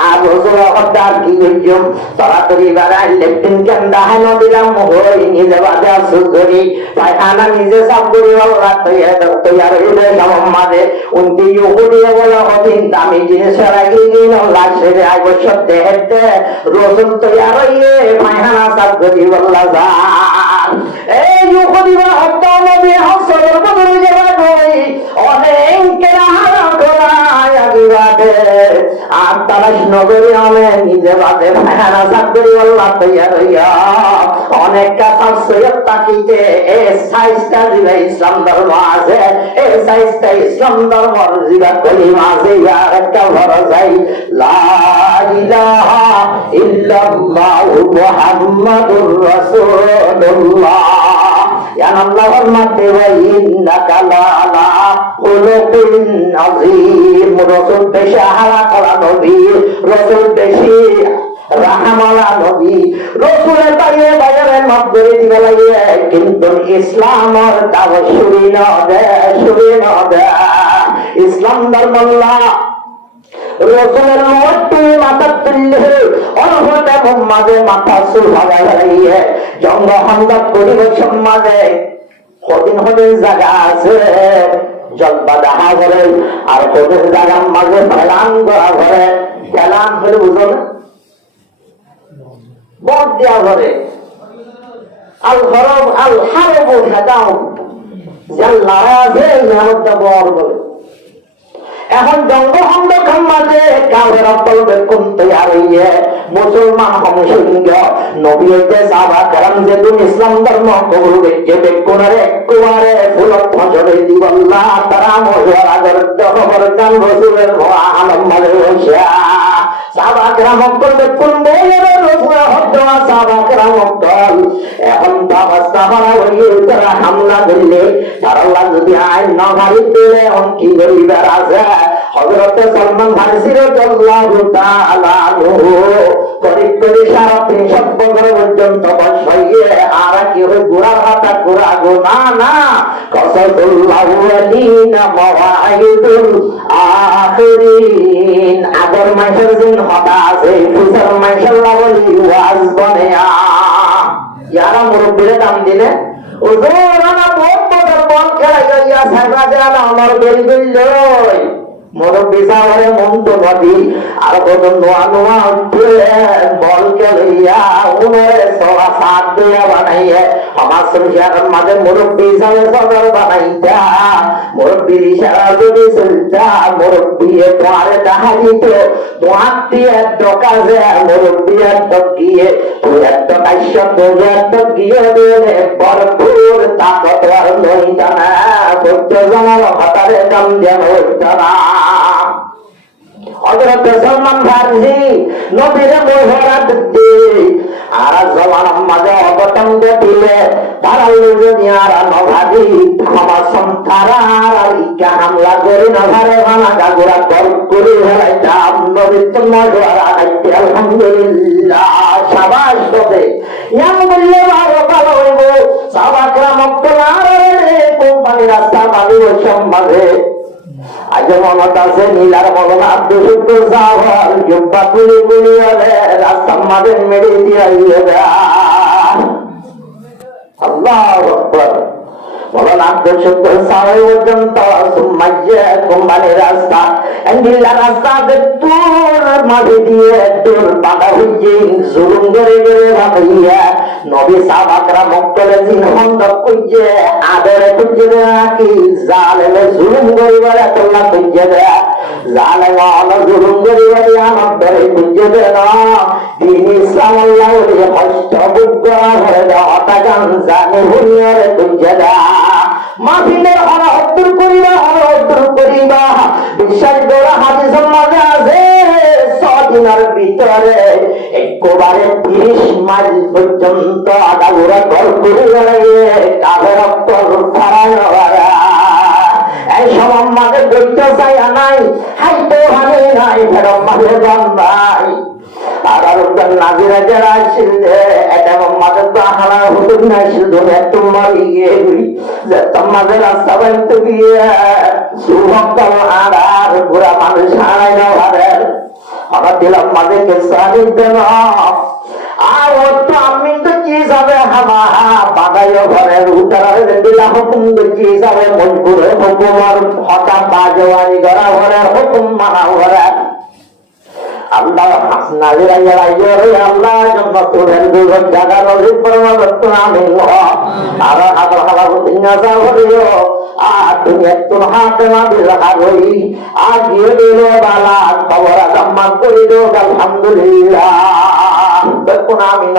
আর রাসূল হঠাৎ কি হইছো তাড়াতাড়ি বাড়াই লেফটিন কান্দা হান দিলাম হই নিজে বাজা সুদরি পায়খানা নিজে সাফ করি আল্লাহ তৈয়ার হইলে সম্মাদে উনতি ইহুদি বলে হদিন দামি জিনিস রাখি দিন আল্লাহ ছেড়ে আই বছর দেহতে রাসূল তৈয়ার হইলে পায়খানা সাফ করি আল্লাহ যা এই ইহুদি বলে হত্যা নবী হাসরের বদলে যাবে কই অনেক কেরাহারা করায় আগিবাদে আর তালাশ নগরী আমি নিজে বাদে ভাইয়ানা চাকরি আল্লাহ তৈয়ার হইয়া অনেক কাছে সৈয়দ তাকিতে এই সাইজটা জিবা ইসলাম ধর্ম আছে এই সাইজটা ইসলাম ধর্মর জিবা কলিমা আছে ইয়ার একটা ভরসাই লা ইলাহা ইল্লাল্লাহু মুহাম্মাদুর রাসূলুল্লাহ ইয়া আল্লাহর মাতে ওয়া ইন্নাকা লালা খুলুকিন আযীম রাসূল পেশা হারা করা নবী রাসূল বেশি রাহমালা নবী রাসূলের বাইরে বাইরে মাফ করে দিবে লাগে কিন্তু ইসলামের দাওয়াত শুরি না দে ইসলাম ধর্মল্লাহ রাসূলের মত মাথা তুললে অনহতে মাঝে মাথা সুলহাবা হইয়ে জঙ্গ হামলা করিব সমাজে কদিন জায়গা আছে জলবা দেখা করে আর কদিন জায়গা মাঝে ফেলান করা করে ফেলান হলে বুঝো না বর দেওয়া ঘরে আল হরব আল হারবু হাদাম যার লড়াই আছে ইহামতটা বর বলে। এখন জঙ্গহন্দ খাম্মাতে কাবের বলবে কোন তৈয়ার হইয়ে মুসলমান হমসঙ্গ নবী হইতে সাহাবা কেরাম যেদিন ইসলাম ধর্ম কবুল হইছে বেকুনারে একেবারে ফুলত ফসলে দিবল্লাহ তারা মহিলার আগের খবর গান রসুলের আলম মাঝে বসিয়া সাহাবা কেরাম করবে কোন মেয়ের রসুল হদ্দা সাহাবা কেরাম দল এখন তো অবস্থা হারা হইয়ে তারা হামলা করলে তারা যদি আইন না ভারি দিলে এখন কি করিবার আছে। হযরত সালমান ফারসি রাদিয়াল্লাহু তাআলা আনহু করিব করে সারা 300 বছর পর্যন্ত বসিয়ে আর কি হই গোড়া হাতা গোড়া গো না না কসাদুল্লাহু আলাইনা মাওয়াইদুল আখিরিন আগর মাসের দিন হতা আছে ফুসার মাশাআল্লাহ বলি ওয়াজ বনেয়া যারা মুরব্বিরে দাম দিলে ওজোর না বহুত বড় বল খেলা গিয়া সাগরা দেলা আমার বেরি গইলই মুরব্বি সাহেবের মন তো নদী আর কত নোয়া নোয়া উঠে বল খেলিয়া উনারে সোয়া সাত দিয়া বানাইয়ে আমার সংসারের মাঝে মুরব্বি সাহেব সদর বানাইতা মুরব্বি ইশারা যদি চলতা মুরব্বি পারে দাহাজিত তোয়াতিয়া দকাজে মুরব্বি দকিয়ে পুরাত কাইশ পুরাত গিয়ে দিলে ভরপুর তাকতওয়ার লইতা না বদ্ধ জানার হাতারে কাম যেন হইতা না। হযরত সালমান ফারসি নবীর মোহরাত দিয়ে আর জমানার মাঝে অবতন দিলে তারা দুনিয়ার নভাবি আমার সন্তানার ইকা হামলা করে নভারে ভাঙা গাগুরা কল করে হেলাইতাম নবীর মজোয়ারা খাইতে আলহামদুলিল্লাহ শাবাশ হবে ইয়াম বললে আরো ভালো হইব সাহাবাকরা মক্কার কোম্পানি রাস্তা বালি ও সম্মানে আজ মমত আছে নীলার মলম আব্দুল শুকুর সাহর জুব্বা কুলি কুলি হলে রাস্তার মাঝে মেরে দিয়ে আল্লাহু আকবার মৌলানা আব্দুল শুকুর সাহর পর্যন্ত সুমাইয়ে কোম্পানি রাস্তা নীলার রাস্তা দূর মাঝে দিয়ে দূর বাঁধা হইয়ে জুলুম করে করে ভাবিয়া নবী সাহাবাকরা মক্কালে জিনহন্দ কইয়ে আদরে কইয়ে রাখি জালেমে জুলুম করিবার আল্লাহ কইয়ে দেয়া জালেমে আলো জুলুম করিবার আমার ধরে কইয়ে দেয়া না দিন ইসলাম আল্লাহ ওরে কষ্ট বুক করা হয়ে যাওয়া গান জানে হুনিয়ারে কইয়ে দেয়া মাফিলের অনাহত্তর করিবা বিশ্বাস করা হাদিসের মাঝে আছে দিনের ভিতরে একবারে 30 মাইল পর্যন্ত আগাগোড়া ঘর করে গেলে কাবের অন্তর ফারায় এই সময় মাঝে দেখতে চাই নাই হাইতে হানি নাই ফেরম মাঝে গান নাই আর নাজিরা যারা আসলে এটা মাঝে তো হারা হতো না শুধু একটু মারি গিয়ে যে তোমাদের রাস্তা বাড়িতে গিয়ে সুভক্ত আর বুড়া মানুষ হারাই না হারেন আমার দিলাম মাঝে সারি দেন আর তো আমি তো কি যাবে হামা বাদায় ঘরের উত্তরে দিলা হুকুম কি যাবে মজবুর হুকুম আর হঠাৎ বাজওয়ারি করা ঘরের হুকুম মানা ঘরে আল্লাহ হাসনালিরা ইয়াইরে আল্লাহ জন্নতুল দুর জায়গা নজিব পরমাত্ম আমিন আর আদর হালাল দুনিয়া যাওরিও আর দুনিয়া তোর হাতে না দিলা হই আজ দিলে বালা কবর জাম্মাত করি দো আলহামদুলিল্লাহ দেখুন আমিন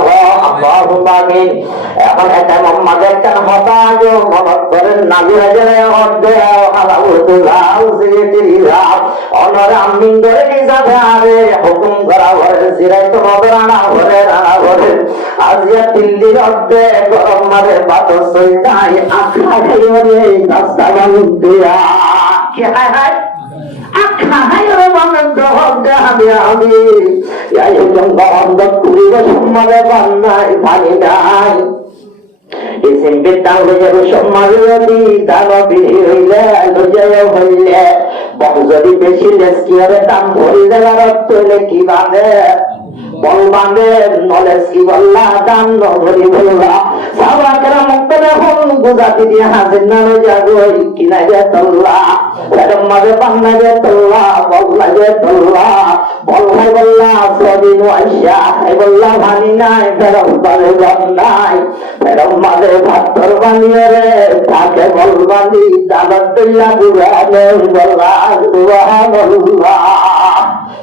আল্লাহুম্মা আমিন। এখন এটা মোহাম্মদের কেন হতাজ মনত করেন নাজিরা জেনে হদ্দে হালাউতুল্লাহ জিকিরা অনর আমিন ধরে যাবে আরে হুকুম করা ঘরে জিরাই তো নবরানা ঘরে রানা ঘরে আজিয়া 3 দিন হদ্দে গরম মারে বাতো সইতাই আখা খাইরে রাস্তা বান্দিয়া কি হায় হায় আখা হায়রে বান্দ হদ্দে আমি এই জঙ্গল কুড়িবে সম্মানে বান্নাই পানি নাই ইসিমকে তাহলে যাব সম্মানতি দানো বিধি হইলে লজ্জায় হইলে যদি বেশি লেসকিয়ারে দাম ভরি দেওয়ার তৈলে কি বাঁধে বল বাঁধে নলেজ কি বললা দাম নভরি বললা সাহাবাকেরা মুক্ত দেখুন গুজাতি দিয়ে হাজির নামে যাগই কিনা যে তোল্লা এরম মাঝে পান্না যে তোল্লা বললা যে তোল্লা বল ভাই বললা সদিন আইসা ভাই বললা ভানি নাই ফেরম বাজে নাই ফেরম বাজে ভাতর বানিয়ে রে তাকে বলবানি দাদার দইয়া বুড়ানে বললা সুবহানাল্লাহ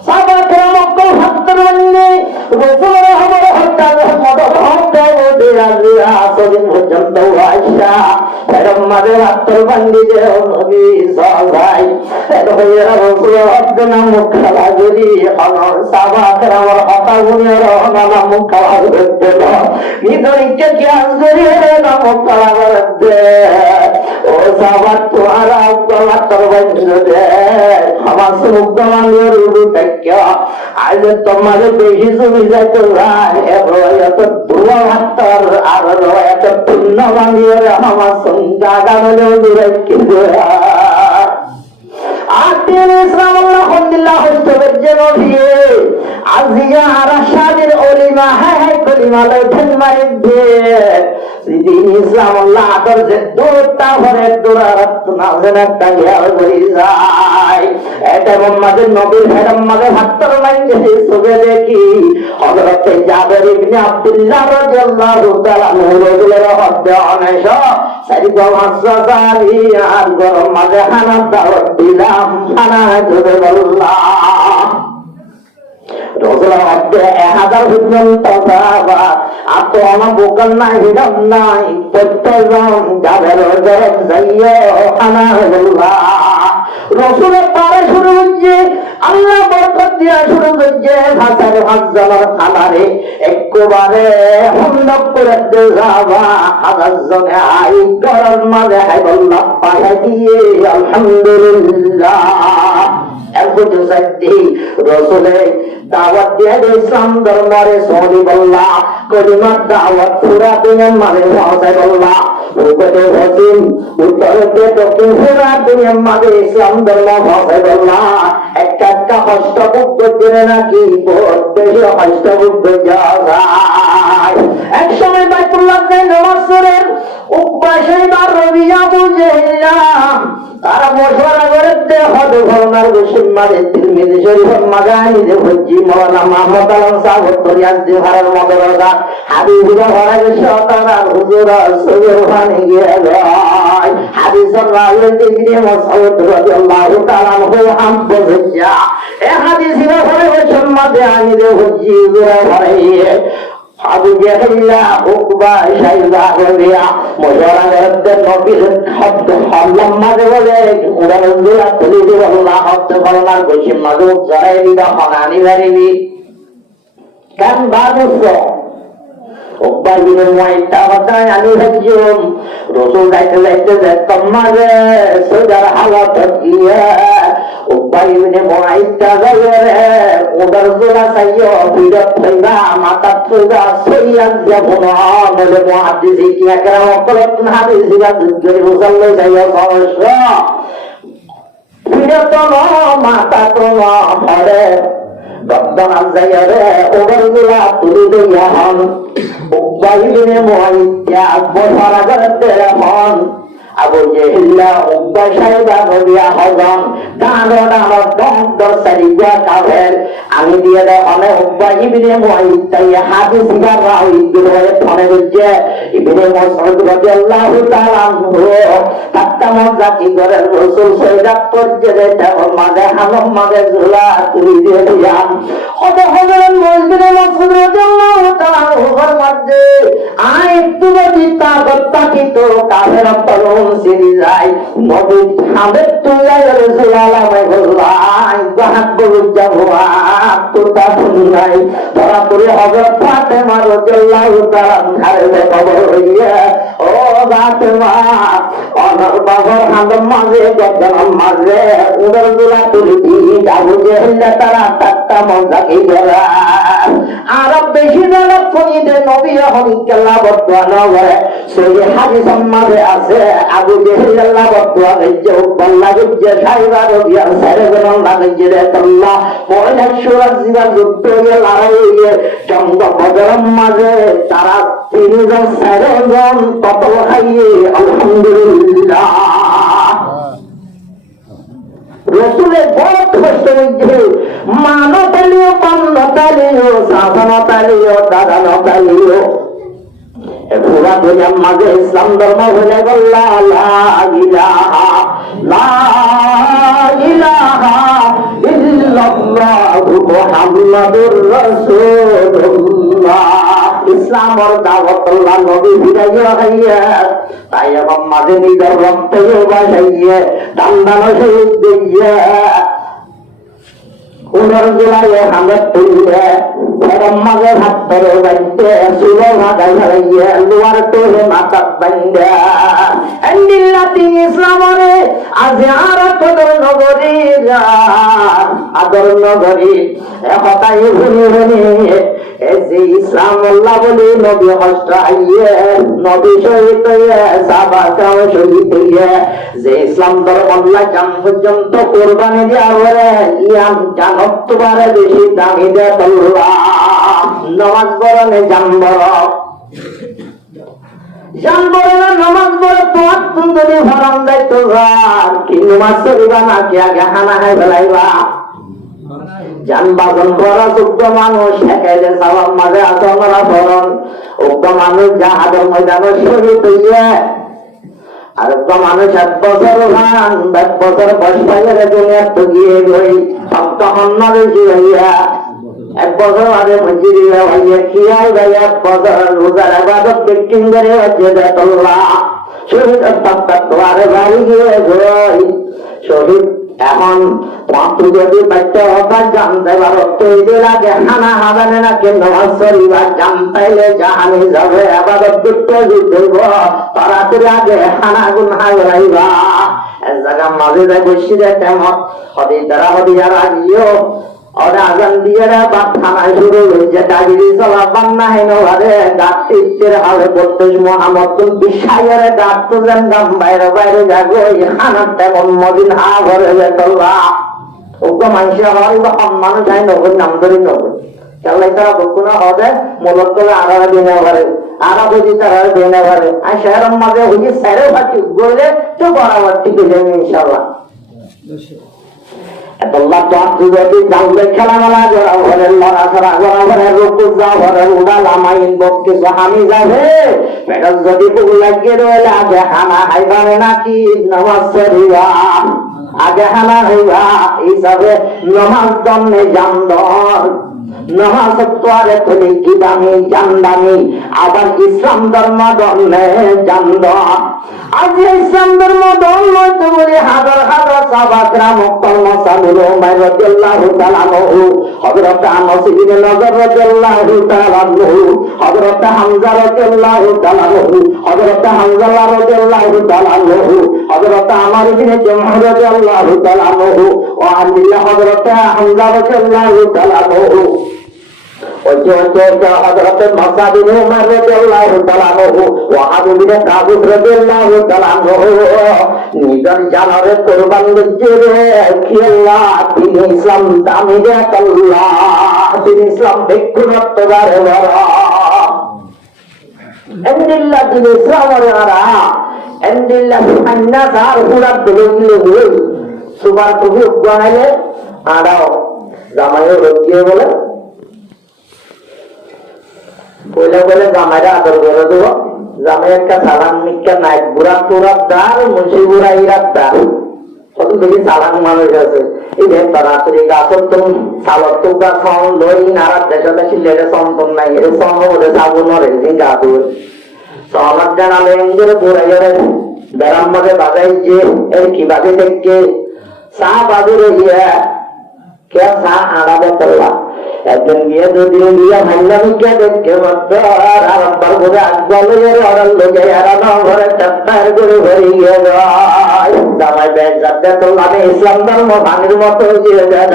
সাবাকে মক্কল ভাতর বানিয়ে রসুলের আমার হত্যা মদর হত্যা ওদের আজিরা সদিন পর্যন্ত আইসা ফেরম বাজে ভাতর বানিয়ে যে নবী সহায় এরা রসুলের হত্যা নাম মুখালা যদি হনর সাবাকের আমার হত্যা গুণের হনালা মুখালা করতে নিদরিকে জ্ঞান করিয়ে নাম মুখালা করতে ও সাবাক তোমার আল্লাহ তরবাইন দে আমার সুমুক্ত মানিয়ে রুবু তাকিয়া আজ তোমার বেশি জমি যাইতো ভাই এত দুয়া হাত্তর আর এত পুণ্য মানিয়ে আমার সঙ্গা গানলেও দূরে কিন্তু আতির ইসলাম আল্লাহ আলহামদুলিল্লাহ হস্তবের যেন দিয়ে আজিয়া আর শাদির ওলিমা হ্যাঁ কলিমা লইছেন মারিদ দিয়ে দিন ইসলাম আল্লাহ আদর যে দূরটা ভরে দূরারত নাজেন একটা গিয়াল করি যায় এটা মোহাম্মদের নবীর হেরাম্মাদের হাত্তর লাইন যে সুবে দেখি হযরতে জাবের ইবনে আব্দুল্লাহ রাদিয়াল্লাহু তাআলা নূরুলের হদ্দে অনেশ সারি গমাসারি আর গরম মাঝে হানা দাওয়াত দিলাম হানা ধরে বললাম রসুলের হদ্দে 1000 পর্যন্ত সাহাবা আর তো আমার বোকাল নাই হিরাম নাই প্রত্যেকজন জাবের গরম যাইয়ে হানা বললাম রসুলের পারে শুরু হচ্ছে আল্লাহ বরকত দিয়া শুরু হচ্ছে হাসান হাজার খানারে একবারে হন্ডক করে দেওয়া হাজার জনে আই গরম মাঝে হাই বললাম পায়ে দিয়ে আলহামদুলিল্লাহ রসুলের দাওয়াত দিয়ে ইসলাম দরবারে সৌদি বললা কলিমার দাওয়াত পুরা দুনিয়ার মাঝে পৌঁছায় বললা উপরে হসিম উত্তরতে দক্ষিণ পুরা দুনিয়ার মাঝে ইসলাম ধর্ম পৌঁছায় বললা একটা একটা হস্তবুদ্ধ জেনে নাকি বহুত বেশি হস্তবুদ্ধ যাওয়া যায় এক সময় বাইতুল্লাহ নামাজ পড়েন উপাসে বার রবিয়া বুঝে তারা মশওয়ারা করে হদ ঘটনার গোসল মাঝে তিরমিজি শরীফের মাগানি যে হজ্জি মাওলানা মাহমুদ আলম সাহেব তরিয়াজ দিহারের মদরসা হাদিসুল হরাজের শতানার হুজুর সুজুর ফানি গিয়ে যায় হাদিসের রাওয়ে দিগরি মাসউদ রাদিয়াল্লাহু তাআলা আনহু হাম বলছিয়া এই হাদিসের হরাজের মাঝে আমি যে হজ্জি হুজুর ফানি আবু জাহেল্লা উকবা শাইবা রবিয়া মশওয়ারা করতে নবীর শব্দ হল্লাম মাঝে বলে উদাহরণগুলা তুলে দিব আল্লাহ হত্যা করলার বসে মাঝে জড়াই দিবা হনানি বাড়িবি কেন বাবুস উকবা বিন মুআইতা হতায় আলী হজ্জুম রসুল যাইতে যাইতে দেখতাম মাঝে সোজার হালত গিয়া উকবা ইবনে মুআইতা গলে উদার জোড়া চাইও বিরত হইবা মাতা তুজা সইয়ান যাবনা বলে মুহাদ্দিস ইকরাম কলত হাদিস দিবা দুজরি মুসাল্লাই চাইও সমস্যা বিরত মাতা তোমা হরে বদনা যায়রে উদার জোড়া তুলি দিয়া হন উকবা ইবনে মুআইতা বসারা করতে হন আবু জাহেল্লা উকবা শাইবা রবিয়া হজন দাঁড়ো দাঁড়ো দর সারিয়া কাফের আমি দিয়ে দে অনেক উকবা ইবনে মুআইতা হাদিস গার রাউই দুরে ফনে বুঝে ইবনে মাসউদ রাদিয়াল্লাহু তাআলা আনহু তাত্তা মজা কি করে রাসূল সৈয়দ পর্যে দেব মাঝে হানম মাঝে ঝুলা তুলি দিয়ে দিলাম কত হযরত মসজিদে মাসউদ রাদিয়াল্লাহু তাআলা ওর মধ্যে আয় একটু যদি তাকত থাকি তো কাফের পলন সিরি যায় নবী হামেদ তুইয়া রাসূল আলাইহি ওয়াসাল্লাম বাহাত বলু যাওয়া তো তা নাই ধরা করে হযরত ফাতেমা রাদিয়াল্লাহু তাআলা ঘরে কবর হইয়া ও ফাতেমা অনর বাবার হান্দম মাঝে গদন মাঝে উদর দুলা তুলি আবু জাহেল্লা তারা তাত্তা মজা কি করা আরব বেশি জানা ফইদে নবী হনিকাল্লাহ বর্তমানে করে সেই হাদিস সম্মানে আছে আবু জাহেল্লা বর্তমানে যে বল্লা যে সাইবা রবিয়া সাইরা লাগে যে আল্লাহ মনে সুরা জিবা যুদ্ধ লড়াইয়ে চন্দ বদরম মাঝে তারা তিনজন সাইরাজন কত খাইয়ে আলহামদুলিল্লাহ রসুলের বড় কষ্ট হচ্ছে, মা নতালিও, পান নতালিও, চাচা নতালিও, দাদা নতালিও, পুরা দুনিয়ার মাঝে ইসলাম ধর্ম হলে বললা লা ইলাহা ইল্লাল্লাহু মুহাম্মাদুর রাসূলুল্লাহ। ইসলামর দাওয়াত আল্লাহ নবী ফিরাইয়া হইয়া, তাই এখন মাঝে নিজের রক্তে বাসাইয়া দান্দানো শহীদ দিয়া উনার জোড়াইয়ে হামের তুলিয়ে মাঝে হাত ধরে বাইতে সুলো ভাগাই হারাইয়া লোয়ার তোরে মাথার বাইন্দা তিনি ইসলামরে আজ আর কদর নগরী আদর নগরী হতাই ভুলি ভুলি যে ইসলাম আল্লাহ বলি নবী হস্ত আইয়ে নবী শহীদ হইয়া সাহাবাও শহীদ হইয়া যে ইসলাম ধর্ম আল্লাহ জান পর্যন্ত কোরবানি দেওয়া বলে ইয়াম জানত তোমার বেশি দামি দেয় আল্লাহ। নামাজ পড়নে জানবর জানবরের নামাজ পড়ে তোমার সুন্দরী ভরণ দায়িত্ব ঘর কি নামাজ চলিবা নাকি আগে হানা হাই ফেলাইবা জানবাজন বড় উগ্র মানুষ একাইলে সালাম মাঝে আসরা ফরন উগ্র মানুষ জাহাজের ময়দানে শহীদ হইয়া আর উগ্র মানুষ 1 বছর ভান 1 বছর বয়স পাইলে দুনিয়ার তো গিয়ে গই সপ্ত হন্নারে হইয়া 1 বছর আগে মঞ্জিরিয়া হইয়া খিয়াল গাইয়া 1 বছর রোজার ইবাদত বিক্রিং করে হচ্ছে দেতল্লাহ শহীদ তপ্তার দোয়ারে বাড়ি গিয়ে গই শহীদ এখন মাত্র যদি বাচ্চা হতা জানতে পারো তৈরির আগে হানা হাবানে না কেন শরীর জানতাইলে জাহানি যাবে আবাদত করতে দিব তাড়াতাড়ি আগে হানা গুন হাইবা এক জায়গা মাঝে যাই বসি রে তেমন হদি দ্বারা হদি আর আগিও ওরা আজান দিয়ে বাপ থানায় শুরু হয়েছে ডাগিরি চলা বান্না হেন ঘরে ডাকতে ইচ্ছের হালে বলতে মোহাম্মদ বিশ্বাসের ডাকতো যেন দাম বাইরে বাইরে যাগো খানার তেমন মদিন হা ঘরে যেতলা ওকে মানুষ হওয়ার সম্মান চাই নগর নাম ধরে নগর তাহলে তারা কোনো হবে মূলত আড়া দিনে ঘরে আড়া বুঝি তারা দিনে ঘরে আর শহরের মাঝে হুজি স্যারে বাকি গলে তো বরাবর ঠিক হয়ে যাবে ইনশাল্লাহ। আল্লাহ তো যদি জানলে খেলামেলা জোড়া ঘরের লড়াছড়া জোড়া ঘরের রুকুজা ঘরের উড়ালামাইন বক্তি হামি যাবে পেটত যদি বুক লাগিয়ে রইলে আগে হানা হাইবারে নাকি নামাজ পড়িবা আগে হানা হইবা হিসাবে নামাজ দমে জানদর নামাজ তোয়ারে তুলি কি দামি জানদামি আবার ইসলাম ধর্ম দমে জানদর আজ ইসলাম ধর্ম দল নয়তো বলে হাজার হাজার সাহাবাকরা মক্কার মসালুল উমার রাদিয়াল্লাহু তাআলা আনহু হযরত আনাস ইবনে নজর রাদিয়াল্লাহু তাআলা আনহু হযরত হামজা রাদিয়াল্লাহু তাআলা আনহু হযরত হামজা রাদিয়াল্লাহু তাআলা আনহু হযরত আমর ইবনে জামহ রাদিয়াল্লাহু তাআলা আনহু ওয়া আল্লাহ হযরত হামজা রাদিয়াল্লাহু তাআলা আনহু হযরত মুসাব ইবনে উমার রাদিয়াল্লাহু তাআলা আনহু ওয়া আবু বিন কাবুস রাদিয়াল্লাহু তাআলা আনহু নিজের জানরে কুরবান দিতে রে আল্লাহ তিনি ইসলাম দামি দেত আল্লাহ তিনি ইসলাম ব্যক্তিগত বারে বড় আলহামদুলিল্লাহ তিনি ইসলামের আরা আলহামদুলিল্লাহ আন্না সার পুরা দলিলে সুবার কবি উগাইলে আড়াও জামাইও রকিয়ে বলে পয়লা বলে জামাইরা আদর করে দেব জামাই একটা সালাম মিক্কা নাই বুড়া তোরার দার মুন্সি বুড়া ইরার দার কত দেখি সালাম মানুষ আছে এই দেখ তাড়াতাড়ি গাছর তো সালক তো গা সং লই নারার দেশে দেশে লেলে সম্পন্ন নাই এর সং ওরে সাবুন রে জিঙ্গা দুর সমাজ জানালে এঙ্গের বুড়াইয়ারে বেরাম মাঝে বাজাই যে এর কি বাজে দেখকে সা বাজুরে গিয়া কে সা আড়াবে করলা একজন গিয়ে দুদিন গিয়া ভাইলা মিকে দেখে মদ্দার আরম্বার করে আকবলের অরল লোকে আরানো ঘরে চাপ্পার করে ভরি গিয়ে যায় জামাই বেজাতে তো মানে ইসলাম ধর্ম ভাঙির মতো দিয়ে যায়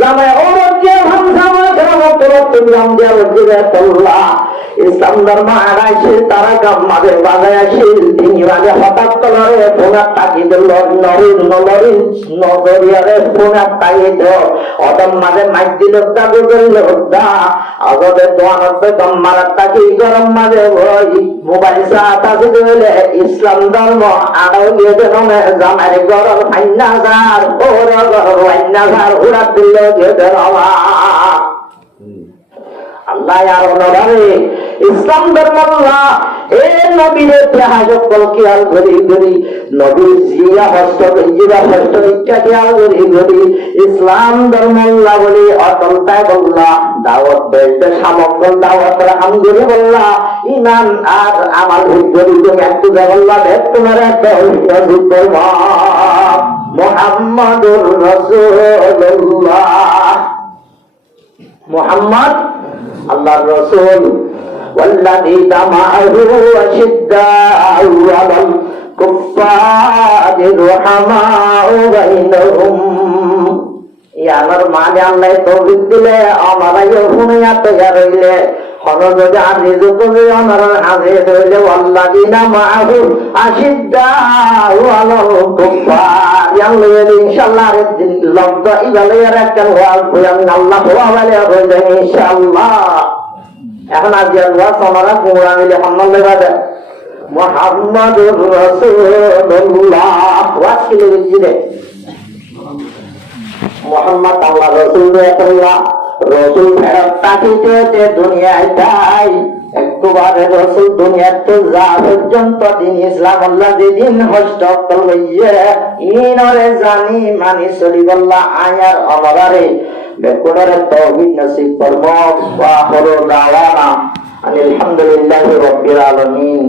জামাই ওর যে ভাঙসামা ইসলাম ধর্ম আড়াইশে তারা গাম মাঝে বাজায় আসিল তিনি মাঝে হঠাৎ তলরে ফোনার তাকিদ নরিন নলরিন নজরিয়ারে ফোনার তাকিদ অদম মাঝে মাইক দিল দাবি করল দা আগতে দোয়ান হচ্ছে দম মারার তাকি গরম মাঝে ওই মোবাইল সাথে দিলে ইসলাম ধর্ম আড়াই দিয়ে দেন জামাই গরম ফাইনা যার ওর গরম ফাইনা যার উড়া দিল দিয়ে দেন আল্লাহ আর নরে ইসলাম ধর্ম এ নবীর ইতিহাস খেয়াল করি করি নবীর জিয়া হস্ত জিয়া হস্ত ইচ্ছা খেয়াল করি করি ইসলাম ধর্ম বলি অটলতায় বললা দাওয়াত দেয় সামগ্র দাওয়াত আলহামদুলিল্লাহ ইমান আর আমার ভিতরে তুমি একটু বললা দেখ তোমার একটা মুহাম্মাদুর রাসূলুল্লাহ মুহাম্মদ আল্লাহর রাসূল والذين معه أشداء على الكفار رحماء بينهم ইয়ার মানে আল্লাহ তৌফিক দিলে আমারও হুনিয়া তৈরি হইলে হনজে আজি যুগে আমার আগে হইলে আল্লাযিনা মাহু আশিদ্দাউ আলাল কুফার ইয়াল্লাহ ইনশাআল্লাহ দিন লব্দা ইবালের একটা ওয়াল বয়ান আল্লাহ ওয়ালে হইলে ইনশাআল্লাহ এখন আজ ওয়াজ আমরা কোরআন মিলে হাম্মাল লেবাদা মুহাম্মাদুর রাসূলুল্লাহ ওয়াজ কি লিখে মোহাম্মদ আল্লাহ রাসূলুল্লাহ রাসূল ফেরত পাঠিয়েছে দুনিয়ায় তাই একবারে রাসূল দুনিয়াতে যা পর্যন্ত দিন ইসলাম আল্লাহ দিন হস্ত লইয়ে ইনরে জানি মানি চলিবল্লাহ আয়ার আমারে বেকুনারে তাওহীদ নসিব ফরমাও ওয়া আখিরু দাওয়ানা আলহামদুলিল্লাহি রাব্বিল আলামিন।